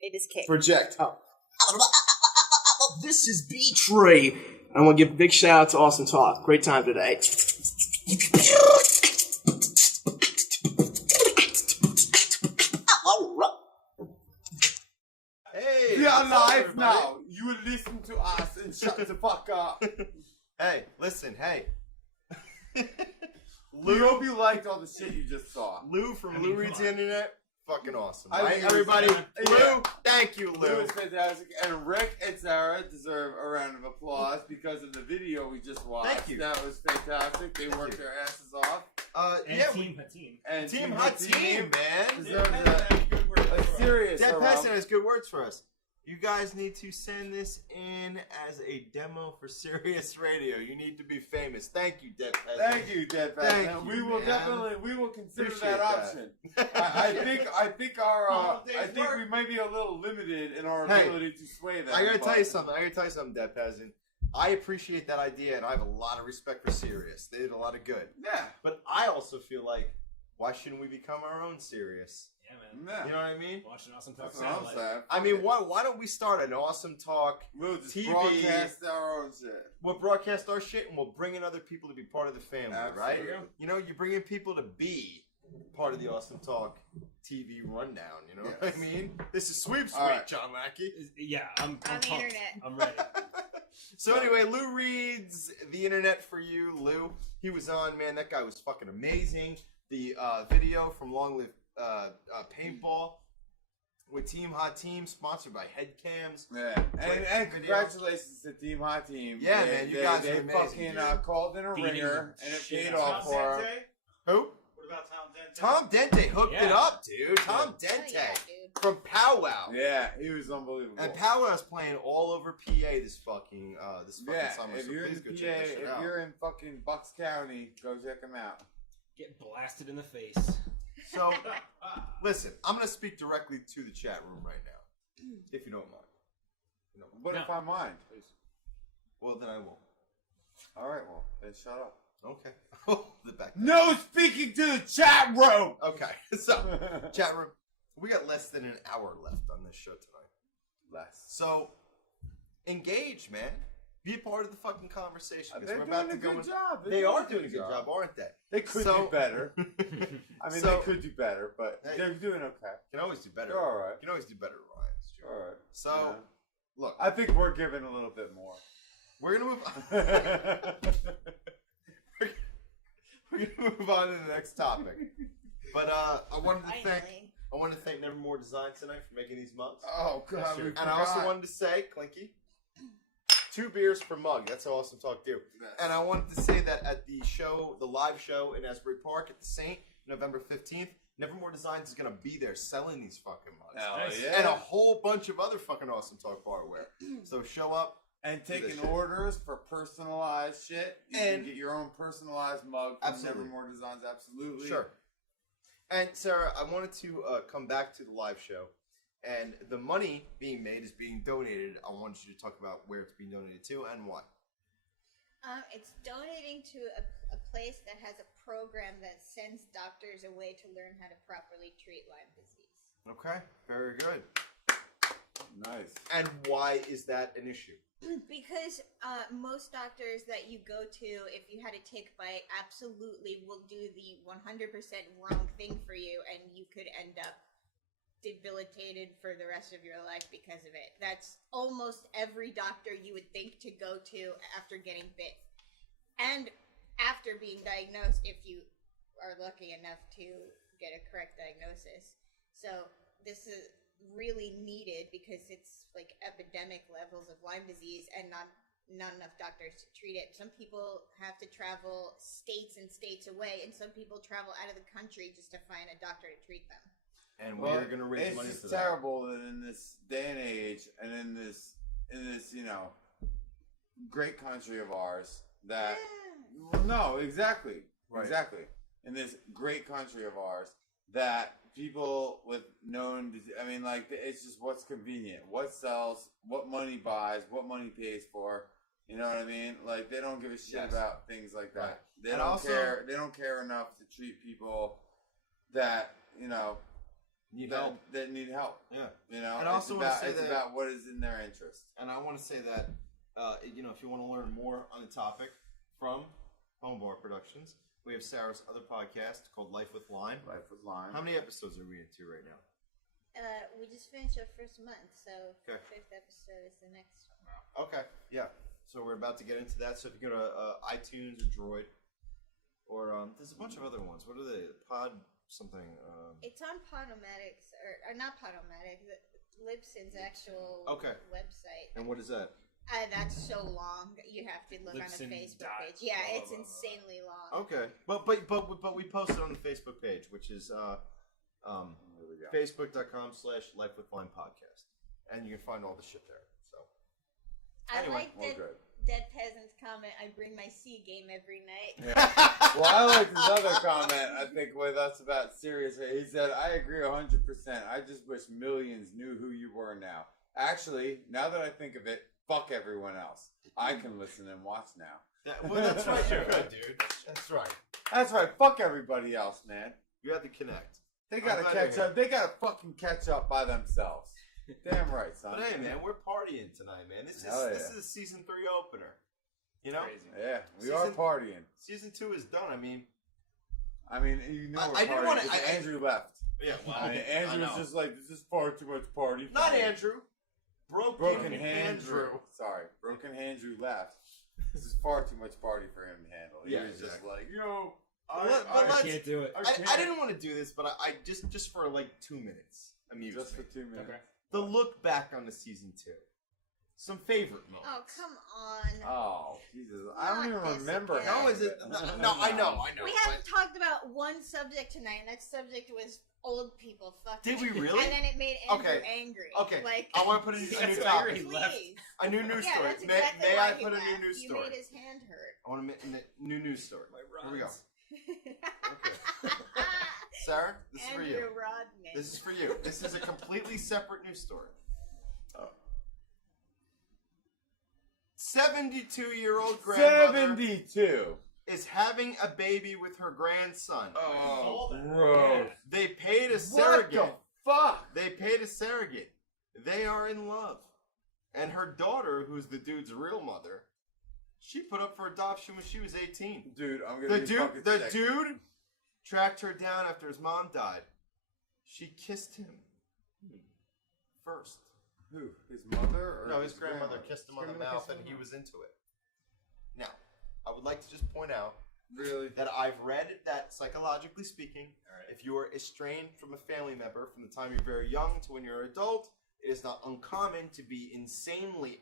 It is kicked. Project. This is B-Tree. I want to give a big shout out to Awesome Talk. Great time today. Hey, We are what's up, live everybody? now. You will listen to us and shut the fuck up. Hey, listen, hey. We hope you liked all the shit you just saw. Lou from Lou Reads the Internet, fucking awesome, I right? think it was- Everybody, yeah. Lou, thank you, Lou Lou. is fantastic, and Rick and Sarah deserve a round of applause because of the video we just watched. Thank you. That was fantastic. They worked their asses off. And Yeah, Team HATIM. And Team HATIM, man. deserves a serious Dead hello. Peasant has good words for us. You guys need to send this in as a demo for Sirius Radio. You need to be famous. Thank you, Dead Peasant. Thank you, Dead Peasant. Thank We you, will man. definitely consider Appreciate that option. I think we might be a little limited in our Hey, ability to sway that. I gotta but- tell you something. Dead Peasant. I appreciate that idea, and I have a lot of respect for Sirius. They did a lot of good. Yeah. But I also feel like, why shouldn't we become our own Sirius? Yeah, man. Yeah. You know what I mean? Watching Awesome Talk That's what I'm Satellite. saying. I mean, why don't we start an Awesome Talk? We'll just TV. broadcast our own shit. We'll broadcast our shit, and we'll bring in other people to be part of the family, right? Absolutely. You know, you bring in people to be part of the Awesome Talk TV rundown. You know what I mean? This is Sweep Sweep, All right. John Lackey. Yeah, I'm On the pumped. internet. I'm ready. So anyway, Lou reads the internet for you, Lou. He was on, man. That guy was fucking amazing. The video from Long Live Paintball with Team HATIM, sponsored by HeadCams. Yeah, and Video. congratulations to Team HATIM. Yeah, man, you guys they are amazing, fucking dude. called in a Beating ringer, the and it shit paid out off of for him. Who? What about Tom Dente? Tom Dente hooked it Yeah. up, dude. Tom Dente Oh, yeah, dude. from Powwow. Yeah, he was unbelievable. And Powwow's playing all over PA this fucking Yeah, summer. if So you're in please go PA, check this shit if out. you're in fucking Bucks County, go check him out. Get blasted in the face. So, listen, I'm gonna speak directly to the chat room right now, if you don't mind. What if I mind? Well, then I won't. All right, well, then shut up. Okay. The back. No speaking to the chat room. Okay. So, chat room, we got less than an hour left on this show tonight. Less. So, engage, man. Be a part of the fucking conversation. 'cause They're we're doing about a to go good in- job. They are doing a good job, aren't they? They could So- do better. I mean, So- they could do better, but Hey. they're doing okay. Can always do better. They're all right. Can always do better, Ryan. It's true. All right. So, Yeah. look, I think we're giving a little bit more. we're gonna move. We're gonna move on to the next topic. But I wanted to thank Nevermore Design tonight for making these mugs. Oh God! we And I also forgot. wanted to say, Clinky, 2 beers per mug. That's how Awesome Talk do. Yes. And I wanted to say that at the show, the live show in Asbury Park at the Saint, November 15th, Nevermore Designs is gonna be there selling these fucking mugs. Hell Nice. yeah. And a whole bunch of other fucking Awesome Talk barware. So show up. And taking shit. orders for personalized shit. You And- can get your own personalized mug from Absolutely. Nevermore Designs. Absolutely. Sure. And Sarah, I wanted to come back to the live show And the money being made is being donated. I want you to talk about where it's being donated to and why. It's donating to a place that has a program that sends doctors away to learn how to properly treat Lyme disease. Okay, very good. Nice. And why is that an issue? Because most doctors that you go to, if you had a tick bite, absolutely will do the 100% wrong thing for you, and you could end up debilitated for the rest of your life because of it. That's almost every doctor you would think to go to after getting bit. And after being diagnosed, if you are lucky enough to get a correct diagnosis. So this is really needed because it's like epidemic levels of Lyme disease and not enough doctors to treat it. Some people have to travel states and states away, and some people travel out of the country just to find a doctor to treat them. And we're going to raise money for that. It's terrible that in this day and age, and in this great country of ours, that no, exactly. In this great country of ours, that people with known, I mean, like, it's just what's convenient, what sells, what money buys, what money pays for. You know what I mean? Like, they don't give a shit about things like that. Right. They And don't also- care. They don't care enough to treat people that need help. That need help. Yeah. You know, And I also want to say it's that about what is in their interest. And I want to say that, if you want to learn more on the topic from Home Bar Productions, we have Sarah's other podcast called Life with Lyme. Life with Lyme. How many episodes are we into right now? We just finished our first month, so Okay. 5th episode is the next one. Okay. Yeah. So we're about to get into that. So if you go to iTunes or Droid, or there's a bunch of other ones. What are they? Pod something. It's on Podomatics, or not Podomatic, Libsyn's actual website. And what is that? That's so long. You have to look on the Facebook page. Yeah, it's insanely long. Okay, but we posted on the Facebook page, which is facebook.com/lifewithlyme-podcast, and you can find all the shit there. So I anyway, like Dead Peasant's comment. I bring my C game every night. Yeah. Well, I like this other comment, I think, with us about Sirius. He said, I agree 100%. I just wish millions knew who you were now. Actually, now that I think of it, fuck everyone else. I can listen and watch now. Well, that's right, you could, dude. That's right. That's right. Fuck everybody else, man. You have to connect. They gotta catch up. They gotta fucking catch up by themselves. Damn right, son. But hey, man, we're partying tonight, man. This is a season 3 opener. You know? Crazy. Yeah, we are partying. Season 2 is done. I mean, you know, I didn't want to. Andrew left. Yeah, well, Andrew was just like, this is far too much party. Not Andrew. Broken Andrew. Sorry, Broken Andrew left. This is far too much party for him to handle. He was just like, I can't do it. I didn't want to do this, but I just for like 2 minutes. Amusement. Just for 2 minutes. Okay. The look back on the season 2. Some favorite moments. Oh, come on. Oh, Jesus. I don't even remember. No, is it? No, I know. We haven't talked about one subject tonight, and that subject was old people fucking. Did we really? And then it made Andrew angry. Okay. Like, I want to put a new topic. Please. A new news Yeah, story. that's exactly May why I he put a left. new news story? You made his hand hurt. I want to make a new news story. Here we go. Okay. Sarah, this is for you. Andrew Rodman. This is for you. This is a completely separate news story. 72-year-old grandmother 72 is having a baby with her grandson. Oh, gross. They paid a surrogate. What the fuck? They paid a surrogate. They are in love. And her daughter, who's the dude's real mother, she put up for adoption when she was 18. Dude, I'm gonna be fucking The sick. dude tracked her down after his mom died. She kissed him first. Who? His mother? Or No, his grandmother kissed him on the mouth, and he was into it. Now, I would like to just point out that I've read that psychologically speaking, if you are estranged from a family member from the time you're very young to when you're an adult, it is not uncommon to be insanely,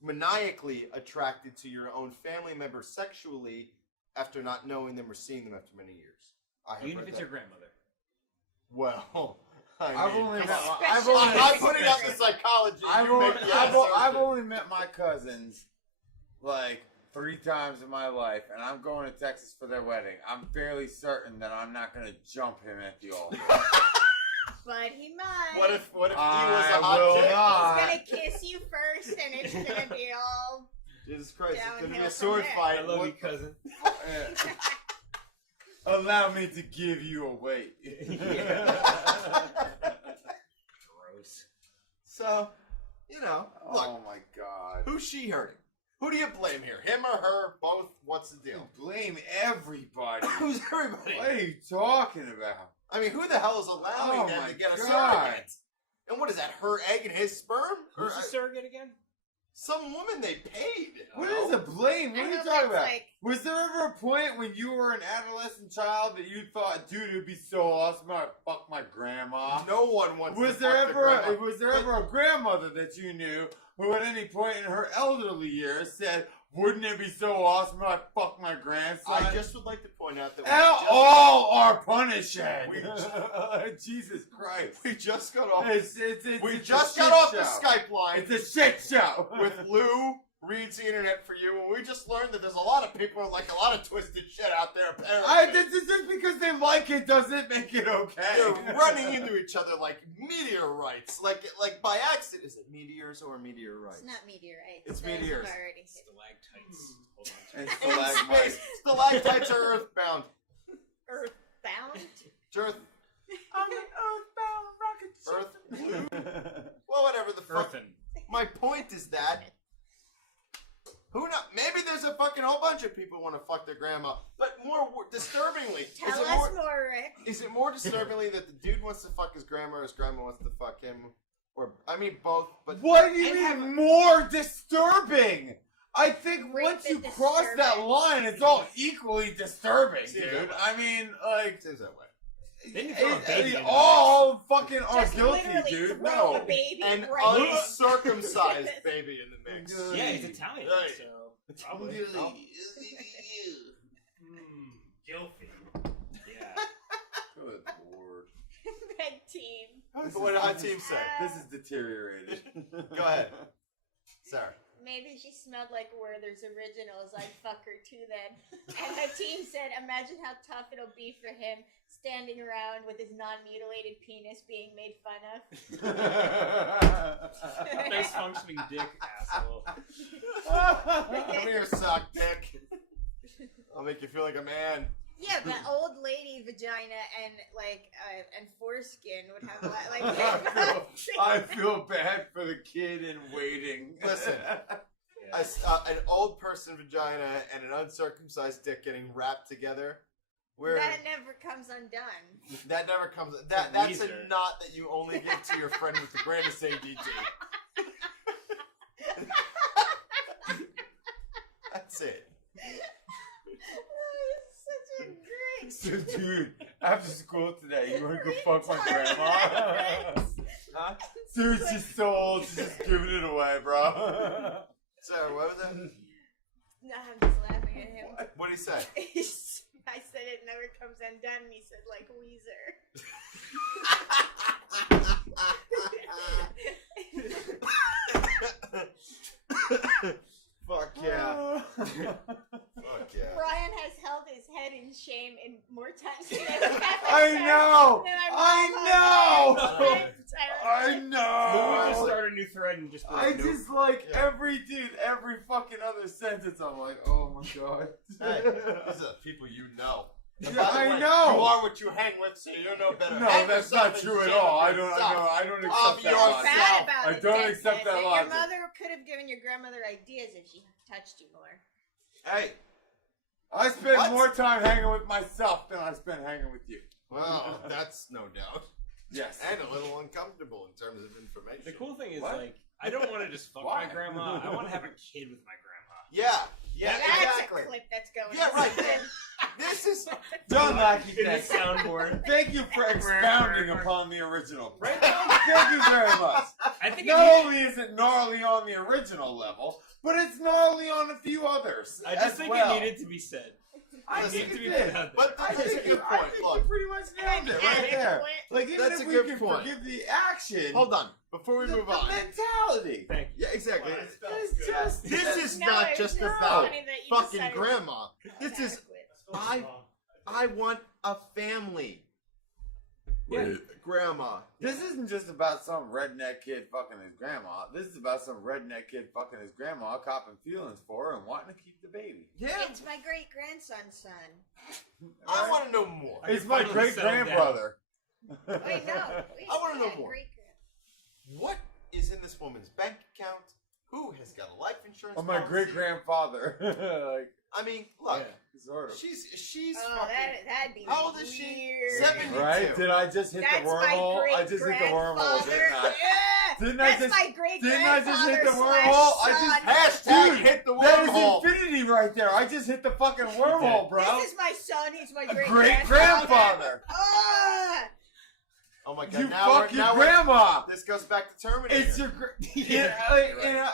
maniacally attracted to your own family member sexually after not knowing them or seeing them after many years. Even if it's your grandmother. Well, I'm putting up the psychology. I've only met my cousins like 3 times in my life, and I'm going to Texas for their wedding. I'm fairly certain that I'm not going to jump him at the altar. But he might. What if he was a I hot will chick? not. He's gonna kiss you first, and it's gonna be all. Jesus Christ, it's gonna be Downhill a sword from fight. I love you, cousin. Allow me to give you away. Gross. So, you know, look, Oh my god. who's she hurting? Who do you blame here? Him or her? Both? What's the deal? Blame everybody. Who's everybody? What are you talking about? I mean, who the hell is allowing Oh them my to get a God. surrogate? And what is that, her egg and his sperm? Who's Or, the surrogate again? some woman they paid. What is the blame? What I are you hope talking that's about? like- Was there ever a point when you were an adolescent child that you thought, dude, it'd be so awesome if I fuck my grandma? No one wants Was to there fuck ever their grandma. was there ever a grandmother that you knew who at any point in her elderly years said, wouldn't it be so awesome if I fuck my grandson? I just would like to point out that all are punishing. Jesus Christ. we just got off. We it's just a got shit off the show. Skype line It's a shit show. with Lou reads the internet for you, and we just learned that there's a lot of people with like a lot of twisted shit out there. Apparently, Just because they like it doesn't make it okay. they're running into each other like meteorites, like by accident. Is it meteors or meteorites? It's not meteorite. It's Those have meteors. already hit. Stalactites. Hold on. And In stalagmites. space, stalactites are earthbound. Earthbound. Earth, I'm an earthbound rocket Earth, well, whatever the fuck. Earthen. My point is that who knows? Maybe there's a fucking whole bunch of people who want to fuck their grandma. But more disturbingly, Tell is it us more, Rick. Is it more disturbingly that the dude wants to fuck his grandma or his grandma wants to fuck him? Or I mean both, but What do you mean more disturbing? I think Rape once you is cross that disturbing. line, it's all equally disturbing, Seems dude. that way. I mean, like, seems that way. Then you throw a baby in the all fucking are Just guilty, literally dude. throw No. a baby An right uncircumcised baby in the mix. Yeah, he's Italian, Right. so probably. Guilty. Yeah. Good lord. Red team. What did HATIM say? This is deteriorated. Go ahead, Sarah. Maybe she smelled like Werther's Originals. I'd fuck her too then. And the team said, imagine how tough it'll be for him standing around with his non-mutilated penis being made fun of. Nice functioning dick, asshole. Come here, sock dick. I'll make you feel like a man. Yeah, but old lady vagina and like and foreskin would have a lot like. I feel bad for the kid in waiting. Listen, an old person vagina and an uncircumcised dick getting wrapped together. Where that never comes undone. that never comes. That's a Weezer. knot that you only give to your friend with the greatest ADD. That's it. Such a great. So, dude, after school today, you want to go fuck my grandma? Huh? Dude's just so old, she's just giving it away, bro. Sarah, what was that? No, I'm just laughing at him. What did he say? I said it never comes undone, and he said like Weezer. Fuck yeah. Fuck yeah. Brian has held his head in shame in more times than ever. I know! I know! We just start a new thread and just. I just like every fucking other sentence. I'm like, oh my god. Hey, these are people you know. And Yeah, by the I way, know. You are what you hang with, so you're no better. No, Hang that's yourself not and true at shame all. I on don't yourself. accept that yourself. logic. Bad about I it, don't Dick accept said. that Your logic. mother could have given your grandmother ideas if she touched you more. Hey, I spend What? more time hanging with myself than I spend hanging with you. well, that's no doubt. Yes. And a little uncomfortable in terms of information. The cool thing is, What? like, I don't want to just fuck Why? my grandma. I want to have a kid with my grandma. Yeah, yeah, That's exactly. a clip that's going. Yeah, right. somewhere. This is John Lacki, In the thank you. soundboard. Thank you for expounding upon the original. Right? Thank you very much. I think Not only is it gnarly on the original level, but it's gnarly on a few others. I just as think well. it needed to be said. I Listen, think to be it did. put out there. But I that's a think good I point. think Look, you pretty much nailed it right there. Like even That's if a we good can point. forgive the action, hold on. Before we the move on. mentality. Thank Yeah, exactly. It's just This is No, not it's just just about funny that you fucking decided to grandma. This is adequate. I want a family. with grandma. This isn't just about some redneck kid fucking his grandma. This is about some redneck kid fucking his grandma, copping feelings for her and wanting to keep the baby. Yeah. It's my great grandson's son. I want to know more. It's my great grandbrother. Wait, no. I want to know more. What is in this woman's bank account? Who has got a life insurance? Oh, my policy? great grandfather. Like, I mean, look, sort of. she's Oh, fucking. that'd be How old is she? weird. 72. Right? Did I just hit That's the my wormhole? great I just hit the wormhole, didn't I? Yeah. Didn't I That's just? my great Didn't I just hit the grandfather wormhole? slash I just son. Hashtag Dude, hit the that wormhole. is infinity right there. I just hit the fucking wormhole, bro. This is my son. He's my A great great grandfather. Ah! Oh my god! You now fuck we're, your now we're- grandma. This goes back to Terminator. It's your Yeah,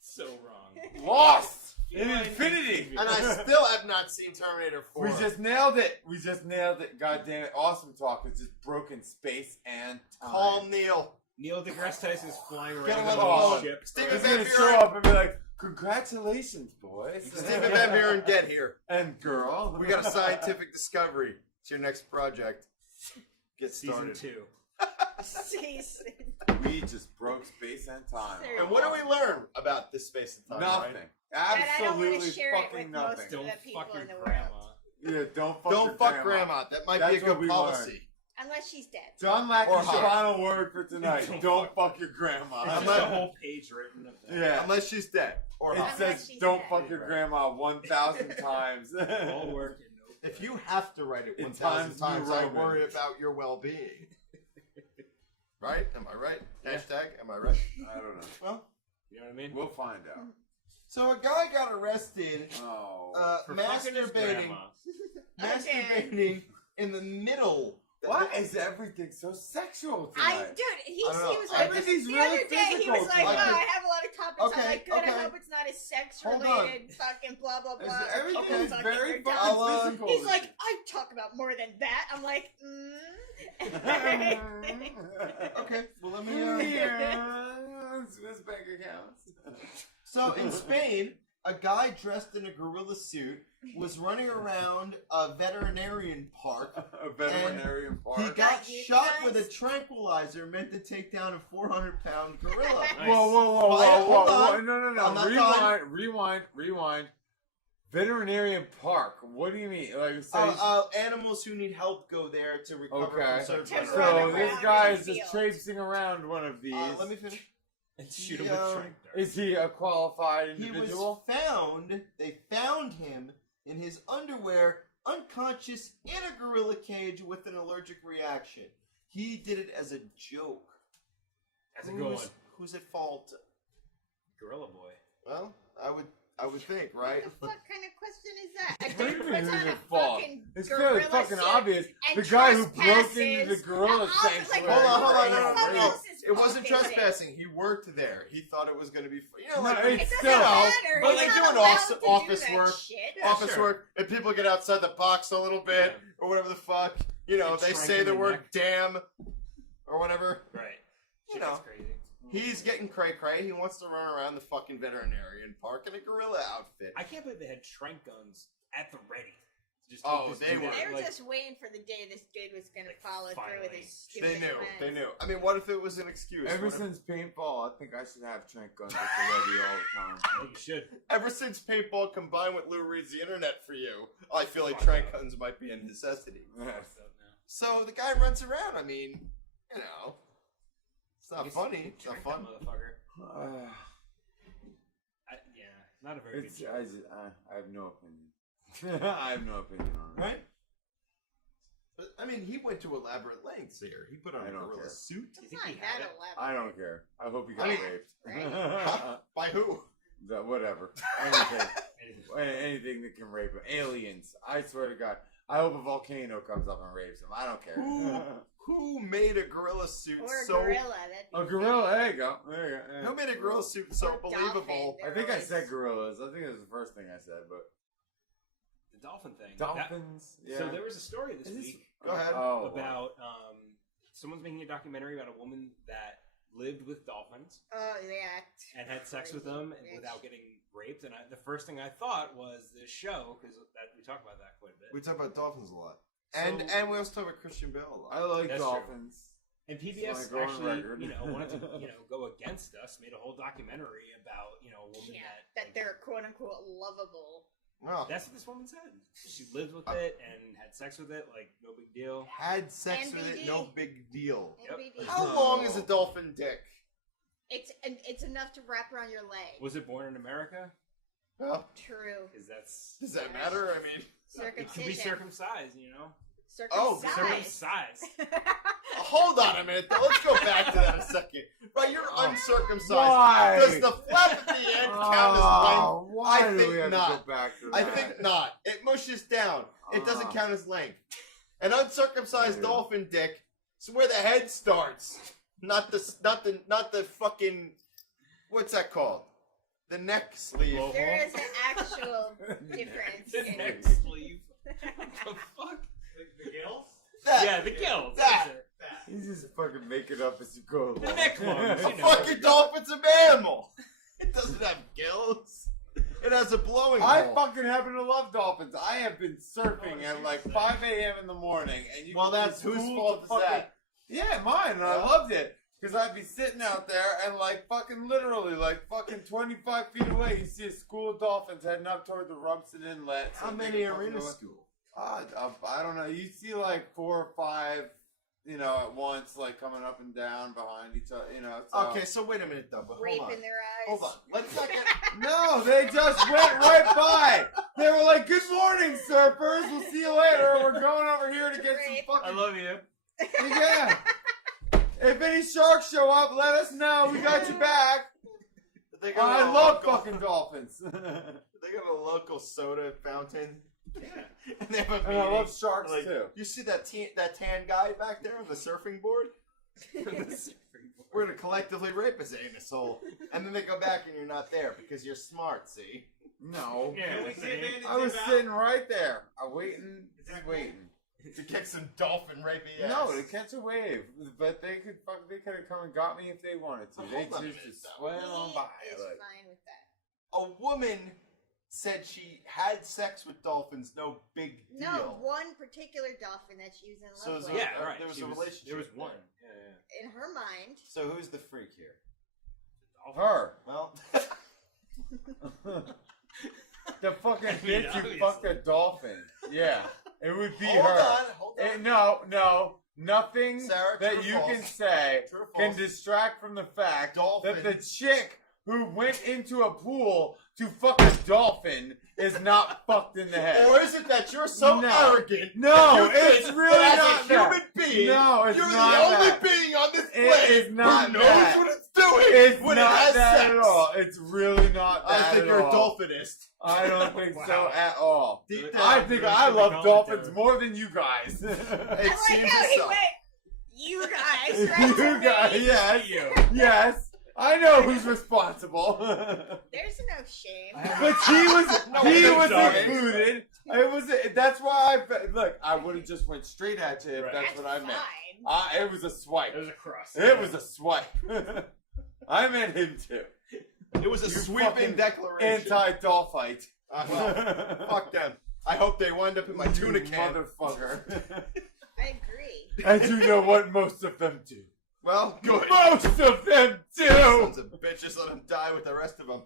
So wrong. lost in infinity. And I still have not seen Terminator 4. We just nailed it. We just nailed it. God damn it. Awesome talk is just broken space and time. Call Neil. Neil deGrasse Tyson's flying Get around him in on a the phone. ship. Steven He's Van gonna show Buren. up and be like, congratulations, boys. Stephen Van Buren, get here. And girl. We got a scientific discovery. It's your next project. Get Season started. 2. Season. We just broke space and time. And what do we learn about this space and time? Nothing. Ryan? And I don't want Absolutely to share it fucking with nothing. most of Don't the people fuck your in the grandma. world. Yeah, don't fuck Don't your fuck grandma. That might be a That's what good we policy. learned. Unless she's dead. John Or Lackey's hot. final word for tonight. Don't fuck your grandma. There's Unless- a whole page written of that. Yeah. Unless she's dead. Or It hot. says she's don't dead. fuck your grandma 1,000 times. All work and no If you have to write it In 1,000 Times times, New I Roman. worry about your well-being. Right? Am I right? Hashtag, am I right? I don't know. Well, You know what I mean? We'll find out. so a guy got arrested Oh. For fucking his masturbating, grandma. masturbating in the middle. Why is everything so sexual I, tonight? dude, he I don't know. was like, Everything's the really other day, he physical was like, oh, tonight. I have a lot of topics. Okay, I'm like, good, okay. I hope it's not as sex Hold related, fucking blah, blah, blah. Is- Everything's People fucking very are dumb. fucking physical. He's like, I talk about more than that. I'm like, Okay, well let me. Swiss bank accounts. So in Spain, a guy dressed in a gorilla suit was running around a veterinarian park. A veterinarian He park. got Got shot euthanized? with a tranquilizer meant to take down a 400-pound gorilla. Whoa, whoa, whoa, whoa, Hold whoa, whoa. on. No, I'm not Rewind. Veterinarian park. What do you mean? Like, say, Animals who need help go there to recover okay. from Temporary surgery. So around this in guy the is just field. traipsing around one of these. Let me finish. And shoot him He, with trank darts. Is he a qualified He was individual? found. They found him in his underwear, unconscious, in a gorilla cage with an allergic reaction. He did it as a joke. How's it going? Who's at fault? Gorilla boy. Well, I would think, right? what kind of question is that? A What do you dude mean puts who's on a at fault? fucking It's gorilla fairly fucking suit obvious. and The guy who broke into the trespasses. gorilla I was like, sanctuary. Hold on, for no. rape. This is It wasn't fucking trespassing. He worked there. He thought it was going to be, No, like, it's It doesn't still. matter. but He's like not doing allowed to office do that work, shit. office sure. work, and people get outside the box a little bit or whatever the fuck. You know, they Trank say in the the word neck. "damn" or whatever. Right. You Shit, know. that's crazy. He's getting cray-cray. He wants to run around the fucking veterinarian park in a gorilla outfit. I can't believe they had trank guns at the ready. Just Oh, take this they dude were. out, They were like, just waiting for the day this dude was going to follow through with Finally. his stupid They knew. plan. They knew. I mean, what if it was an excuse? Ever What if- since paintball, I think I should have trank guns at the ready all the time. I think you should. Ever since paintball combined with Lou Reed's The Internet for You, I feel like trank guns might be a necessity. Yes. So the guy runs around. I mean, you know, it's not funny. It's not Trank fun. that motherfucker. Yeah, not a very good joke. I have no opinion. I have no opinion on it. Right? But, I mean, he went to elaborate lengths here. He put on I a don't gorilla care. suit. It's not that elaborate. I don't care. I hope he got I mean, raped. By who? Whatever. Anything. Anything that can rape him. Aliens. I swear to God. I hope a volcano comes up and rapes him. I don't care. Who made a gorilla suit Or a so? gorilla. A gorilla. There you go. There you go. Who made a gorilla suit so Or believable? dolphin. I think I said gorillas. I think it was the first thing I said, but The dolphin thing. dolphins. Yeah. So there was a story this Is this- week Go ahead. Oh, about someone's making a documentary about a woman that lived with dolphins Oh, yeah. and had sex with them and without getting raped. And the first thing I thought was this show, because we talk about that quite a bit. We talk about dolphins a lot. And we also talk about Christian Bale. I like That's dolphins. And PBS So I go on actually, record. wanted to, go against us. Made a whole documentary about, a woman that they're quote unquote lovable. Well, that's what this woman said. She lived with it and had sex with it, like no big deal. Had sex with it, no big deal. NBD. How long is a dolphin dick? It's enough to wrap around your leg. Was it born in America? Well, True. Because that's. Does that matter? I mean, it could be circumcised, Circumcised. Oh, circumcised. Hold on a minute, though. Let's go back to that a second. Right, you're uncircumcised. Why? Does the flap at the end count as length? Why I do think we have not. to go back to that? I think not. It mushes down. It doesn't count as length. An uncircumcised dolphin dick is where the head starts, not the fucking what's that called? The neck sleeve. There is an actual difference. The in neck sleeve. What the fuck? The gills? Yeah, the gills. That. He's just fucking making up as you go along. The neck ones. A fucking dolphin's a mammal. It doesn't have gills. It has a blowing hole. I fucking happen to love dolphins. I have been surfing at like 5 a.m. in the morning, and you. Well, that's whose fault is that? Yeah, mine. And I loved it because I'd be sitting out there and like fucking literally like fucking 25 feet away, you see a school of dolphins heading up toward the Rumson Inlet. How many are in a school? I don't know. You see like 4 or 5, at once, like coming up and down behind each other. So. Okay, so wait a minute though. But Rape hold on. in their eyes. Hold on. Let's not get. No, they just went right by. They were like, "Good morning, surfers. We'll see you later. We're going over here to get some fucking." I love you. Yeah. If any sharks show up, let us know. We got your back. I love fucking dolphins. They got a local soda fountain. Yeah. And they have a And I love meeting. sharks Like, too. You see that tan guy back there on the surfing board? We're gonna collectively rape his anus hole, and then they go back and you're not there because you're smart. See? No. Yeah, I was sitting right there. I'm waiting, just waiting. To kick some dolphin rapey ass. No, to catch a wave. But they could have come and got me if they wanted to. They Hold on a just minute, though. swam on by. He's Like, fine with that. A woman said she had sex with dolphins. No big deal. No, one particular dolphin that she was in So love is with. Yeah, right. There was She a relationship. There was one. there. In her mind. So who's the freak here? her. Well, The fucking mean, bitch who obviously. fucked a dolphin. Yeah. It would be hold her. on, hold on. No. Nothing Sarah, that true or you false? can say True or can false? distract from the fact Dolphin. that the chick who went into a pool to fuck a dolphin is not fucked in the head. Or is it that you're so No. arrogant? No, that you it's think really that not as a human that. being, No, it's you're not the only that. being on this It planet is not who knows that. what it's doing It's when not it has that sex. at all. It's really not that I think at you're all. a dolphinist. I don't think so at all. Deep down, I think you're I gonna love call it dolphins there. more than you guys. It I like seems how he so. went, you guys, right? You to guys, me. yes, You. yes. I know who's responsible. There's no shame. But he was sorry. included. It was. That's why look. I would have just went straight at you if Right. that's what I meant. Fine. It was a swipe. It was a cross. It was a swipe. I meant him too. It was a You sweeping fucking declaration. Anti-dollfight. Well, fuck them. I hope they wind up in my tuna can. Motherfucker. I agree. And you know what most of them do. Well, good. Most of them do. Sons of bitches, let them die with the rest of them.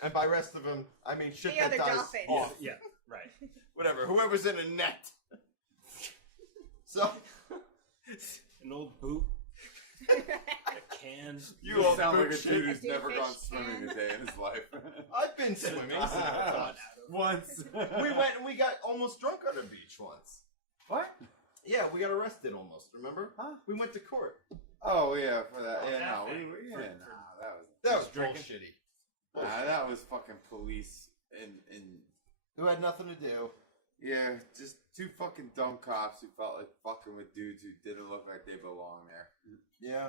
And by rest of them, I mean shit The that other dies dolphins. off. Yeah, right. Whatever. Whoever's in a net. So, An old boot. A can. you all sound like a boot dude who's shit. never A gone fish swimming a day in his life. I've been swimming. Once. We went and we got almost drunk on the beach once. What? Yeah, we got arrested almost, remember? Huh? We went to court. Oh yeah, for that. Yeah, that no, thing. that was That was Drinking. bullshitty. that was fucking police and Who had nothing to do. yeah, just two fucking dumb cops who felt like fucking with dudes who didn't look like they belong there. Yeah.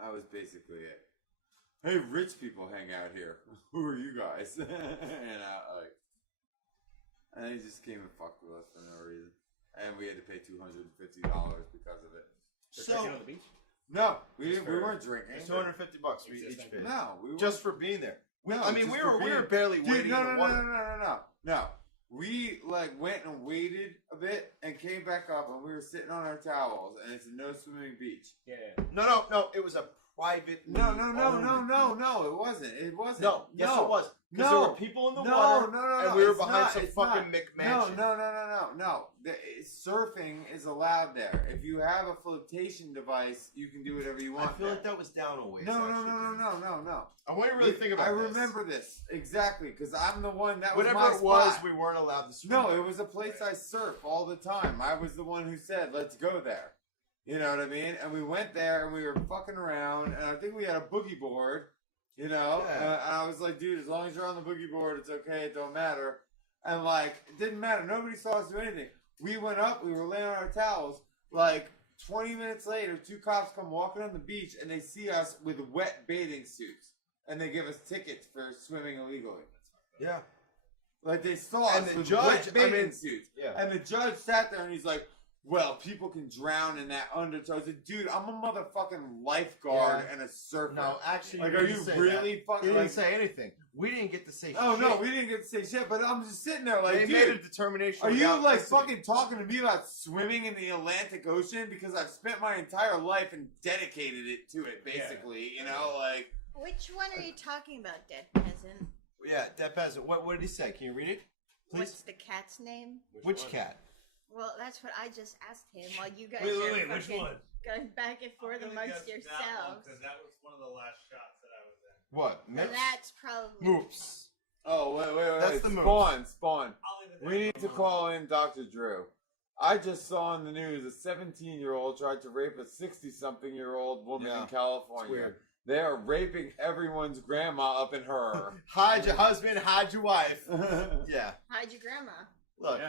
That was basically it. Hey, rich people hang out here. Who are you guys? and they just came and fucked with us for no reason, and we had to pay $250 because of it. So, on the beach? No, we weren't drinking. it's $250 we each paid. No, we weren't. Just for being there. No, I mean, just we for were being- barely Dude, waiting in the water. No. We like went and waited a bit and came back up, and we were sitting on our towels, and it's a no swimming beach. Yeah. No. It was a private. No. It wasn't. It wasn't. No. Yes, no. it was. Because No. there were people in the No, water, no, and we were it's behind not, some it's fucking not. McMansion. No. Surfing is allowed there. If you have a flotation device, you can do whatever you want. I feel there. like that was down a ways. No. I want you to really think about I this. remember this exactly because I'm the one that Whatever was my it was, spot. we weren't allowed to swim. No, it was a place I surf all the time. I was the one who said, "Let's go there." You know what I mean? And we went there and we were fucking around, and I think we had a boogie board. You know, Yeah. and I was like, "Dude, as long as you're on the boogie board, it's okay. It don't matter." And like, it didn't matter. Nobody saw us do anything. We went up. We were laying on our towels. Like 20 minutes later, 2 cops come walking on the beach, and they see us with wet bathing suits, and they give us tickets for swimming illegally. Yeah. Like they saw And us the with judge- wet bathing I mean, suits. yeah. And the judge sat there and he's like, "Well, people can drown in that undertow." I said, "Dude, I'm a motherfucking lifeguard Yeah. and a surfer." No, actually, like, you are didn't you say really that. fucking? You didn't like, say anything. We didn't get to say oh shit. no, we didn't get to say shit. But I'm just sitting there like, They dude, made a determination. are you without like listening. fucking talking to me about swimming in the Atlantic Ocean? Because I've spent my entire life and dedicated it to it, basically. You know, like. Which one are you talking about, Dead Peasant? Yeah, Dead Peasant. What did he say? Can you read it, please? What's the cat's name? Which cat? Well, that's what I just asked him while you guys Wait, are which fucking one? going back and forth amongst yourselves. Because that was one of the last shots that I was in. What? Well, that's probably. Moops. Oh, wait. That's the move. Spawn. We need to call in Dr. Drew. I just saw in the news a 17-year-old tried to rape a 60-something-year-old woman in California. It's weird. They are raping everyone's grandma up in her. Hide your husband, hide your wife. Yeah. Hide your grandma. Look,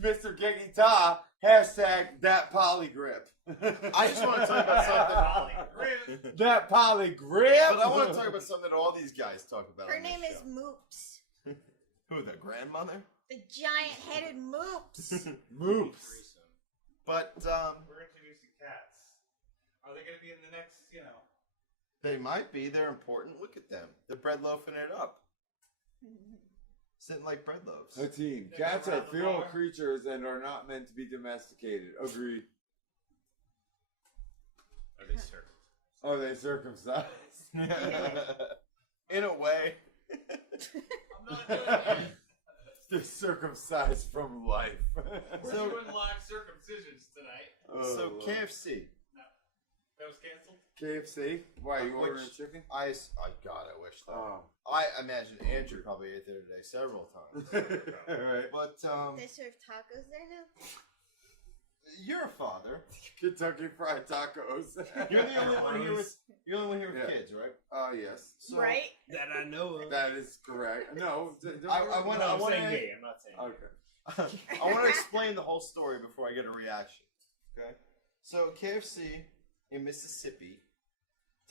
Mr. Gegita, hashtag that polygrip. I just want to talk about something. That polygrip. But I want to talk about something that all these guys talk about. Her on this name is show. Moops. Who, the grandmother? The giant-headed Moops. Moops. But We're introducing cats. Are they going to be in the next, they might be. They're important. Look at them. They're bread loafing it up. Sitting like bread loaves. HATIM. Cats are feral creatures and are not meant to be domesticated. Agreed. Are they circumcised? Are they circumcised? In a way. I'm not doing that. They're circumcised from life. We're doing live circumcisions tonight. So KFC. No. That was canceled? KFC? Why, you ordering Which chicken? God, I wish that. Oh. I imagine Andrew probably ate there today several times. Right. But They serve tacos there now? you're a father. Kentucky Fried Tacos. You're the only one here with Yeah. kids, right? Oh, yes. So, Right? That I know of. That is correct. No. I want No, I'm to. saying me. I'm not saying you. Okay. I want to explain the whole story before I get a reaction. Okay. So KFC in Mississippi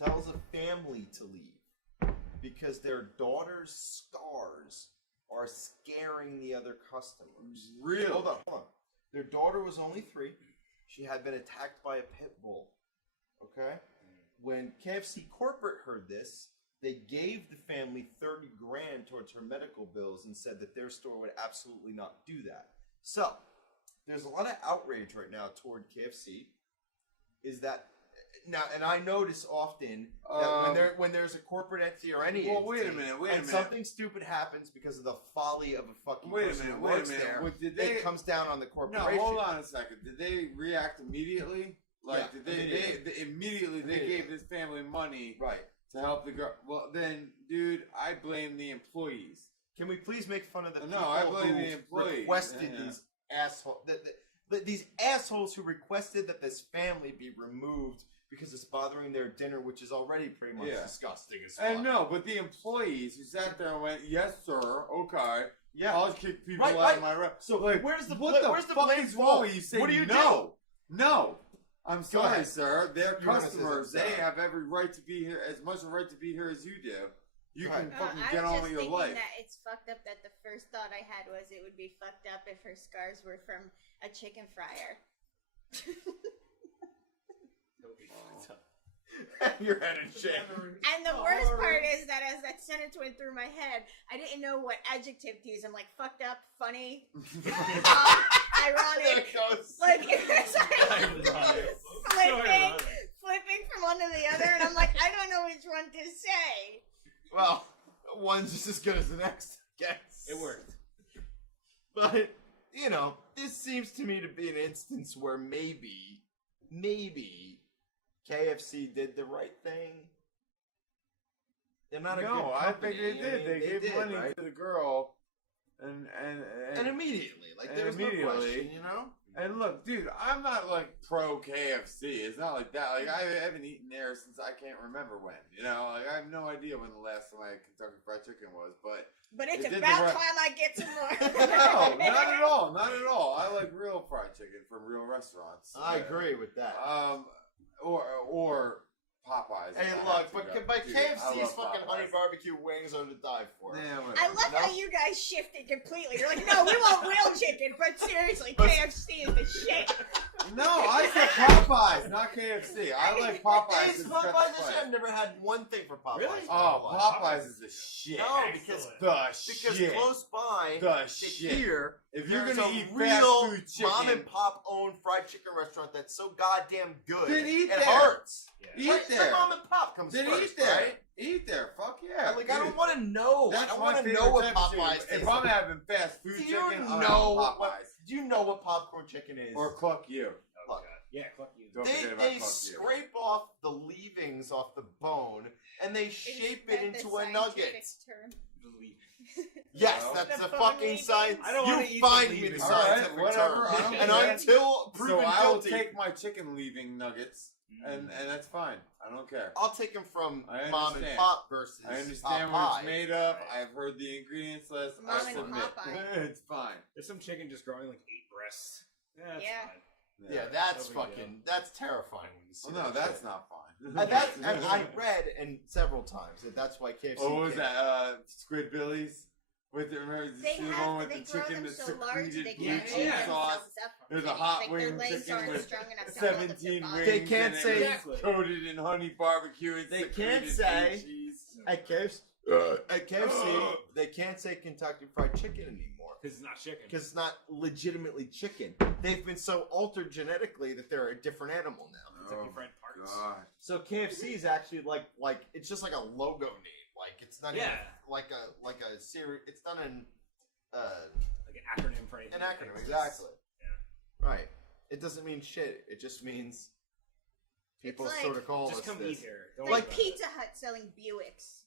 tells a family to leave because their daughter's scars are scaring the other customers. Really? Hold on. Their daughter was only 3. She had been attacked by a pit bull. Okay? When KFC corporate heard this, they gave the family $30 grand towards her medical bills and said that their store would absolutely not do that. So, there's a lot of outrage right now toward KFC. Is that now? And I notice often that when there's a corporate entity or any entity, wait a minute. and something stupid happens because of the folly of a fucking person who works there, Well, it comes down on the No, corporation. hold on a second. Did they react immediately? Like, Yeah, did they immediately gave this family money Right. to help the girl? Well, then, dude, I blame the employees. Can we please make fun of the No, people I blame who the employees. requested Yeah. these assholes? These assholes who requested that this family be removed because it's bothering their dinner, which is already pretty much disgusting as fuck. And no, but the employees who sat there and went, "Yes, sir, okay, Yeah. I'll kick people Right, out right. of my rep." So like, where's the what where's the fuck blame is wrong for? with you? Say What do you no, no. I'm sorry, ahead. sir. They're You wanna say customers. something? They have every right to be here, as much a right to be here as you do. You Go can ahead. fucking I get was on just with your thinking life. that it's fucked up that the first thought I had was it would be fucked up if her scars were from a chicken fryer. Your head in shame. And the worst part is that as that sentence went through my head, I didn't know what adjective to use. I'm like, fucked up, funny. ironic. Like it's flipping from one to the other, and I'm like, I don't know which one to say. Well, one's just as good as the next, I guess. It worked. But, you know, this seems to me to be an instance where maybe KFC did the right thing. They're not a good No, I think company. they did. They gave money right? to the girl, and immediately, like and there was no question, you know. And look, dude, I'm not like pro KFC. It's not like that. Like I haven't eaten there since I can't remember when. You know, like I have no idea when the last time I had Kentucky Fried Chicken was. But it's it about time I get some more. No, not at all. Not at all. I like real fried chicken from real restaurants. I agree with that. Or Popeyes. Hey, look, but KFC's fucking honey barbecue wings are to die for. I love how you guys shifted completely. You're like, no, we want real chicken, but seriously, KFC is the shit. No, I said Popeyes, not KFC. I like Popeyes. It's Popeyes. I've never had one thing for Popeyes. Really? Oh, Popeyes is the shit. No, because close by, here, if you're there's gonna a eat real fast food chicken, mom and pop owned fried chicken restaurant that's so goddamn good. Then eat it there. hurts. Eat Right? there. The mom and pop comes then first, eat there. right? Eat there. Fuck yeah. Like I don't want to know. I That's don't my want to favorite know what type of Popeyes chicken. tastes If I'm like. having fast food Do you chicken, I'm know having what? Popeyes. Do you know what popcorn chicken is? Or Cluck You. Look, Yeah, Cluck You. Don't forget about they Cluck You. scrape off the leavings off the bone and they shape it into a nugget. Yes, No. that's The the bone fucking leavings? science. I don't wanna You eat find the me the leavings. scientific Alright, whatever, I term. don't And care. until proven So I will guilty, take my chicken leaving nuggets, and that's fine. I don't care. I'll take them from I mom and understand. pop versus I understand what Popeye. it's made of. I've heard the ingredients list. Mom I and submit. Popeye. It's fine. There's some chicken just growing like 8 breasts. Yeah, that's Yeah. fine. Yeah, that's No big fucking. That's terrifying when you see Well, no, that that's shit. not fine. And I read and several times that that's why KFC. Oh, what was came- that? Squidbillies? With the, remember They the have, one with they the grow chicken them that so large secreted they blue can't cheese hold sauce. themselves up. There's a hot Like, wing their legs chicken aren't with strong enough to hold up their 17 body. wings. They can't and say- it was coated in honey barbecue and They can't secreted say- blue cheese. At KFC, they can't say Kentucky Fried Chicken anymore Because it's not chicken. because it's not legitimately chicken. They've been so altered genetically that they're a different animal now. Kentucky Fried Parts. God. So KFC is actually like it's just like a logo name. Like it's not even like a series. It's not Like an acronym for anything. an acronym exactly. Yeah. Right. It doesn't mean shit. It just means people It's like- sort of call Just us come this. eat here. Don't Like worry about Pizza Hut selling Buicks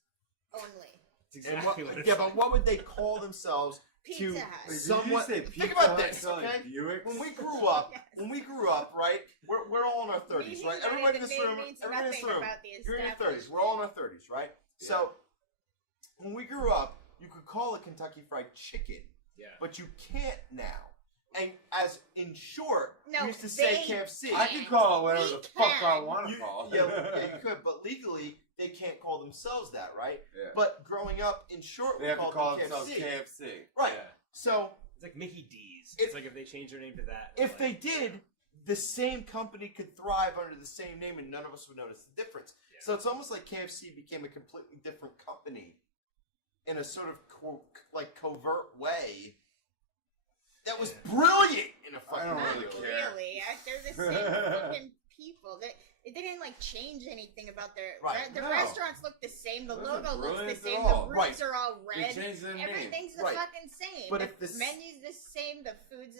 only. It's And exactly what it's yeah, but what would they call themselves Pizza to Hut. Wait, somewhat? did you say Think Pizza about Hut this, selling okay? Buicks? When we grew up, Yes. right? We're all in our 30s, Meaning right? that Everybody in it this room, means everybody in this nothing room, about the you're in your 30s. establishment. We're all in our 30s, right? So when we grew up, you could call it Kentucky Fried Chicken, Yeah. but you can't now. And as in short, No, we used to say they KFC. I can call it whatever We the fuck I can. want to call it. Yeah, you could, but legally they can't call themselves that, right? Yeah. But growing up, in short, They we have to called call them themselves KFC. KFC. Right. Yeah. So It's like Mickey D's. It- It's like if they change their name to that. if like, they did, the same company could thrive under the same name, and none of us would notice the difference. Yeah. So it's almost like KFC became a completely different company in a sort of covert way. That was brilliant in a fucking don't way. really Not care. really. They're the same fucking people. They didn't like change anything about their Right. the No. restaurants look the same. The Those logo are looks brilliant the at same. all. The Right. roofs are all They red. changed their name. Everything's the Right. fucking same. But the if this- menu's the same. The food's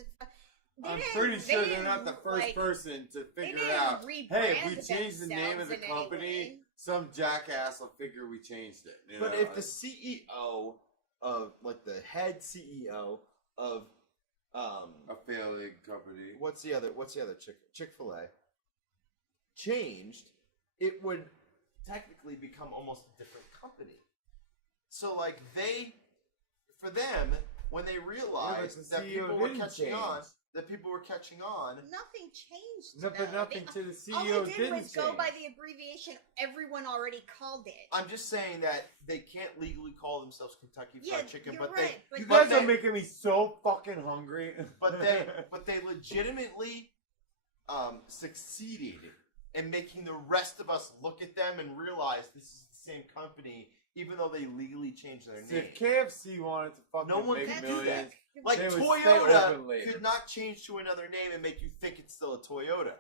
I'm pretty sure they're not the first person to figure didn't out, hey, if we rebrand change the name of themselves the in any company, way. some jackass will figure we changed it. You But know? if the CEO of, like, the head CEO of, a failing company. what's the other Chick-fil-A changed, it would technically become almost a different company. So like for them, when they realized the that CEO people were didn't catching on, change. Nothing changed. No, to but them. nothing They- to the All CEO they did didn't was go by change. the abbreviation everyone already called it. I'm just saying that they can't legally call themselves Kentucky Fried Yeah, Chicken, you're but right, but You but guys are they- making me so fucking hungry. but they legitimately succeeded in making the rest of us look at them and realize this is the same company, even though they legally changed their See, name. if KFC wanted to fucking No one make can do millions, that. Like they would stay Toyota open later. could not change to another name and make you think it's still a Toyota.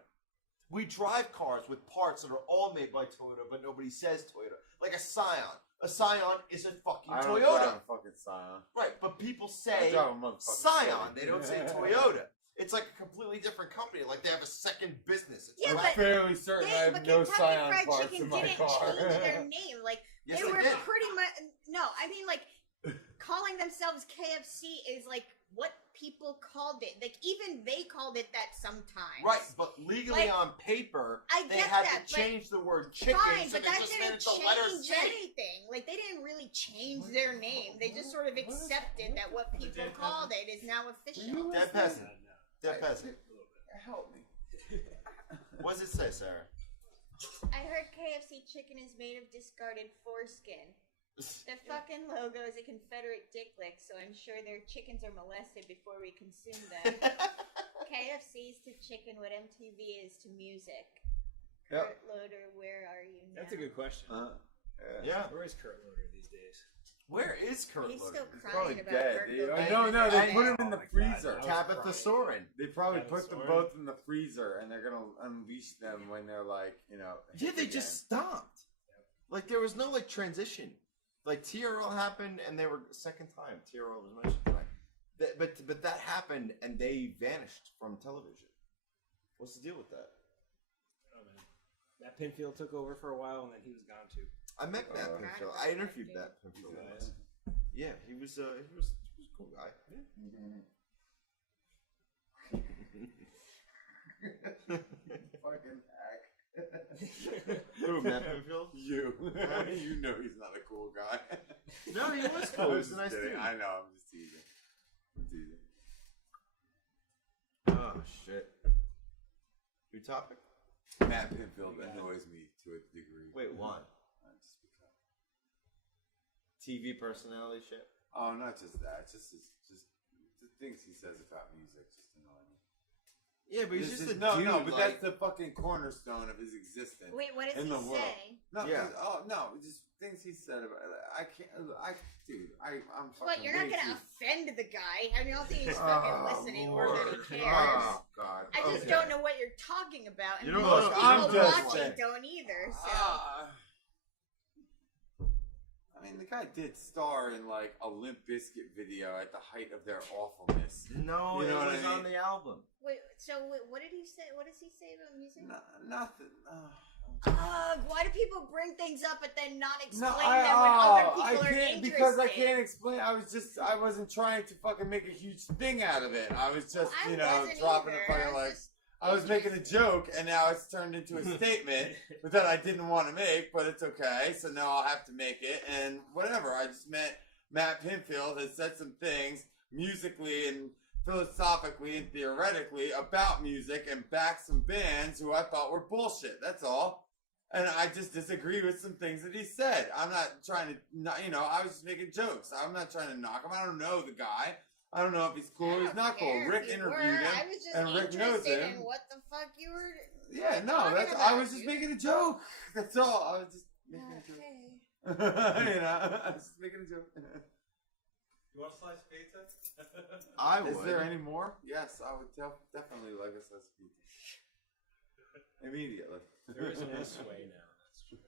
We drive cars with parts that are all made by Toyota, but nobody says Toyota. Like a Scion. A Scion is a fucking I don't Toyota. drive a fucking Scion. Right, but people I say drive a motherfucking Scion. Scion. They don't say Toyota. It's like a completely different company. Like they have a second business. It's Yeah, like- but fairly certain I have but no Kentucky Scion Fried parts Chicken in my didn't car. change their name. Like Yes, they they were did. pretty much no. I mean, like calling themselves KFC is like what people called it. Like even they called it that sometimes. Right, but legally Like, on paper, I they get had that, to but- change the word chicken, Fine, so but they that just made didn't it the letter change C. anything. Like they didn't really change their name. They just sort of accepted that what people called it is now official. Dead peasant. Dead peasant. Help me. What does it say, Sarah? I heard KFC chicken is made of discarded foreskin. The fucking logo is a Confederate dick lick, so I'm sure their chickens are molested before we consume them. KFC's to chicken what MTV is to music. Yep. Kurt Loder, where are you now? That's a good question. Yeah. Where is Kurt Loder these days? Where is Kurt He's Loder? still He's crying probably about dead. Kurt They- Loder. no, they and- put him in the Oh my God, freezer. I was Tabitha crying. Soren. They probably Tabitha put them Soren? both in the freezer, and they're gonna unleash them when they're like, you know. Yeah, hip they again. just stopped. Like there was no like transition. Like TRL happened, and they were second time TRL was mentioned tonight. But that happened, and they vanished from television. What's the deal with that? Oh man, Matt Pinfield took over for a while, and then he was gone too. I met Matt Pinfield. I interviewed Matt Pinfield once. Yeah, he was a cool guy. Fucking hack. Who, Matt Pinfield? You. You know he's not a cool guy. No, he was cool. He was a nice dude. I know, I'm just teasing. Oh shit. New topic? Matt Pinfield annoys me to a degree. Wait, why? Just because. TV personality shit. Oh, not just that. Just the things he says about music just annoy me. Yeah, but he's just a no, dude. no, but like, that's the fucking cornerstone of his existence. Wait, what does in he the world. say? No, Yeah. just things he said about it. I'm fucking. What, you're not way gonna too- offend the guy? I don't think he's fucking listening or that he cares. Oh god. I just Okay. don't know what you're talking about. And You know most what? people I'm just watching saying. don't either, so. I mean, the guy did star in like a Limp Bizkit video at the height of their awfulness. No, You know it what was I on mean? the album. Wait, so what did he say? What does he say about music? Nothing. Ugh, why do people bring things up but then not explain No, them when other people I are can't interested? because I can't explain. I wasn't trying to fucking make a huge thing out of it. I was just, I you know, wasn't dropping either. a fucking I was like. just I was making a joke, and now it's turned into a statement that I didn't want to make, but it's okay. So now I'll have to make it, and whatever. I just meant Matt Pinfield has said some things musically and philosophically and theoretically about music and backed some bands who I thought were bullshit. That's all. And I just disagree with some things that he said. I'm not trying to, you know, I was just making jokes. I'm not trying to knock him. I don't know the guy. I don't know if he's cool or he's not cool. care Rick if you interviewed were. him, I was just and Rick knows interested him. in what the fuck you were. Yeah, no, talking that's. I about, was just dude. making a joke. That's all. I was just making a joke. Okay. You know, I was just making a joke. You want a slice of pizza? I would. Is there any more? Yes, I would definitely like a slice of pizza. Immediately. There is an S-way now. That's true.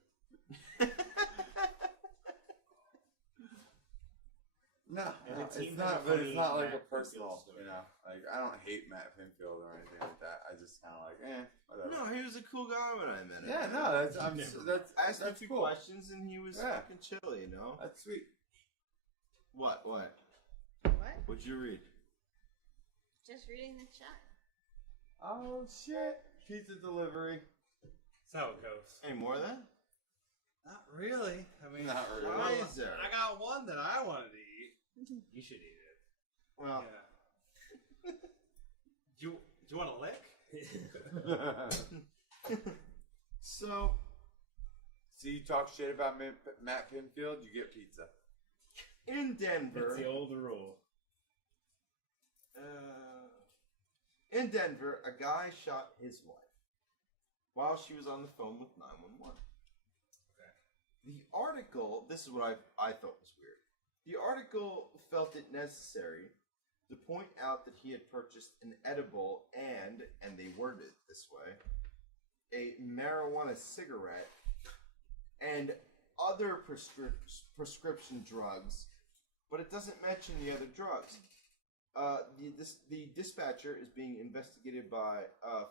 No, And the team it's has not. a But it's funny not like a Matt personal. Pinfield story. You know, like I don't hate Matt Pinfield or anything like that. I just kind of like, whatever. No, he was a cool guy when I met him. Yeah, no, that's I asked him that's two cool. questions and he was Yeah. fucking chill, you know. That's sweet. What? What? What'd you read? Just reading the chat. Oh shit! Pizza delivery. That's how it goes. Any more of that? Not really. I mean, Not really. Why is there? I got one that I wanted to eat. You should eat it. Well, Yeah. Do you want a lick? so See, you talk shit about Matt Pinfield, you get pizza. in Denver, It's the old rule. in Denver, a guy shot his wife while she was on the phone with 911. The article, this is what I thought was weird. The article felt it necessary to point out that he had purchased an edible and they worded it this way, a marijuana cigarette and other prescription drugs, but it doesn't mention the other drugs. The dispatcher is being investigated by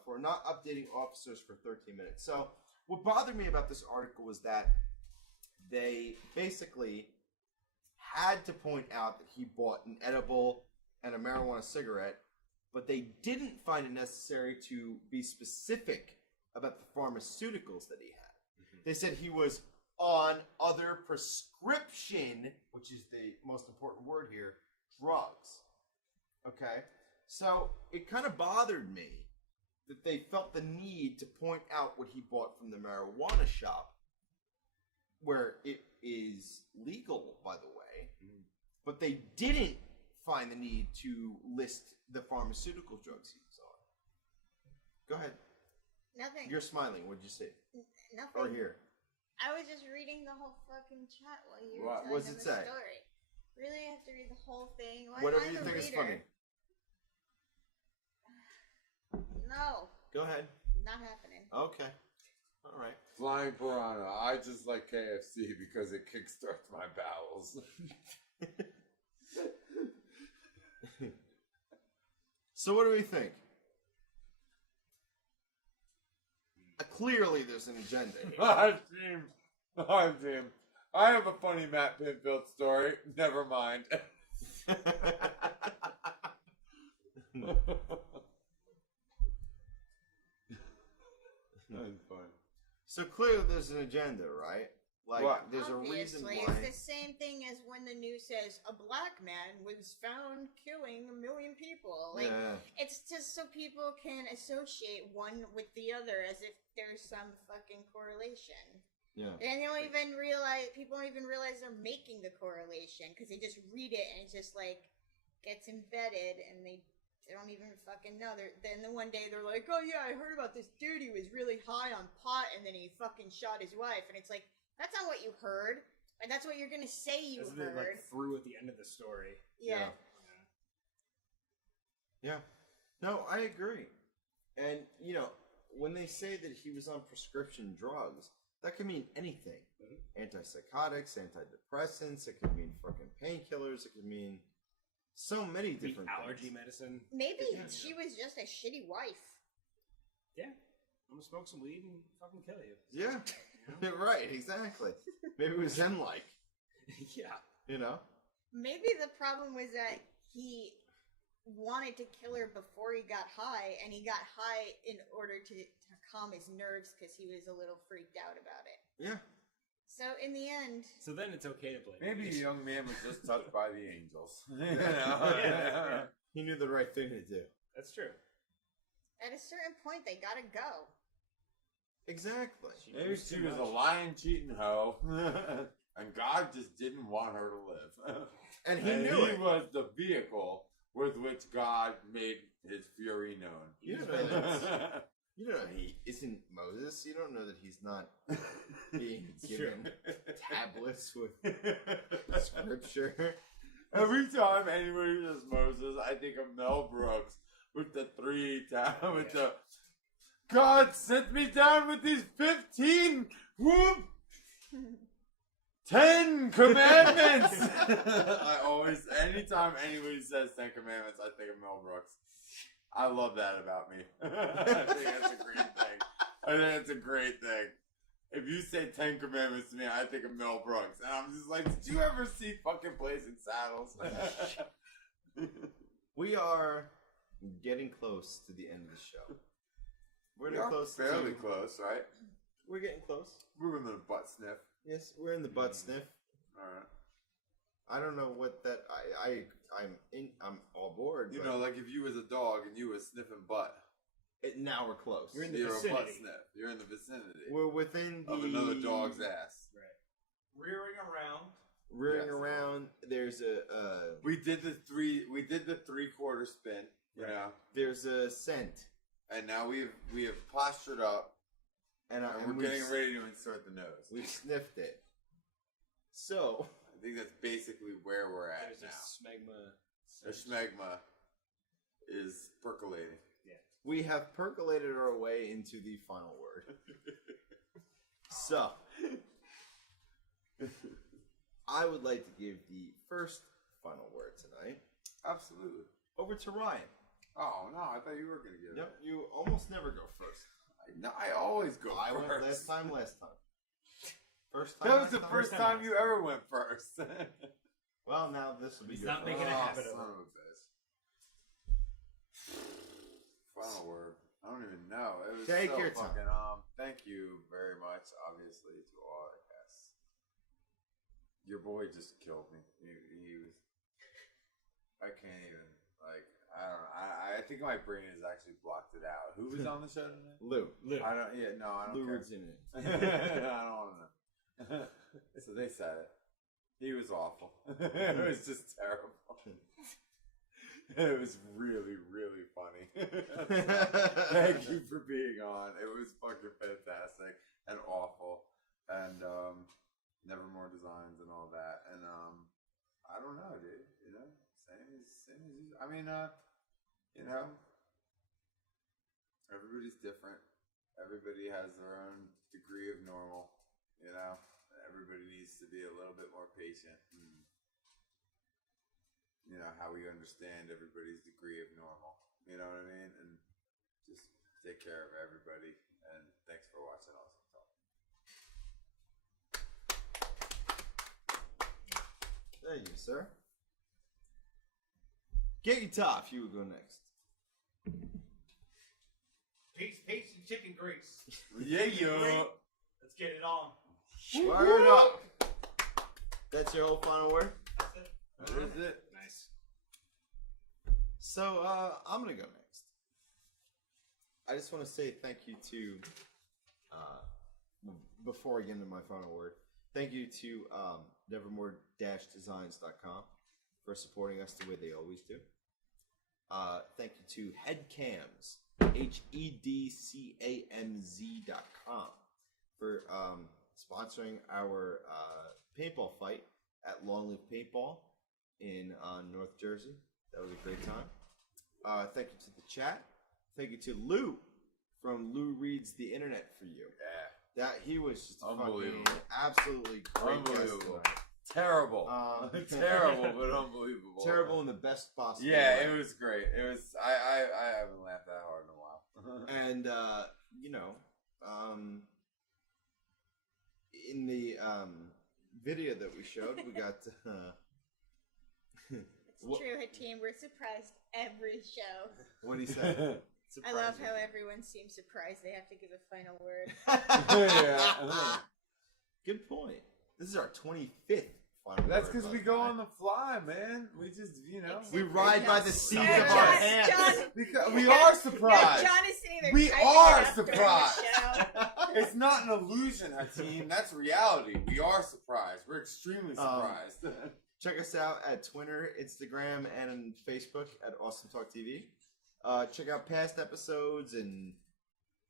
for not updating officers for 13 minutes. So what bothered me about this article was that they basically had to point out that he bought an edible and a marijuana cigarette, but they didn't find it necessary to be specific about the pharmaceuticals that he had. They said he was on other prescription, which is the most important word here, drugs. Okay? So it kind of bothered me that they felt the need to point out what he bought from the marijuana shop, where it is legal, by the way, but they didn't find the need to list the pharmaceutical drugs he was on. Go ahead. Nothing. You're smiling. What'd you say? Nothing. Or here. I was just reading the whole fucking chat while you were What? telling What's them it the say? story. Really, I have to read the whole thing. Why Whatever am I you the think is reader? funny. No, Go ahead. not happening. Okay. All right. Flying Piranha. I just like KFC because it kickstarts my bowels. So what do we think? Clearly there's an agenda here. I've seen. I have a funny Matt Pinfield story. Never mind. That's fun. So clearly there's an agenda, right? Like, What? there's a reason Obviously, why. it's the same thing as when the news says a black man was found killing 1 million people. Like, Yeah. it's just so people can associate one with the other as if there's some fucking correlation. Yeah. And they don't even realize, people don't even realize they're making the correlation because they just read it and it just like gets embedded and they don't even fucking know. Then the one day they're like, oh yeah, I heard about this dude, he was really high on pot and then he fucking shot his wife. And it's like, that's not what you heard. And that's what you're gonna say you That's heard. what they threw at the end of the story. Yeah. Yeah. No, I agree. And, you know, when they say that he was on prescription drugs, that can mean anything. Antipsychotics, antidepressants, it could mean fucking painkillers, it could mean so many different allergy things. medicine. Maybe she was just a shitty wife. Yeah. I'm gonna smoke some weed and fucking kill you. Yeah. Right, exactly. Maybe it was Zen-like. Yeah. You know? Maybe the problem was that he wanted to kill her before he got high, and he got high in order to calm his nerves because he was a little freaked out about it. Yeah. So in the end, So then it's okay to blame. Maybe a young man was just touched by the angels. Yeah. He knew the right thing to do. That's true. at a certain point, they gotta go. Exactly. Maybe she was a lying, cheating hoe, and God just didn't want her to live. And he knew it. He was the vehicle with which God made his fury known. You know he isn't Moses. You don't know that he's not being given tablets with scripture. Every time anybody says Moses, I think of Mel Brooks with the with the God sent me down with these 15 10 commandments. I always, anytime anybody says 10 commandments, I think of Mel Brooks. I love that about me. I think that's a great thing. I think that's a great thing. If you say 10 commandments to me, I think of Mel Brooks. And I'm just like, did you ever see fucking Blazing Saddles? We are getting close to the end of the show. We're We getting are close. fairly close, right? We're getting close. We're in the butt sniff. Yes, we're in the butt sniff. All right. I don't know what that. I'm all board. You but know, like if you was a dog and you was sniffing butt. now we're close. You're in the You're a butt vicinity. sniff. You're in the vicinity We're within the of another dog's ass. Right. Rearing around. rearing Yes. around. There's a We did the 3/4 spin. You know, there's a scent, and now we have postured up, and and we're getting ready to insert the nose. We've sniffed it. So I think that's basically where we're at There's now. a smegma. The smegma is percolating. Yeah. we have percolated our way into the final word. So I would like to give the first final word tonight. Absolutely. Over to Ryan. Oh no, I thought you were gonna give Yep, it. you almost never go first. No, I always go I first. went last time. First time. That was last the first time you ever went first. Well, now this will be He's your not first. making a habit son of of a bitch. Final word. I don't even know. It was Take so your time. fucking thank you very much, obviously, to all our guests. Your boy just killed me. He was. I can't even I don't know. I think my brain has actually blocked it out. Who was on the show tonight? Lou. I don't. Yeah, no, I don't Lou care. was in it. I don't want to know. So they said it. He was awful. It was just terrible. It was really, really funny. Thank you for being on. It was fucking fantastic and awful. And Nevermore Designs and all that. And I don't know, dude. You know, same as usual. I mean, you know, everybody's different. Everybody has their own degree of normal. You know, everybody needs to be a little bit more patient. And, you know, how we understand everybody's degree of normal. You know what I mean? And just take care of everybody. And thanks for watching Awesome Talk. Thank you, sir. Get your top. You would go next. Peace, and chicken grease. Yeah. Let's get it on. Word up. That's your whole final word? That's it. That is it. Nice. So, I'm going to go next. I just want to say thank you to, before I get into my final word, thank you to nevermore-designs.com for supporting us the way they always do. Thank you to HeadCAMz, HEDCAMZ.com for sponsoring our paintball fight at Long Live Paintball in North Jersey. That was a great time. Thank you to the chat. Thank you to Lou from Lou Reads the Internet for You. Yeah. That he was just Unbelievable. fucking absolutely great guest Unbelievable. tonight. Terrible. Terrible, but unbelievable. Terrible in the best possible Yeah, way. it was great. It was. I haven't laughed that hard in a while. And you know, in the video that we showed, we got. It's true, HATIM. We're surprised every show. What do you say? I love how everyone seems surprised they have to give a final word. Yeah. Good point. This is our 25th final That's word, because by we the go way. on the fly, man. We just, you know, We ride by the seat No, of our John- pants. John- because we are surprised. No, John is sitting there. We typing are it up during the surprised. show. It's not an illusion, Hatim. That's reality. We are surprised. We're extremely surprised. Check us out at Twitter, Instagram, and Facebook at Awesome Talk TV. Check out past episodes and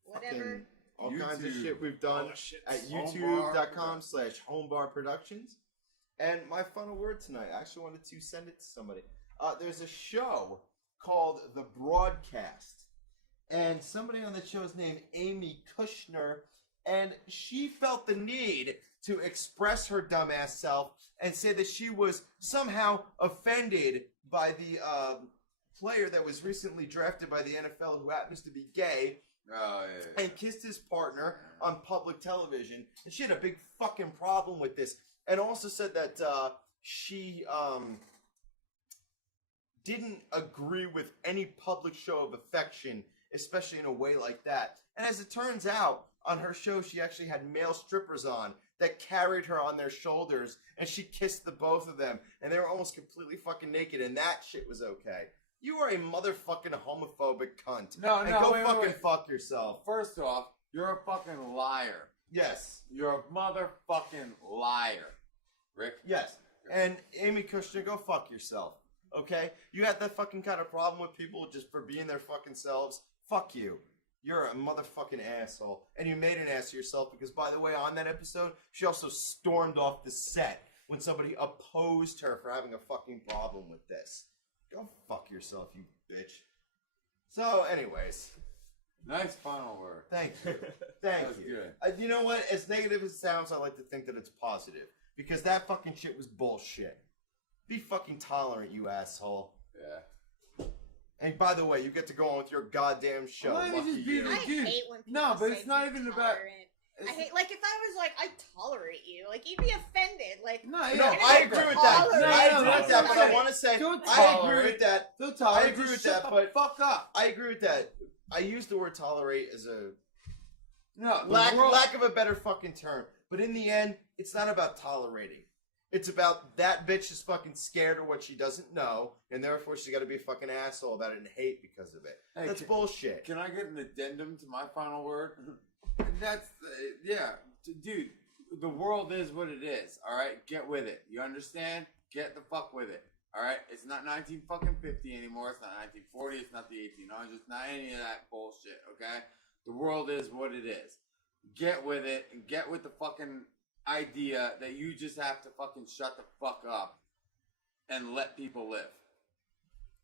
Whatever. fucking all kinds of YouTube. shit we've done at youtube.com/homebarproductions. And my final word tonight, I actually wanted to send it to somebody. There's a show called The Broadcast. And somebody on the show is named Amy Kushner. And she felt the need to express her dumbass self and say that she was somehow offended by the player that was recently drafted by the NFL who happens to be gay and kissed his partner on public television. And she had a big fucking problem with this. And also said that she didn't agree with any public show of affection, especially in a way like that. And as it turns out, on her show, she actually had male strippers on that carried her on their shoulders, and she kissed the both of them, and they were almost completely fucking naked, and that shit was okay. You are a motherfucking homophobic cunt. No, and no, go wait, fucking wait. fuck yourself. First off, you're a fucking liar. Yes. You're a motherfucking liar. Rick? Yes. And Amy Kushner, go fuck yourself. Okay? You have that fucking kind of problem with people just for being their fucking selves. Fuck you. You're a motherfucking asshole. And you made an ass of yourself because, by the way, on that episode, she also stormed off the set when somebody opposed her for having a fucking problem with this. Go fuck yourself, you bitch. So, anyways. Nice final word. Thank you. Thank That was you. good. You know what? As negative as it sounds, I like to think that it's positive. Because that fucking shit was bullshit. Be fucking tolerant, you asshole. Yeah. And by the way, you get to go on with your goddamn show. Why Lucky just be you. the I dude? hate when people No, but say it's not be even about. tolerant. I hate, like, if I was like, I tolerate you, like, you'd be offended. Like, No, No, yeah, I agree with that. tolerate I agree no, with that, no, but no. I want to say Don't I agree tolerate. with that. Don't tolerate. I agree Just with shut that, the but fuck up. I agree with that. I use the word tolerate as a No, the lack world- of a better fucking term. But in the end, it's not about tolerating. It's about that bitch is fucking scared of what she doesn't know, and therefore she got to be a fucking asshole about it and hate because of it. Hey, That's bullshit. Can I get an addendum to my final word? That's yeah, dude. The world is what it is. All right, get with it. You understand? Get the fuck with it. All right, it's not 1950 anymore. It's not 1940. It's not the 1800s. It's not any of that bullshit. Okay, the world is what it is. Get with it and get with the fucking idea that you just have to fucking shut the fuck up and let people live.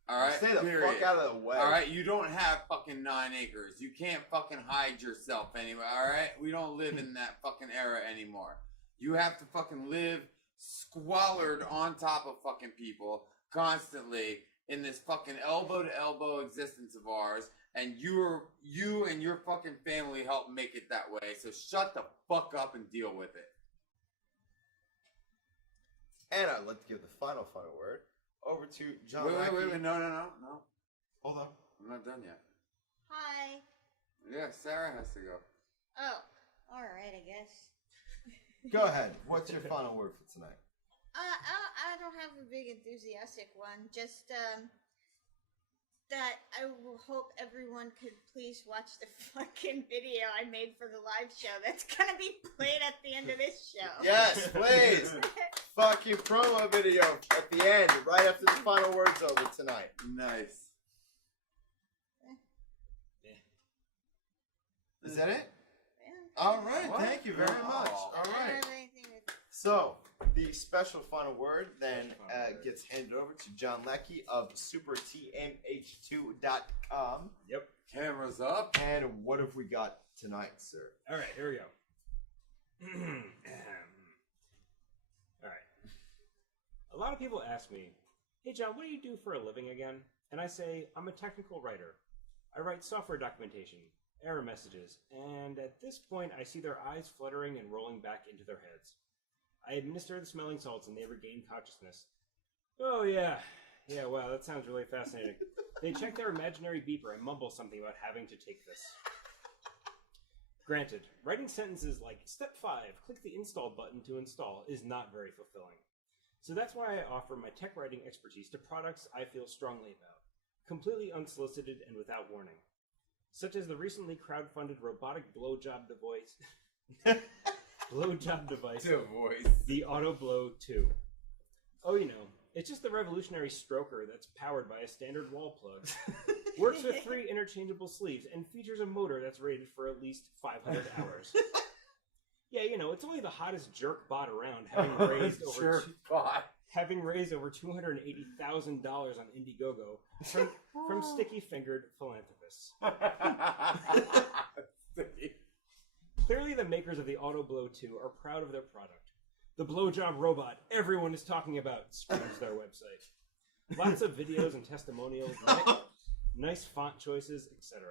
All right, Stay the period. fuck out of the way. All right, you don't have fucking 9 acres. You can't fucking hide yourself anywhere. All right, we don't live in that fucking era anymore. You have to fucking live squalid on top of fucking people constantly in this fucking elbow to elbow existence of ours. And you and your fucking family help make it that way. So shut the fuck up and deal with it. And I'd like to give the final word over to John. Wait, Lacki. no. Hold on. I'm not done yet. hi. Yeah, Sarah has to go. Oh, alright, I guess. Go ahead. What's your final word for tonight? I don't have a big enthusiastic one. Just, that I will hope everyone could please watch the fucking video I made for the live show that's gonna be played at the end of this show. Yes, please. Fucking promo video at the end, right after the final word's over tonight. Nice. Is that it? Yeah. All right. What? Thank you very much. All I don't right. have anything to... So, the special final word then gets handed over to John Lacki of supertmh2.com. Yep. Cameras up. And what have we got tonight, sir? All right, here we go. All right. A lot of people ask me, "Hey, John, what do you do for a living again?" And I say, "I'm a technical writer. I write software documentation, error messages, and at this point, I see their eyes fluttering and rolling back into their heads. I administer the smelling salts and they regain consciousness. Oh, yeah. Yeah, wow, that sounds really fascinating. They check their imaginary beeper and mumble something about having to take this. Granted, writing sentences like, "Step 5, click the install button to install," is not very fulfilling. So that's why I offer my tech writing expertise to products I feel strongly about, completely unsolicited and without warning. Such as the recently crowdfunded robotic blowjob device, the Auto Blow 2. Oh, you know, it's just the revolutionary stroker that's powered by a standard wall plug, works with 3 interchangeable sleeves, and features a motor that's rated for at least 500 hours. Yeah, you know, it's only the hottest jerk bot around, having raised over $280,000 on Indiegogo from sticky-fingered philanthropists. Clearly, the makers of the Auto Blow 2 are proud of their product. The blowjob robot everyone is talking about, screams their website. Lots of videos and testimonials, nice font choices, etc.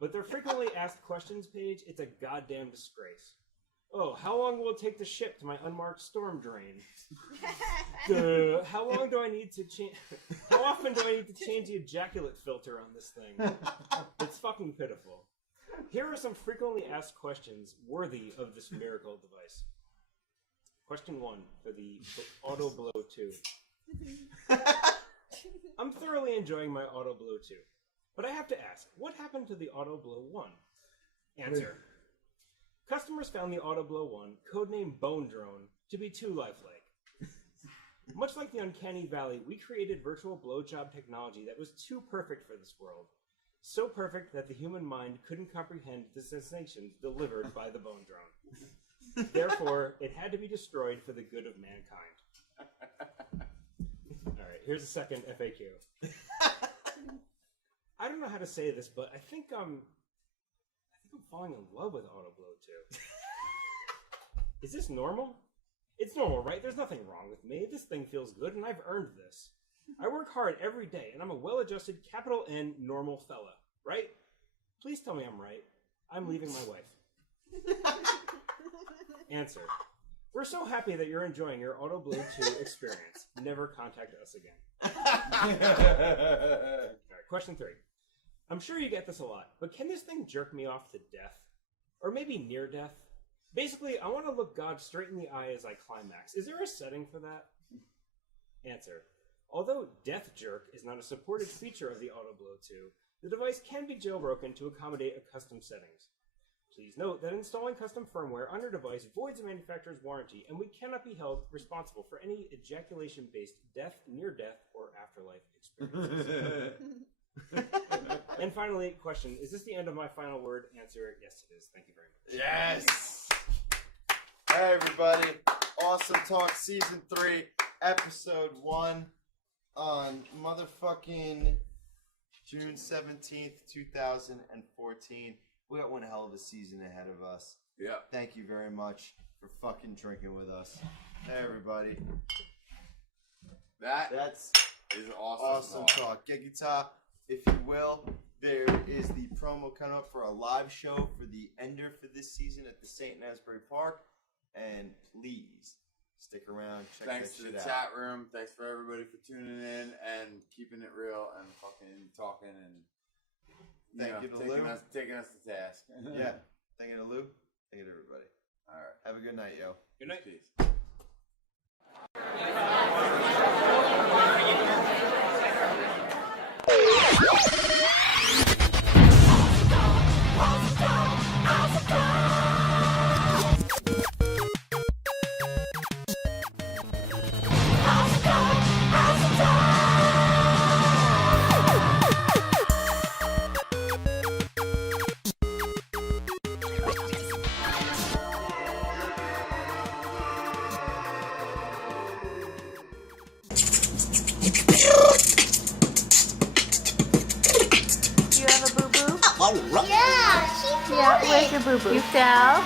But their frequently asked questions page, it's a goddamn disgrace. Oh, how long will it take to ship to my unmarked storm drain? How long do I need to change? How often do I need to change the ejaculate filter on this thing? It's fucking pitiful. Here are some frequently asked questions worthy of this miracle device. Question 1 for the Auto Blow 2. I'm thoroughly enjoying my Auto Blow 2, but I have to ask, what happened to the Auto Blow 1? Answer. Customers found the Auto Blow 1, codenamed Bone Drone, to be too lifelike. Much like the Uncanny Valley, we created virtual blowjob technology that was too perfect for this world. So perfect that the human mind couldn't comprehend the sensations delivered by the Bone Drone. Therefore, it had to be destroyed for the good of mankind. All right, here's a second FAQ. I don't know how to say this, but I think I'm falling in love with Autoblow too. Is this normal? It's normal, right? There's nothing wrong with me. This thing feels good, and I've earned this. I work hard every day, and I'm a well-adjusted, capital N, normal fella, right? Please tell me I'm right. I'm leaving my wife. Answer. We're so happy that you're enjoying your Autoblow 2 experience. Never contact us again. All right, question 3. I'm sure you get this a lot, but can this thing jerk me off to death? Or maybe near death? Basically, I want to look God straight in the eye as I climax. Is there a setting for that? Answer. Although Death Jerk is not a supported feature of the Autoblow 2, the device can be jailbroken to accommodate a custom settings. Please note that installing custom firmware on your device voids a manufacturer's warranty, and we cannot be held responsible for any ejaculation-based death, near-death, or afterlife experiences. And finally, question, is this the end of my final word? Answer, yes it is. Thank you very much. Yes! Hey everybody, Awesome Talk Season 3, Episode 1 on motherfucking June 17th, 2014. We got one hell of a season ahead of us. Yeah. Thank you very much for fucking drinking with us. Hey everybody. That's Awesome Talk. Get guitar, if you will. There is the promo coming up for a live show for the ender for this season at the St. Asbury Park. And please stick around. Check Thanks that to shit the out. chat room. Thanks for everybody for tuning in and keeping it real and fucking talking and Thank you to Lou. taking us to task. Yeah. Thank you to Lou. Thank you to everybody. All right. Have a good night, yo. Good night. Peace. Where's your boo-boo? You fell?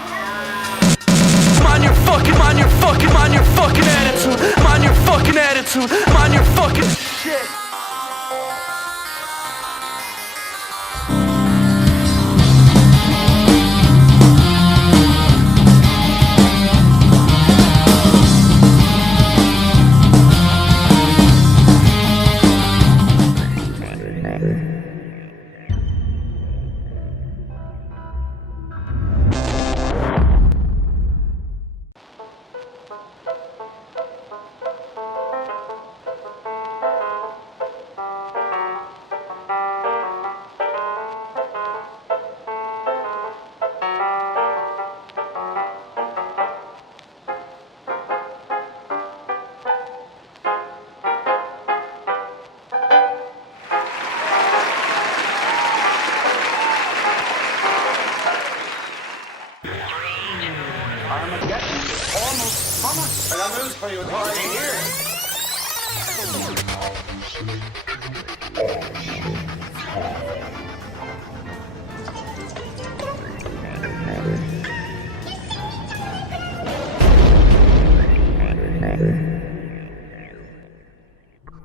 Mind your fucking attitude. Mind your fucking attitude. Mind your fucking shit.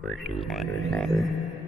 Percolated.